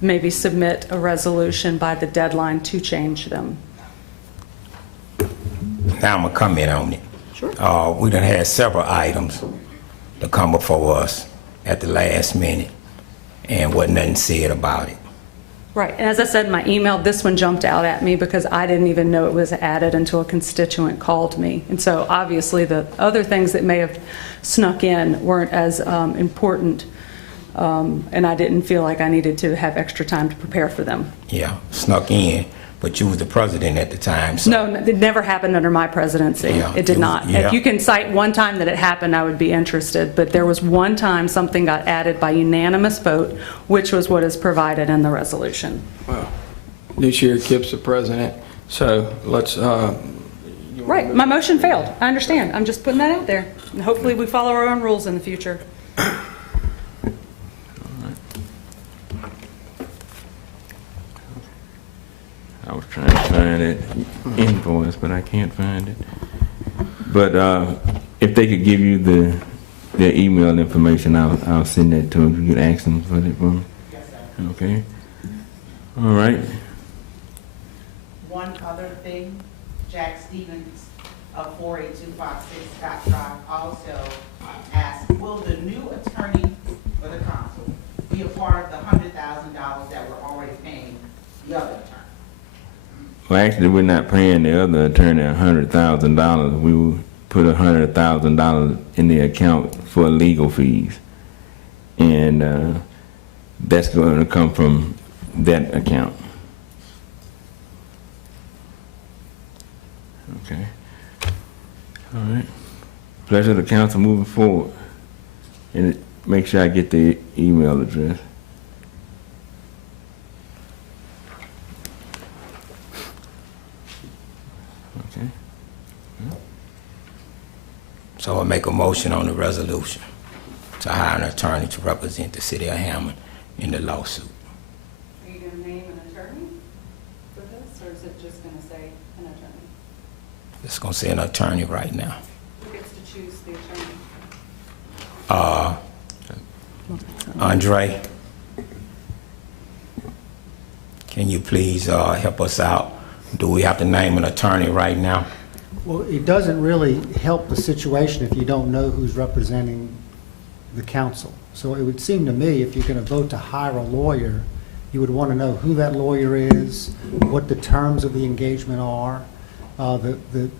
maybe submit a resolution by the deadline to change them. Now I'm gonna comment on it. Sure. We done had several items to come before us at the last minute, and wasn't nothing said about it. Right, and as I said in my email, this one jumped out at me because I didn't even know it was added until a constituent called me. And so obviously the other things that may have snuck in weren't as important, and I didn't feel like I needed to have extra time to prepare for them. Yeah, snuck in, but you was the president at the time, so. No, it never happened under my presidency. Yeah, It did not. yeah. If you can cite one time that it happened, I would be interested. But there was one time something got added by unanimous vote, which was what is provided in the resolution. Well, this year Kip's the president, so let's, Right, my motion failed. I understand. I'm just putting that out there. And hopefully we follow our own rules in the future. I was trying to find that invoice, but I can't find it. But if they could give you their email information, I'll send that to them. You could ask them for it for me. Yes, sir. Okay. All right. One other thing, Jack Stevens of 48256 Scott Drive also asked, will the new attorney for the council be a part of the $100,000 that we're already paying the other attorney? Well, actually, we're not paying the other attorney $100,000. We will put $100,000 in the account for legal fees, and that's going to come from that account. Okay. All right. Pleasure of the council moving forward, and make sure I get the email address. Okay. So I'll make a motion on the resolution to hire an attorney to represent the city of Hammond in the lawsuit. Are you going to name an attorney for this, or is it just going to say an attorney? It's gonna say an attorney right now. Who gets to choose the attorney? Andre, can you please help us out? Do we have to name an attorney right now? Well, it doesn't really help the situation if you don't know who's representing the council. So it would seem to me, if you're going to vote to hire a lawyer, you would want to know who that lawyer is, what the terms of the engagement are. The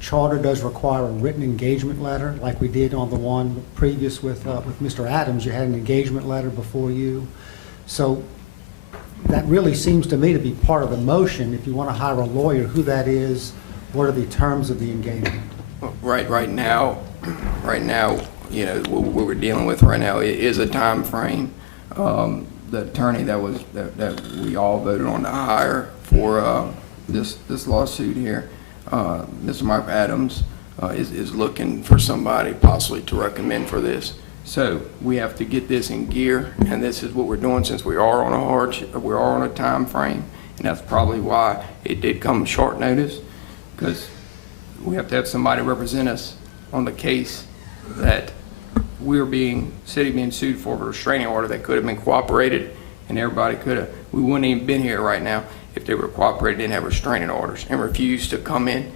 charter does require a written engagement letter, like we did on the one previous with Mr. Adams. You had an engagement letter before you. So that really seems to me to be part of the motion. If you want to hire a lawyer, who that is, what are the terms of the engagement? right now, you know, what we're dealing with right now is a time frame. The attorney that we all voted on to hire for this lawsuit here, Mr. Mark Adams is looking for somebody possibly to recommend for this. So we have to get this in gear, and this is what we're doing since we are on a time frame, and that's probably why it did come short notice, because we have to have somebody represent us on the case that city being sued for a restraining order that could have been cooperated, and everybody could have, we wouldn't even been here right now if they were cooperated, didn't have restraining orders, and refused to come in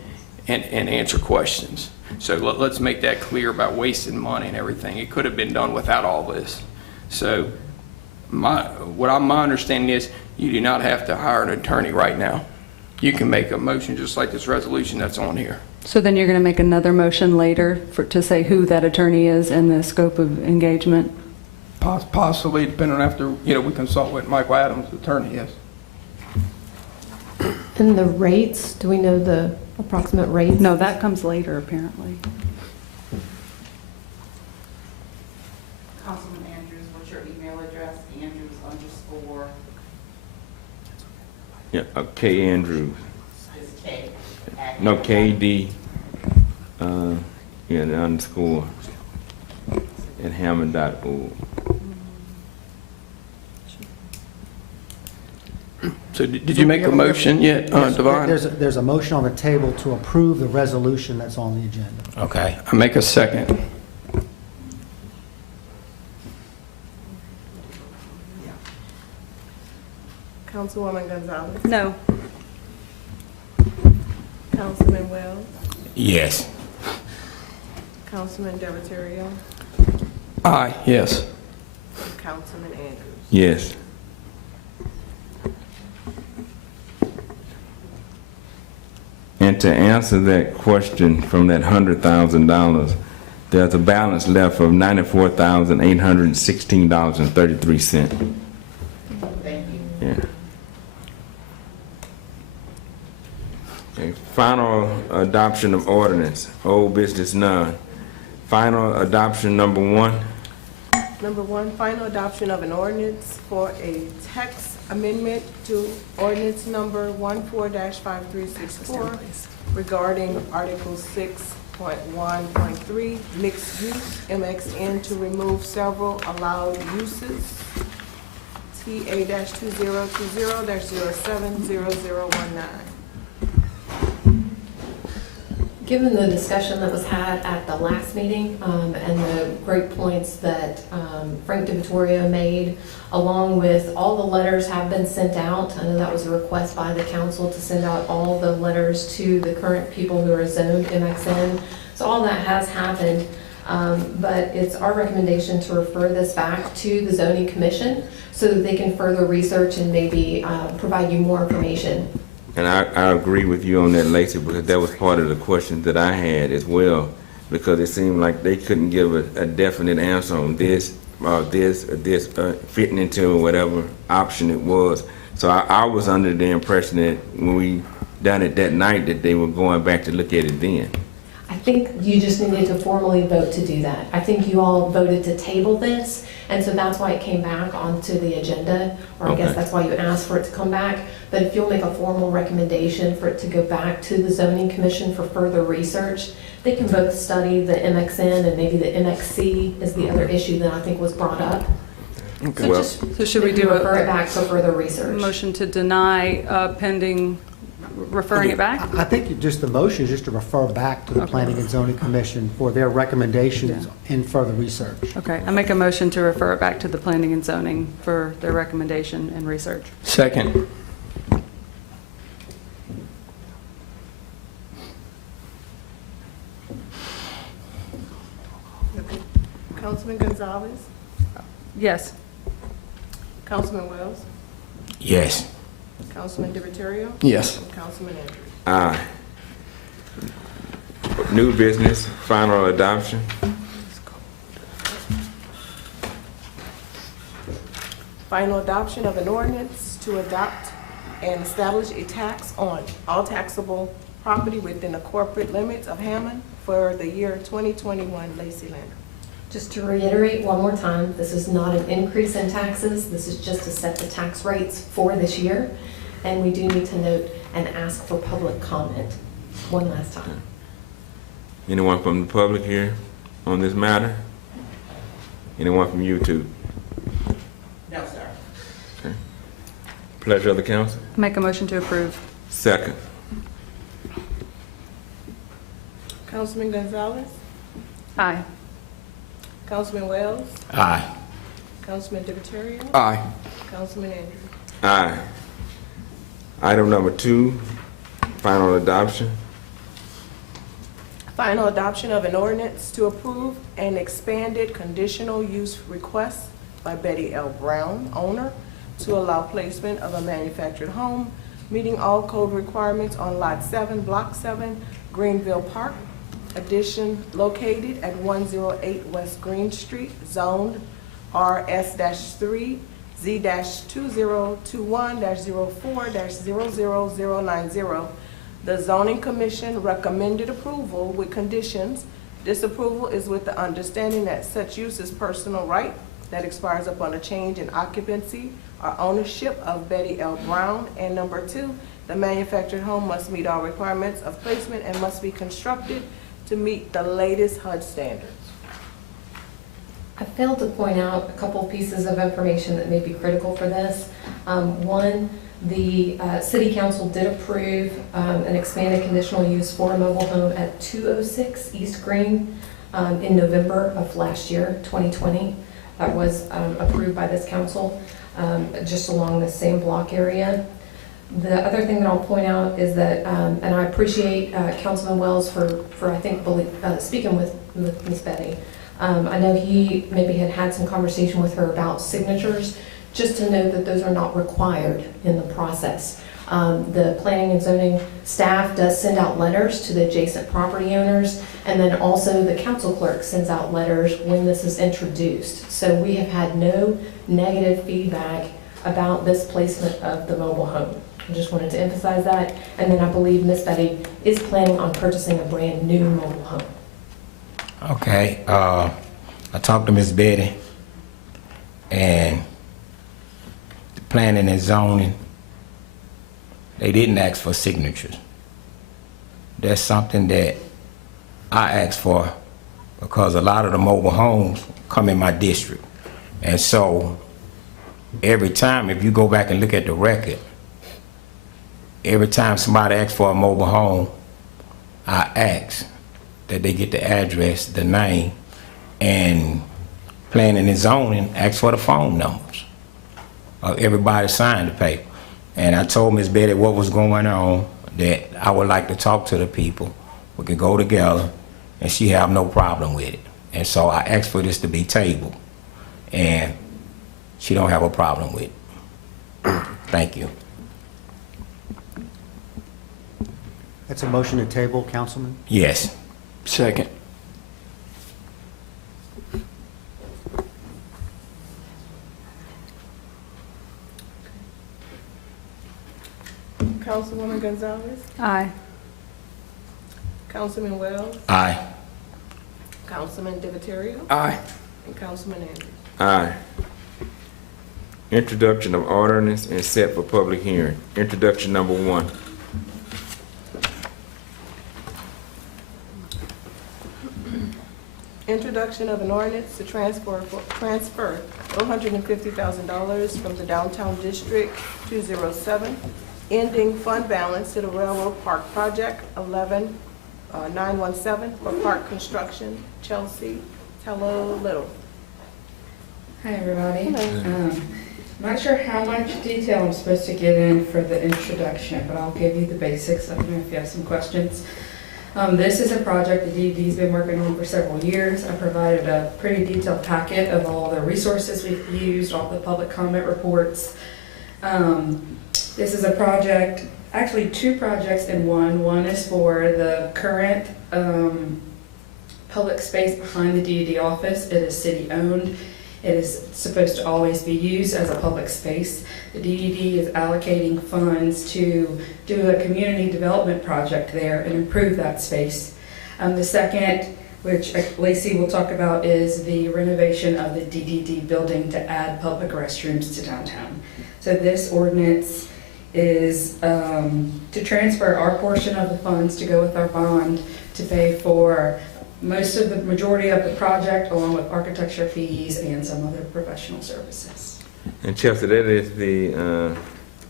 and answer questions. So let's make that clear about wasting money and everything. It could have been done without all this. So my understanding is you do not have to hire an attorney right now. You can make a motion just like this resolution that's on here. So then you're going to make another motion later to say who that attorney is and the scope of engagement? Possibly, depending on after, we consult with Michael Adams, attorney, yes. And the rates, do we know the approximate rates? No, that comes later, apparently. Councilman Andrews, what's your email address? Andrews _ Yeah, K. Andrews. is K. No, KD, the underscore at Hammond.org. So did you make a motion yet, Devon? There's a motion on the table to approve the resolution that's on the agenda. Okay. I make a second. Councilwoman Gonzalez? No. Councilman Wells? Yes. Councilman Deveterio? Aye, yes. Councilman Andrews? Yes. And to answer that question from that $100,000, there's a balance left of $94,816.33. Thank you. Yeah. Okay. Final adoption of ordinance, old business none. Final adoption number 1. Number 1, final adoption of an ordinance for a text amendment to ordinance number 14-5364 regarding Article 6.1.3 mixed use MXN to remove several allowed uses. TA-2020-070019. Given the discussion that was had at the last meeting and the great points that Frank DeVittorio made, along with all the letters have been sent out. I know that was a request by the council to send out all the letters to the current people who are zoned MXN. So all that has happened, but it's our recommendation to refer this back to the zoning commission so that they can further research and maybe provide you more information. And I agree with you on that, Lacey, because that was part of the questions that I had as well, because it seemed like they couldn't give a definite answer on this fitting into whatever option it was. So I was under the impression that when we done it that night that they were going back to look at it then. I think you just needed to formally vote to do that. I think you all voted to table this, and so that's why it came back onto the agenda, or I guess that's why you asked for it to come back. But if you'll make a formal recommendation for it to go back to the zoning commission for further research, they can both study the MXN and maybe the MXC is the other issue that I think was brought up. Okay. So should we do refer it back for further research? Motion to deny pending referring it back? I think the motion is just to refer back to the Planning and Zoning Commission for their recommendations and further research. Okay, I make a motion to refer it back to the Planning and Zoning for their recommendation and research. Second. Councilman Gonzalez? Yes. Councilman Wells? Yes. Councilman DeVittorio? Yes. And Councilman Andrews? Aye. New business, final adoption. Final adoption of an ordinance to adopt and establish a tax on all taxable property within the corporate limits of Hammond for the year 2021. Lacey Lander. Just to reiterate one more time, this is not an increase in taxes. This is just to set the tax rates for this year. And we do need to note and ask for public comment. one last time. Anyone from the public here on this matter? Anyone from YouTube? No, sir. Okay. Pleasure of the council. Make a motion to approve. Second. Councilman Gonzalez, Aye. Councilman Wells, Aye. Councilman DeViterio, Aye. Councilman Andrews. Aye. Item number 2, final adoption. Final adoption of an ordinance to approve an expanded conditional use request by Betty L. Brown, owner, to allow placement of a manufactured home meeting all code requirements on Lot 7, Block 7, Greenville Park. Addition located at 108 West Green Street, zoned RS-3, Z-2021-04-00090. The zoning commission recommended approval with conditions. Disapproval is with the understanding that such use is personal right that expires upon a change in occupancy or ownership of Betty L. Brown. And number 2, the manufactured home must meet all requirements of placement and must be constructed to meet the latest HUD standards. I failed to point out a couple pieces of information that may be critical for this. One, the city council did approve an expanded conditional use for a mobile home at 206 East Green in November of last year, 2020. That was approved by this council, just along the same block area. The other thing that I'll point out is that, and I appreciate Councilman Wells for I think, speaking with Ms. Betty. I know he maybe had some conversation with her about signatures, just to note that those are not required in the process. The planning and zoning staff does send out letters to the adjacent property owners, and then also the council clerk sends out letters when this is introduced. So we have had no negative feedback about this placement of the mobile home. I just wanted to emphasize that. And then I believe Miss Betty is planning on purchasing a brand new mobile home. Okay, I talked to Miss Betty, and the planning and zoning, they didn't ask for signatures. That's something that I asked for because a lot of the mobile homes come in my district. And so every time, if you go back and look at the record, every time somebody asks for a mobile home, I ask that they get the address, the name, and planning and zoning asks for the phone numbers. Everybody signed the paper. And I told Ms. Betty what was going on, that I would like to talk to the people. We could go together, and she have no problem with it. And so I asked for this to be tabled, and she don't have a problem with it. Thank you. That's a motion to table, Councilman? Yes. Second. Councilwoman Gonzalez, Aye. Councilman Wells, Aye. Councilman DeViterio, Aye. and Councilman Andrews. Aye. Introduction of ordinance and set for public hearing. Introduction number 1. Introduction of an ordinance to transfer $150,000 from the downtown district 207, ending fund balance to the Railroad Park Project 11917 for park construction, Chelsea Tello Little. Hi, everybody. Not sure how much detail I'm supposed to get in for the introduction, but I'll give you the basics. I don't know if you have some questions. This is a project the DED's been working on for several years. I provided a pretty detailed packet of all the resources we've used, all the public comment reports. This is a project, actually 2 projects in one. One is for the current public space behind the DED office. It is city-owned. It is supposed to always be used as a public space. The DED is allocating funds to do a community development project there and improve that space. The second, which Lacey will talk about, is the renovation of the DED building to add public restrooms to downtown. So this ordinance is to transfer our portion of the funds to go with our bond to pay for most of the majority of the project, along with architecture fees and some other professional services. And Chelsea, that is the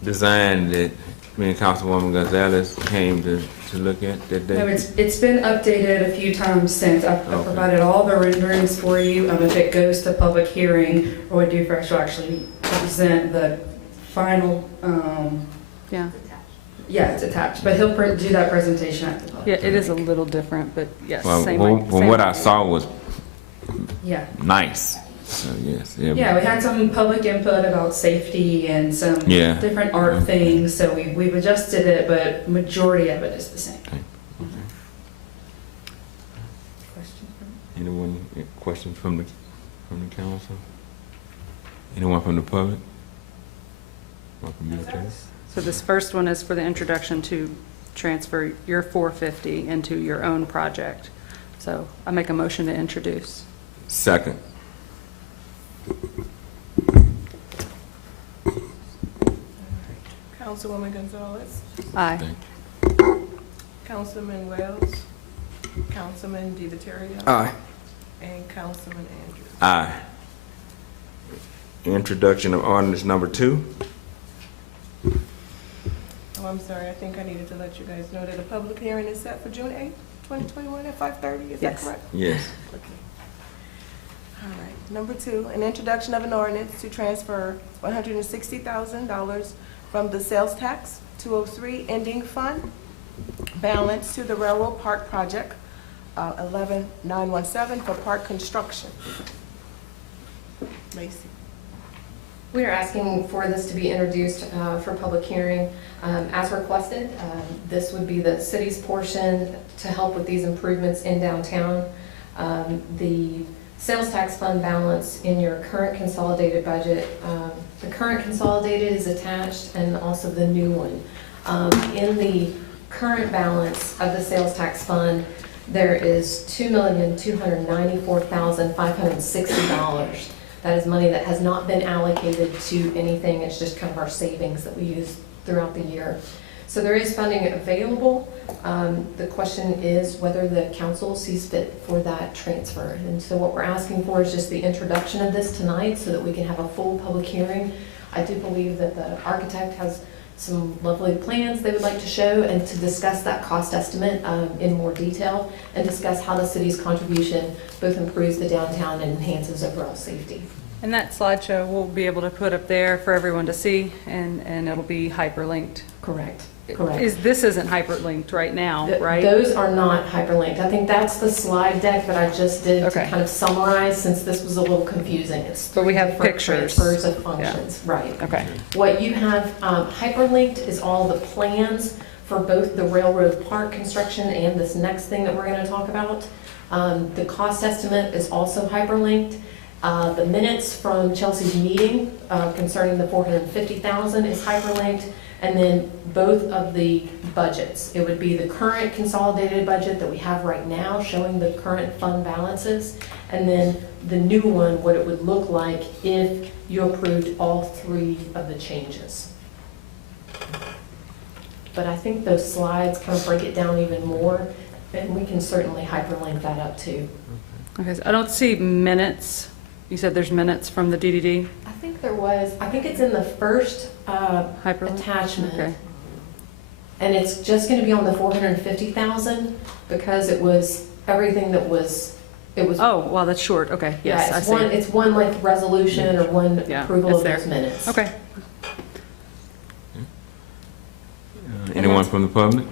design that me and Councilwoman Gonzalez came to look at that day? No, it's been updated a few times since. I've provided all the renderings for you. If it goes to public hearing, or we do for actually present the final, Yeah. yeah, it's attached, but he'll do that presentation at the public. Yeah, it is a little different, but yes, Well, same. from what I saw was Yeah. nice. So yes. Yeah, we had some public input about safety and some different art things, so we've adjusted it, but majority of it is the same. Anyone questions from the council? Anyone from the public? Welcome you, Attorney. So this first one is for the introduction to transfer your 450 into your own project. So I make a motion to introduce. Second. Councilwoman Gonzalez. Aye. Councilman Wells. Councilman DiViterio. Aye. And Councilman Andrews. Aye. Introduction of ordinance number 2. Oh, I'm sorry, I think I needed to let you guys know that a public hearing is set for June 8th, 2021 at 5:30, is that correct? Yes. Okay. All right, number 2, an introduction of an ordinance to transfer $160,000 from the sales tax 203 ending fund balance to the Railroad Park Project 11917 for park construction. Lacey. We are asking for this to be introduced for public hearing as requested. This would be the city's portion to help with these improvements in downtown. The sales tax fund balance in your current consolidated budget, the current consolidated is attached and also the new one. In the current balance of the sales tax fund, there is $2,294,560. That is money that has not been allocated to anything. It's just kind of our savings that we use throughout the year. So there is funding available. The question is whether the council sees fit for that transfer. And so what we're asking for is just the introduction of this tonight so that we can have a full public hearing. I do believe that the architect has some lovely plans they would like to show and to discuss that cost estimate in more detail and discuss how the city's contribution both improves the downtown and enhances overall safety. And that slideshow we'll be able to put up there for everyone to see, and it'll be hyperlinked. Correct. Correct. This isn't hyperlinked right now, right? Those are not hyperlinked. I think that's the slide deck that I just did to kind of summarize, since this was a little confusing. But we have pictures. Transfers of functions, right. Okay. What you have hyperlinked is all the plans for both the Railroad Park construction and this next thing that we're going to talk about. The cost estimate is also hyperlinked. The minutes from Chelsea's meeting concerning the $450,000 is hyperlinked. And then both of the budgets. It would be the current consolidated budget that we have right now showing the current fund balances, and then the new one, what it would look like if you approved all 3 of the changes. But I think those slides kind of break it down even more, and we can certainly hyperlink that up too. Okay, so I don't see minutes. You said there's minutes from the DDD? I think there was. I think it's in the first attachment. Okay. And it's just going to be on the $450,000 because it was everything that was. It was. Oh, well, that's short. Okay. Yes, yeah, I see. It's one like resolution or one approval of there. those minutes. Okay. Anyone from the public?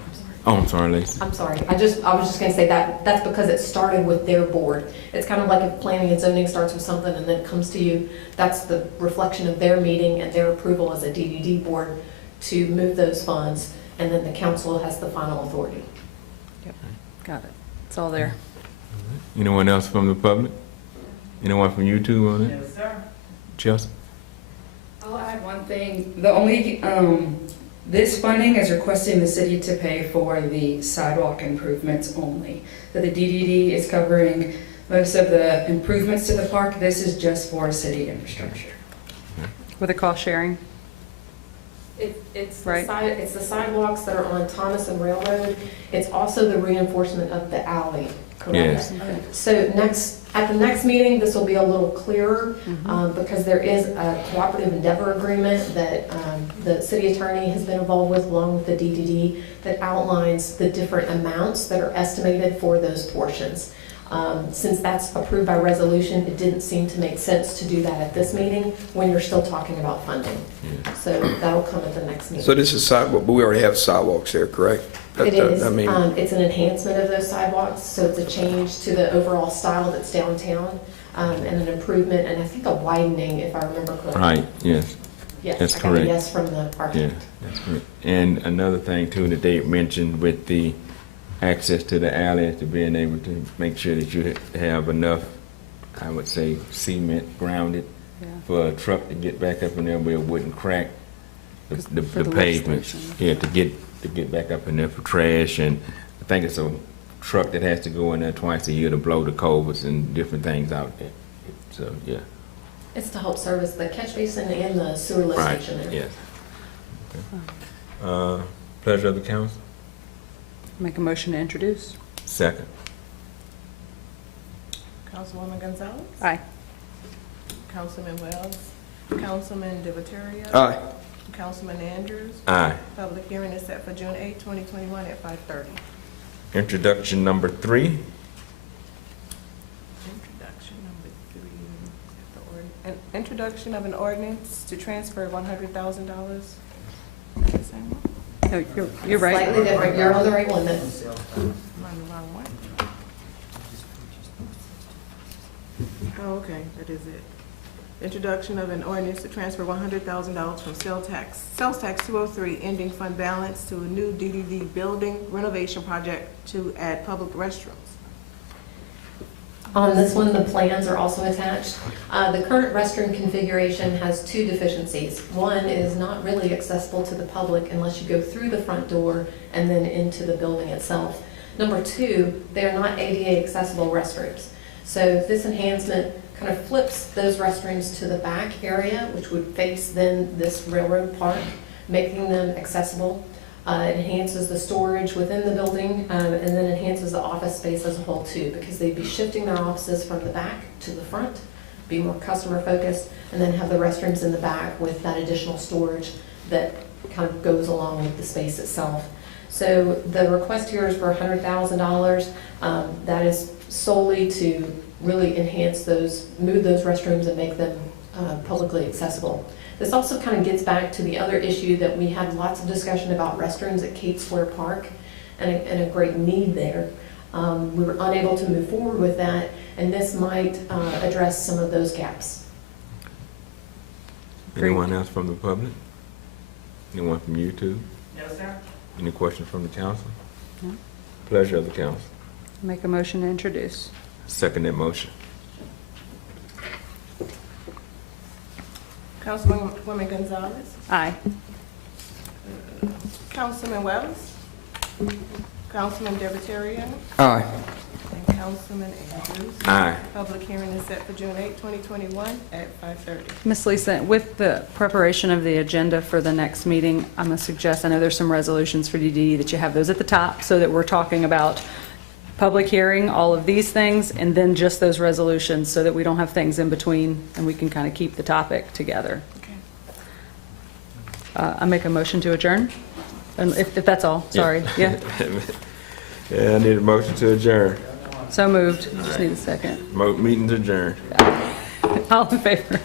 Oh, I'm sorry, Lacey. I'm sorry. I was just going to say that's because it started with their board. It's kind of like if planning and zoning starts with something and then it comes to you. That's the reflection of their meeting and their approval as a DDD board to move those funds, and then the council has the final authority. Yep. Got it. It's all there. Anyone else from the public? Anyone from YouTube on it? No, sir. Chelsea? I'll add one thing. The only, this funding is requesting the city to pay for the sidewalk improvements only. So the DDD is covering most of the improvements to the park. This is just for city infrastructure. With a cost sharing? It's Right. it's the sidewalks that are on Thomas and Railroad. It's also the reinforcement of the alley, correct? Yes. So at the next meeting, this will be a little clearer, because there is a cooperative endeavor agreement that the city attorney has been involved with, along with the DDD, that outlines the different amounts that are estimated for those portions. Since that's approved by resolution, it didn't seem to make sense to do that at this meeting when you're still talking about funding. So that'll come at the next meeting. So this is sidewalk, but we already have sidewalks there, correct? It is. I mean, It's an enhancement of those sidewalks, so it's a change to the overall style that's downtown, and an improvement, and I think a widening, if I remember correctly. Right, yes. Yes, That's I got a correct. yes from the Yeah, architect. that's correct. And another thing too that they mentioned with the access to the alley is to being able to make sure that you have enough, I would say, cement grounded for a truck to get back up in there where it wouldn't crack the pavements. Yeah, to get back up in there for trash, and I think it's a truck that has to go in there twice a year to blow the culverts and different things out there. So, yeah. It's to help service the catch basin and the sewer lift Right, station there. yes. Okay. Pleasure of the council? Make a motion to introduce. Second. Councilwoman Gonzalez? Aye. Councilman Wells? Councilman DeViterio? Aye. Councilman Andrews? Aye. Public hearing is set for June 8, 2021 at 5:30. Introduction number 3. Introduction number 3. An introduction of an ordinance to transfer $100,000. No, you're right. Slightly different, you're on the right one then. I'm on the wrong one. Oh, okay, that is it. Introduction of an ordinance to transfer $100,000 from sales tax 203 ending fund balance to a new DDD building renovation project to add public restrooms. On this one, the plans are also attached. The current restroom configuration has two deficiencies. One is not really accessible to the public unless you go through the front door and then into the building itself. Number two, they are not ADA accessible restrooms. So this enhancement kind of flips those restrooms to the back area, which would face then this railroad park, making them accessible. It enhances the storage within the building, and then enhances the office space as a whole too, because they'd be shifting their offices from the back to the front, be more customer focused, and then have the restrooms in the back with that additional storage that kind of goes along with the space itself. So the request here is for $100,000. That is solely to really enhance those, move those restrooms and make them publicly accessible. This also kind of gets back to the other issue that we had lots of discussion about restrooms at Kate Square Park and a great need there. We were unable to move forward with that, and this might address some of those gaps. Anyone else from the public? Anyone from YouTube? No, sir. Any questions from the council? No. Pleasure of the council. Make a motion to introduce. Second that motion. Councilwoman Gonzalez? Aye. Councilman Wells? Councilman DeViterio? Aye. And Councilman Andrews? Aye. Public hearing is set for June 8, 2021 at 5:30. Ms. Lisa, with the preparation of the agenda for the next meeting, I'm going to suggest, I know there's some resolutions for DD, that you have those at the top so that we're talking about public hearing, all of these things, and then just those resolutions so that we don't have things in between and we can kind of keep the topic together. Okay. I make a motion to adjourn, and if that's all, sorry. Yeah. Yeah, I need a motion to adjourn. So moved. Just need a second. Meeting's adjourned. All in favor?